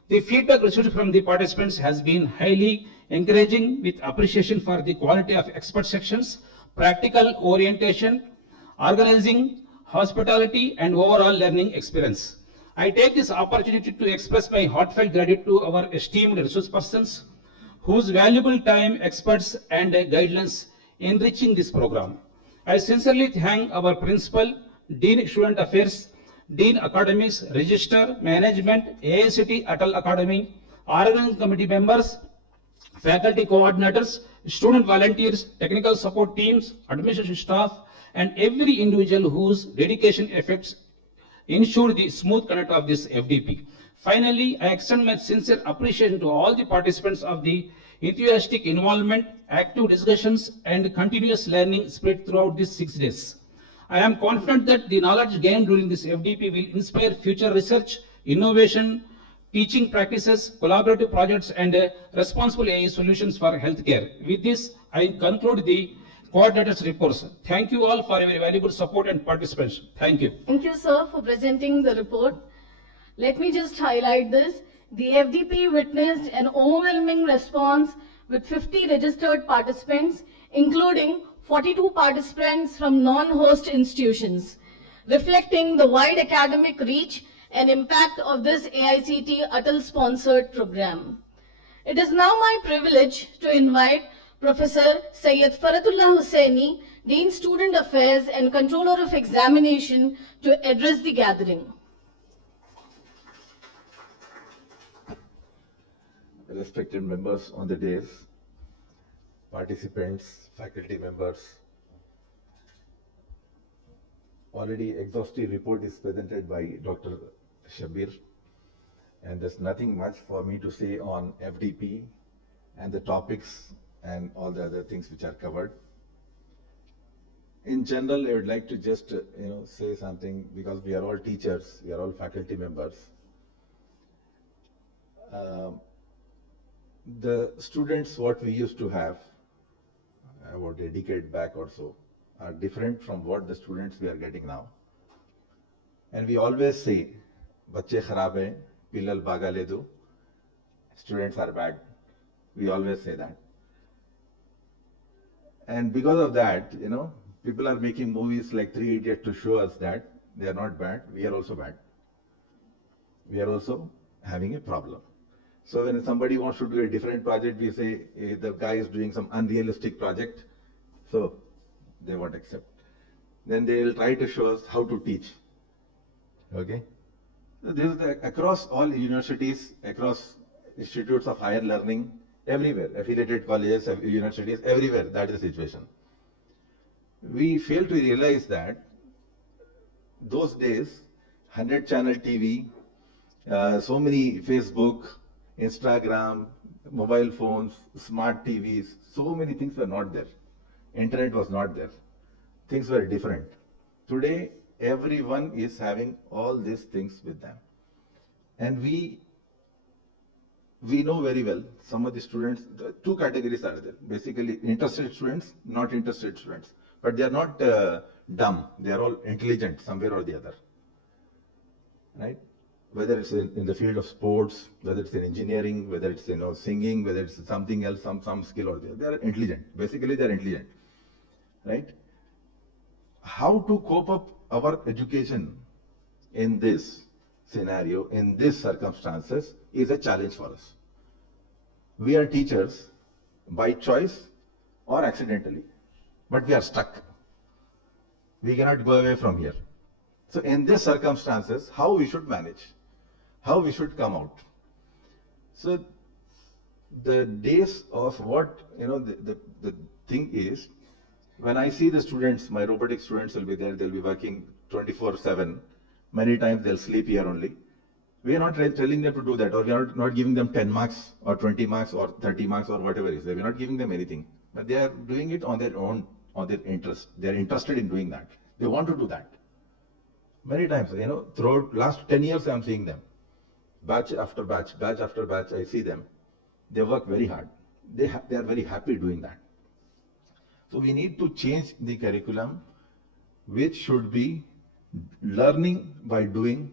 The feedback received from the participants has been highly encouraging, with appreciation for the quality of expert sections, practical orientation, organizing, hospitality, and overall learning experience. I take this opportunity to express my heartfelt gratitude to our esteemed resource persons whose valuable time, experts, and guidelines enriching this program. I sincerely thank our principal, Dean Student Affairs, Dean Academics, Registrar, Management, AICTE ATAL Academy, organizing committee members, faculty coordinators, student volunteers, technical support teams, administration staff, and every individual whose dedication efforts ensure the smooth conduct of this FDP. Finally, I extend my sincere appreciation to all the participants of the enthusiastic involvement, active discussions, and continuous learning spirit throughout these 6 days. I am confident that the knowledge gained during this FDP will inspire future research, innovation, teaching practices, collaborative projects, and responsible AI solutions for healthcare. With this, I conclude the coordinators' reports. Thank you all for your valuable support and participation. Thank you. Thank you, sir, for presenting the report. Let me just highlight this. The FDP witnessed an overwhelming response with 50 registered participants, including 42 participants from non-host institutions, reflecting the wide academic reach and impact of this AICTE ATAL-sponsored program. It is now my privilege to invite Professor Syed Farhatullah Hussaini, Dean Student Affairs and Controller of Examination, to address the gathering. Respected members on the dais, participants, faculty members, already exhaustive report is presented by Dr. Shabir, and there's nothing much for me to say on FDP and the topics and all the other things which are covered. In general, I would like to just say something, because we are all teachers, we are all faculty members. The students what we used to have about a decade back or so are different from what the students we are getting now. And we always say, "Bacche kharab hai, Pillal bagaledu. Students are bad. We always say that. And because of that, people are making movies like Three Idiots to show us that they are not bad. We are also bad. We are also having a problem. So when somebody wants to do a different project, we say the guy is doing some unrealistic project, so they won't accept. Then they will try to show us how to teach. Okay? So this is across all universities, across institutes of higher learning, everywhere, affiliated colleges, universities, everywhere, that is the situation. We fail to realize that those days, 100 channel TV, so many Facebook, Instagram, mobile phones, smart TVs, so many things were not there. Internet was not there. Things were different. Today, everyone is having all these things with them. And we know very well, some of the students, two categories are there. Basically, interested students, not interested students. But they are not dumb. They are all intelligent somewhere or the other. Right? Whether it's in the field of sports, whether it's in engineering, whether it's singing, whether it's something else, some skill or the other, they are intelligent. Basically, they are intelligent, right? How to cope up our education in this scenario, in these circumstances, is a challenge for us. We are teachers by choice or accidentally, but we are stuck. We cannot go away from here. So in these circumstances, how we should manage? How we should come out. So the days of what, the thing is, when I see the students, my robotic students will be there, they'll be working 24/7. Many times they'll sleep here only. We are not telling them to do that, or we are not giving them 10 marks or 20 marks or 30 marks or whatever it is. We're not giving them anything, but they are doing it on their own, on their interest. They're interested in doing that. They want to do that. Many times, throughout last 10 years, I'm seeing them. Batch after batch, I see them. They work very hard. They are very happy doing that. So we need to change the curriculum, which should be learning by doing,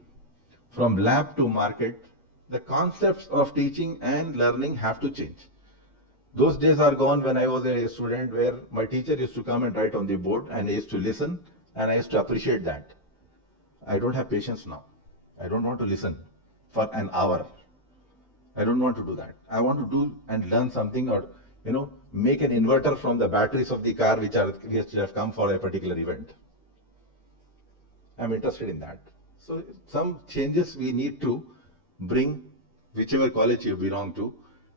from lab to market. The concepts of teaching and learning have to change. Those days are gone when I was a student where my teacher used to come and write on the board and I used to listen and I used to appreciate that. I don't have patience now. I don't want to listen for an hour. I don't want to do that. I want to do and learn something, or make an inverter from the batteries of the car which have come for a particular event. I'm interested in that. So some changes we need to bring, whichever college you belong to,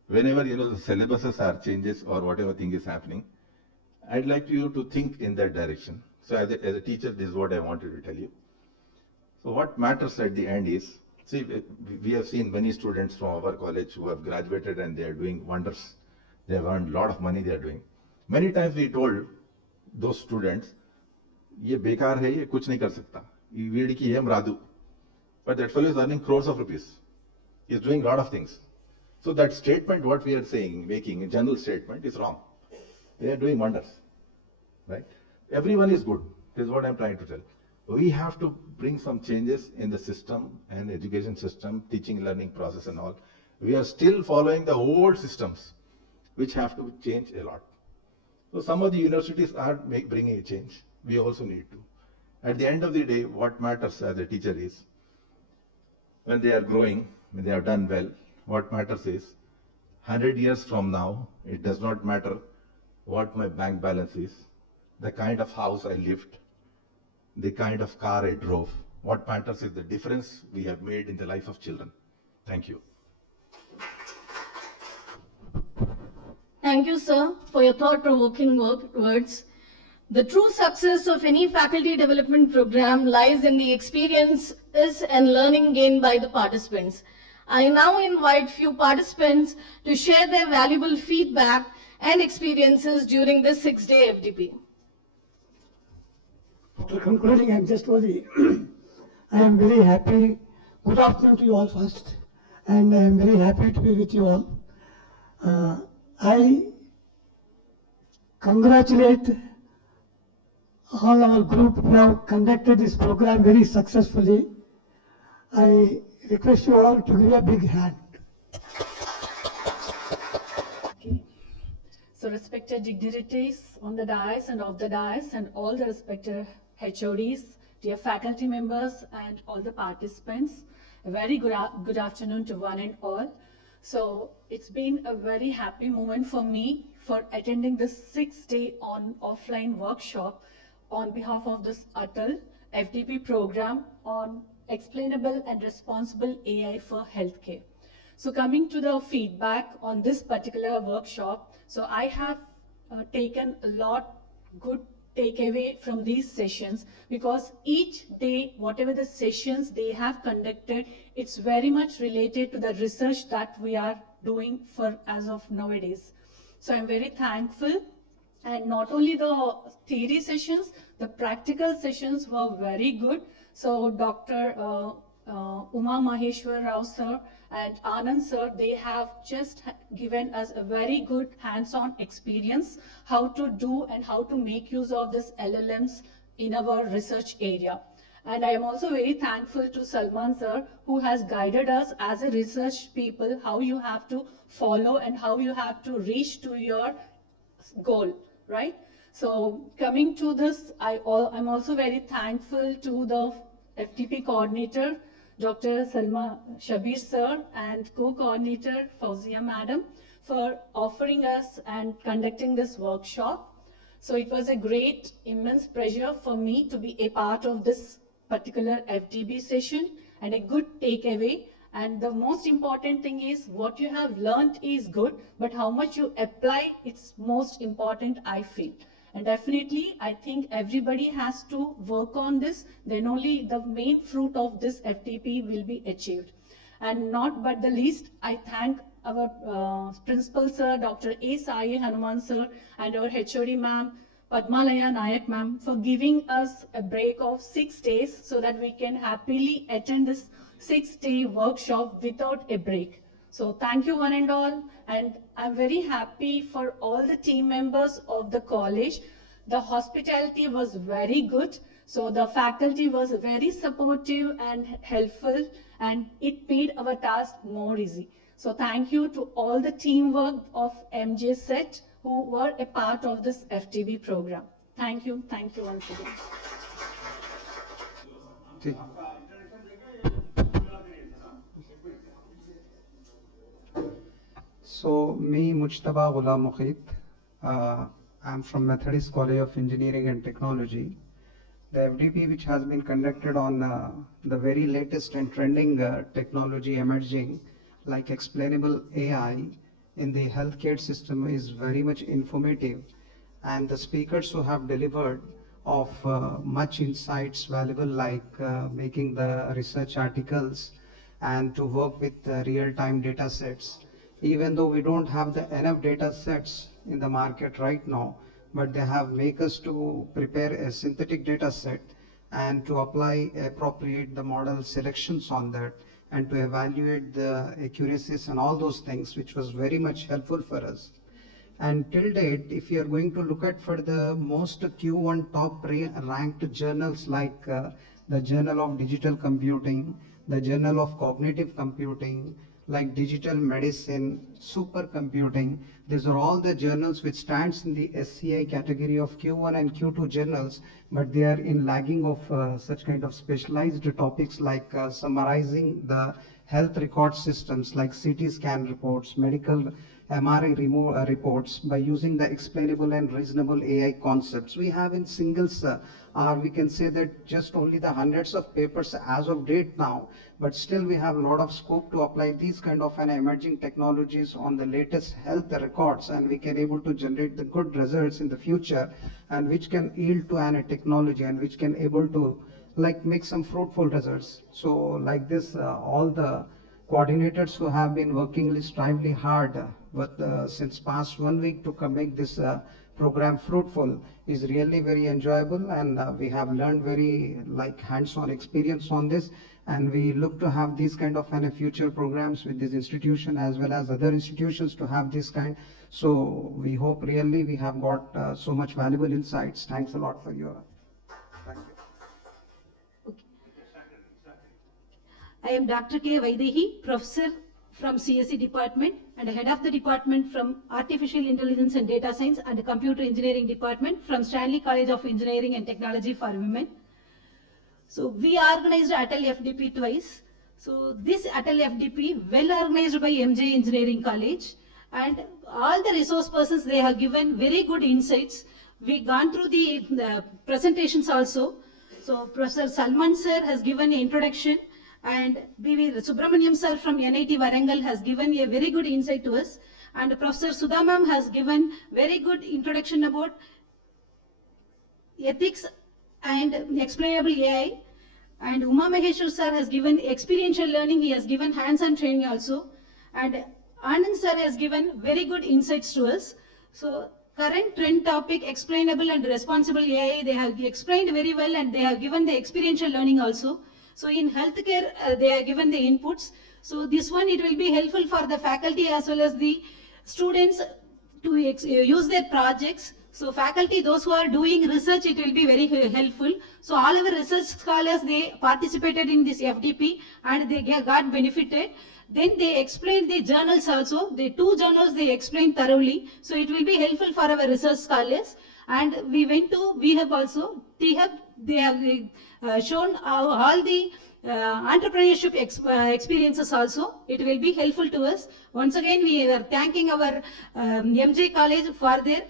whenever the syllabuses are changes or whatever thing is happening. I'd like you to think in that direction. So as a teacher, this is what I wanted to tell you. So what matters at the end is, see, we have seen many students from our college who have graduated and they are doing wonders. They have earned a lot of money they are doing. Many times we told those students, ये बेकार है, ये कुछ नहीं कर सकता. ये वेड़ की है मरादू. But that fellow is earning crores of rupees. He is doing a lot of things. So that statement, what we are saying, making a general statement, is wrong. They are doing wonders, right? Everyone is good. This is what I'm trying to tell. We have to bring some changes in the system and education system, teaching, learning process and all. We are still following the old systems, which have to change a lot. So some of the universities are bringing a change. We also need to. At the end of the day, what matters as a teacher is, when they are growing, when they have done well, what matters is, 100 years from now, it does not matter what my bank balance is, the kind of house I lived, the kind of car I drove. What matters is the difference we have made in the life of children. Thank you. Thank you, sir, for your thought-provoking words. The true success of any faculty development program lies in the experiences and learning gained by the participants. I now invite few participants to share their valuable feedback and experiences during this 6-day FDP. After concluding, I am just only, I am very happy. Good afternoon to you all first, and I am very happy to be with you all. I congratulate all our group who have conducted this program very successfully. I request you all to give a big hand. Okay. So respected dignitaries on the dais and off the dais and all the respected HODs, dear faculty members and all the participants, a very good afternoon to one and all. So it's been a very happy moment for me for attending this 6-day offline workshop on behalf of this ATAL FDP program on explainable and responsible AI for healthcare. So coming to the feedback on this particular workshop, so I have taken a lot good takeaway from these sessions, because each day, whatever the sessions they have conducted, it's very much related to the research that we are doing for as of nowadays. So I'm very thankful. And not only the theory sessions, the practical sessions were very good. So Dr. Uma Maheshwar Rao sir and Anand sir, they have just given us a very good hands-on experience how to do and how to make use of this LLMs in our research area. And I am also very thankful to Salman sir, who has guided us as a research people, how you have to follow and how you have to reach to your goal, right? So coming to this, I'm also very thankful to the FTP coordinator, Dr. Salma Shabir sir, and co-coordinator Fauzia madam for offering us and conducting this workshop. So it was a great, immense pleasure for me to be a part of this particular FDP session and a good takeaway. And the most important thing is what you have learned is good, but how much you apply, it's most important, I feel. And definitely, I think everybody has to work on this, then only the main fruit of this FTP will be achieved. And not but the least, I thank our principal sir, Dr. A. Syed Hanuman sir, and our HOD ma'am, Padmalaya Nayak ma'am, for giving us a break of 6 days so that we can happily attend this 6-day workshop without a break. So thank you one and all, and I'm very happy for all the team members of the college. The hospitality was very good, so the faculty was very supportive and helpful, and it made our task more easy. So thank you to all the teamwork of MJCET who were a part of this FTB program. Thank you once again. So, me, Mujtaba Ghulam Muqeed, I'm from Methodist College of Engineering and Technology. The FDP, which has been conducted on the very latest and trending technology emerging, like explainable AI in the healthcare system, is very much informative. And the speakers who have delivered of much insights valuable, like making the research articles and to work with real-time data sets. Even though we don't have the enough data sets in the market right now, but they have made us to prepare a synthetic data set and to apply appropriate the model selections on that and to evaluate the accuracies and all those things, which was very much helpful for us. And till date, if you are going to look at for the most Q1 top ranked journals, like the Journal of Digital Computing, the Journal of Cognitive Computing, like Digital Medicine, Supercomputing, these are all the journals which stands in the SCI category of Q1 and Q2 journals, but they are in lagging of such kind of specialized topics, like summarizing the health record systems like CT scan reports, medical MRI reports by using the explainable and reasonable AI concepts. We have in singles, we can say that just only the hundreds of papers as of date now, but still we have a lot of scope to apply these kind of an emerging technologies on the latest health records, and we can able to generate the good results in the future, and which can yield to a technology and which can able to like make some fruitful results. So like this, all the coordinators who have been working extremely hard since past 1 week to make this program fruitful is really very enjoyable, and we have learned very like hands-on experience on this, and we look to have these kind of future programs with this institution as well as other institutions to have this kind. So we hope really we have got so much valuable insights. Thanks a lot for your. Thank you. I am Dr. K. Vaidehi, Professor from CSE Department and Head of the Department from Artificial Intelligence and Data Science and Computer Engineering Department from Stanley College of Engineering and Technology for Women. So we organized ATAL FDP twice. So this ATAL FDP, well organized by MJ Engineering College, and all the resource persons, they have given very good insights. We gone through the presentations also. So Professor Salman sir has given an introduction, and B.V. Subramaniam sir from NIT Warangal has given a very good insight to us, and Professor Sudha ma'am has given very good introduction about ethics and explainable AI, and Uma Maheshwar sir has given experiential learning. He has given hands-on training also, and Anand sir has given very good insights to us. So current trend topic, explainable and responsible AI, they have explained very well, and they have given the experiential learning also. So in healthcare, they have given the inputs. So this one, it will be helpful for the faculty as well as the students to use their projects. So faculty, those who are doing research, it will be very helpful. So all our research scholars, they participated in this FDP and they got benefited. Then they explained the journals also. The 2 journals they explained thoroughly. So it will be helpful for our research scholars. And we went to VHub also. THub, they have shown all the entrepreneurship experiences also. It will be helpful to us. Once again, we are thanking our MJ College for their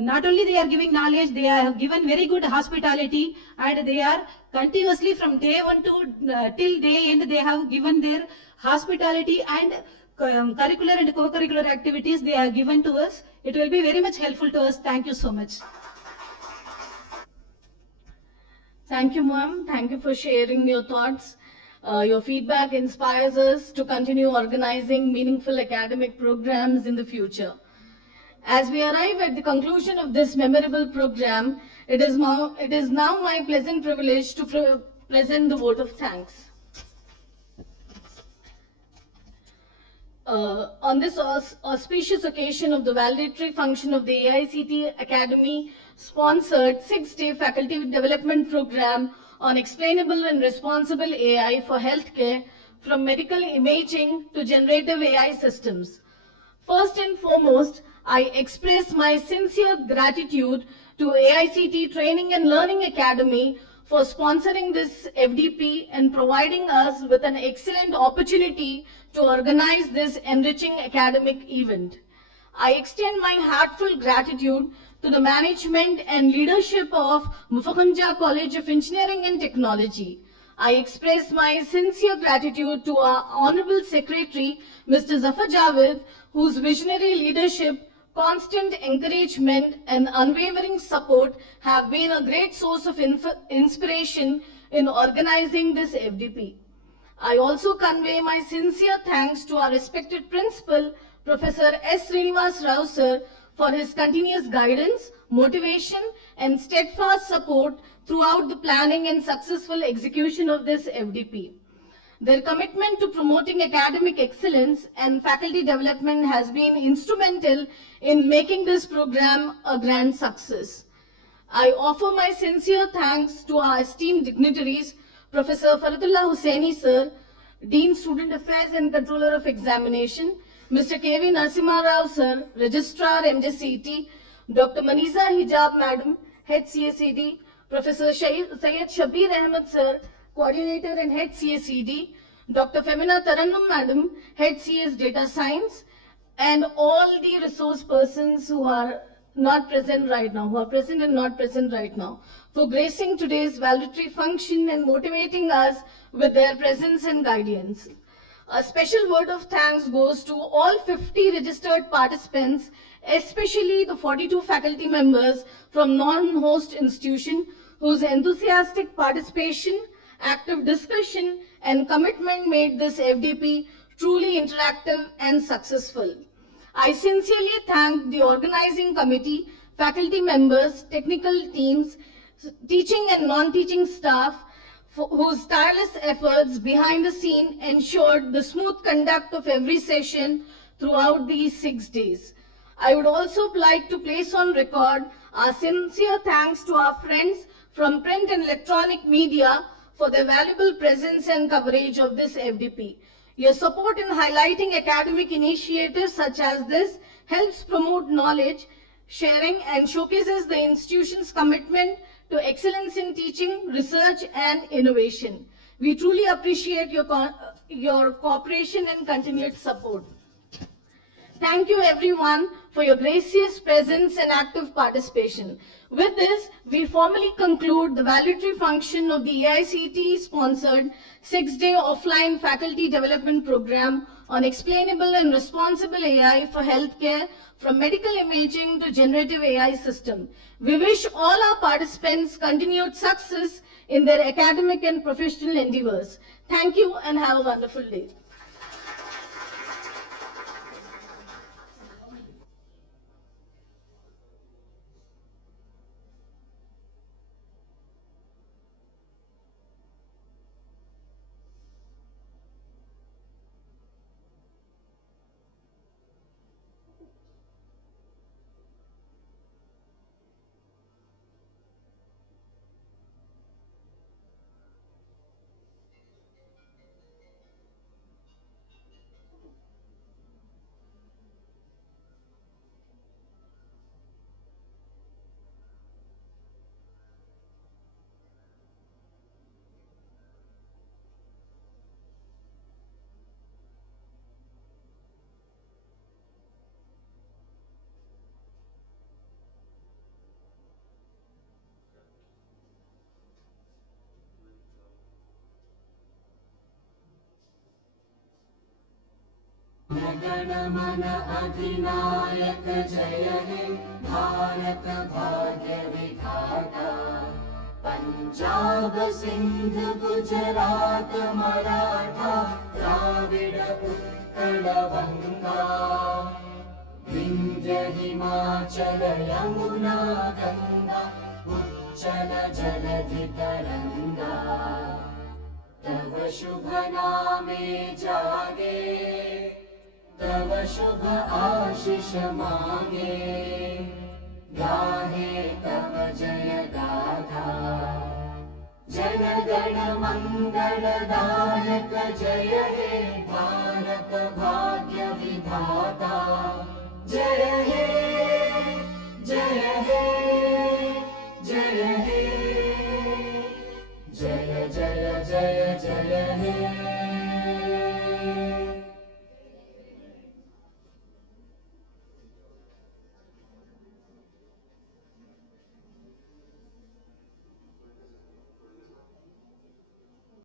not only they are giving knowledge, they have given very good hospitality, and they are continuously from day 1 to till day end, they have given their hospitality and curricular and co-curricular activities they are given to us. It will be very much helpful to us. Thank you so much. Thank you, ma'am. Thank you for sharing your thoughts. Your feedback inspires us to continue organizing meaningful academic programs in the future. As we arrive at the conclusion of this memorable program, it is now my pleasant privilege to present the vote of thanks. On this auspicious occasion of the valedictory function of the AICTE Academy sponsored 6-day faculty development program on explainable and responsible AI for healthcare, from medical imaging to generative AI systems. First and foremost, I express my sincere gratitude to AICTE Training and Learning Academy for sponsoring this FDP and providing us with an excellent opportunity to organize this enriching academic event. I extend my heartfelt gratitude to the management and leadership of Mufakanja College of Engineering and Technology. I express my sincere gratitude to our Honorable Secretary, Mr. Zafar Javed, whose visionary leadership, constant encouragement and unwavering support have been a great source of inspiration in organizing this FDP. I also convey my sincere thanks to our respected principal, Professor S. Srinivas Rao sir, for his continuous guidance, motivation and steadfast support throughout the planning and successful execution of this FDP. Their commitment to promoting academic excellence and faculty development has been instrumental in making this program a grand success. I offer my sincere thanks to our esteemed dignitaries, Professor Farhatullah Hussaini sir, Dean Student Affairs and Controller of Examination, Mr. K.V. Narasimha Rao sir, Registrar MJCET, Dr. Maniza Hijab Madam, Head CSED, Professor Syed Shabir Ahmed sir, Coordinator and Head CSED, Dr. Femina Tarannum Madam, Head CS Data Science, and all the resource persons who are not present right now, who are present and not present right now, for gracing today's valedictory function and motivating us with their presence and guidance. A special word of thanks goes to all 50 registered participants, especially the 42 faculty members from non-host institution whose enthusiastic participation, active discussion and commitment made this FDP truly interactive and successful. I sincerely thank the organizing committee, faculty members, technical teams, teaching and non-teaching staff whose tireless efforts behind the scene ensured the smooth conduct of every session throughout these 6 days. I would also like to place on record our sincere thanks to our friends from print and electronic media for their valuable presence and coverage of this FDP. Your support in highlighting academic initiatives such as this helps promote knowledge sharing and showcases the institution's commitment to excellence in teaching, research, and innovation. We truly appreciate your cooperation and continued support. Thank you everyone for your gracious presence and active participation. With this, we formally conclude the valedictory function of the AICTE-sponsored 6-day offline faculty development program on explainable and responsible AI for healthcare, from medical imaging to generative AI system. We wish all our participants continued success in their academic and professional endeavors. Thank you and have a wonderful day. गणमन अधिनायक जय हे भारत भाग्य विधाता पंजाब सिंध गुजरात मराठा द्राविड उत्कल गंगा विंध्य हिमाचल यमुना गंगा उच्चल जलधि तरंगा तव शुभ नामे जागे तव शुभ आशीष मांगे गाहे तव जय गाथा जन गण मंगल दायक जय हे भारत भाग्य विधाता जय हे जय हे जय हे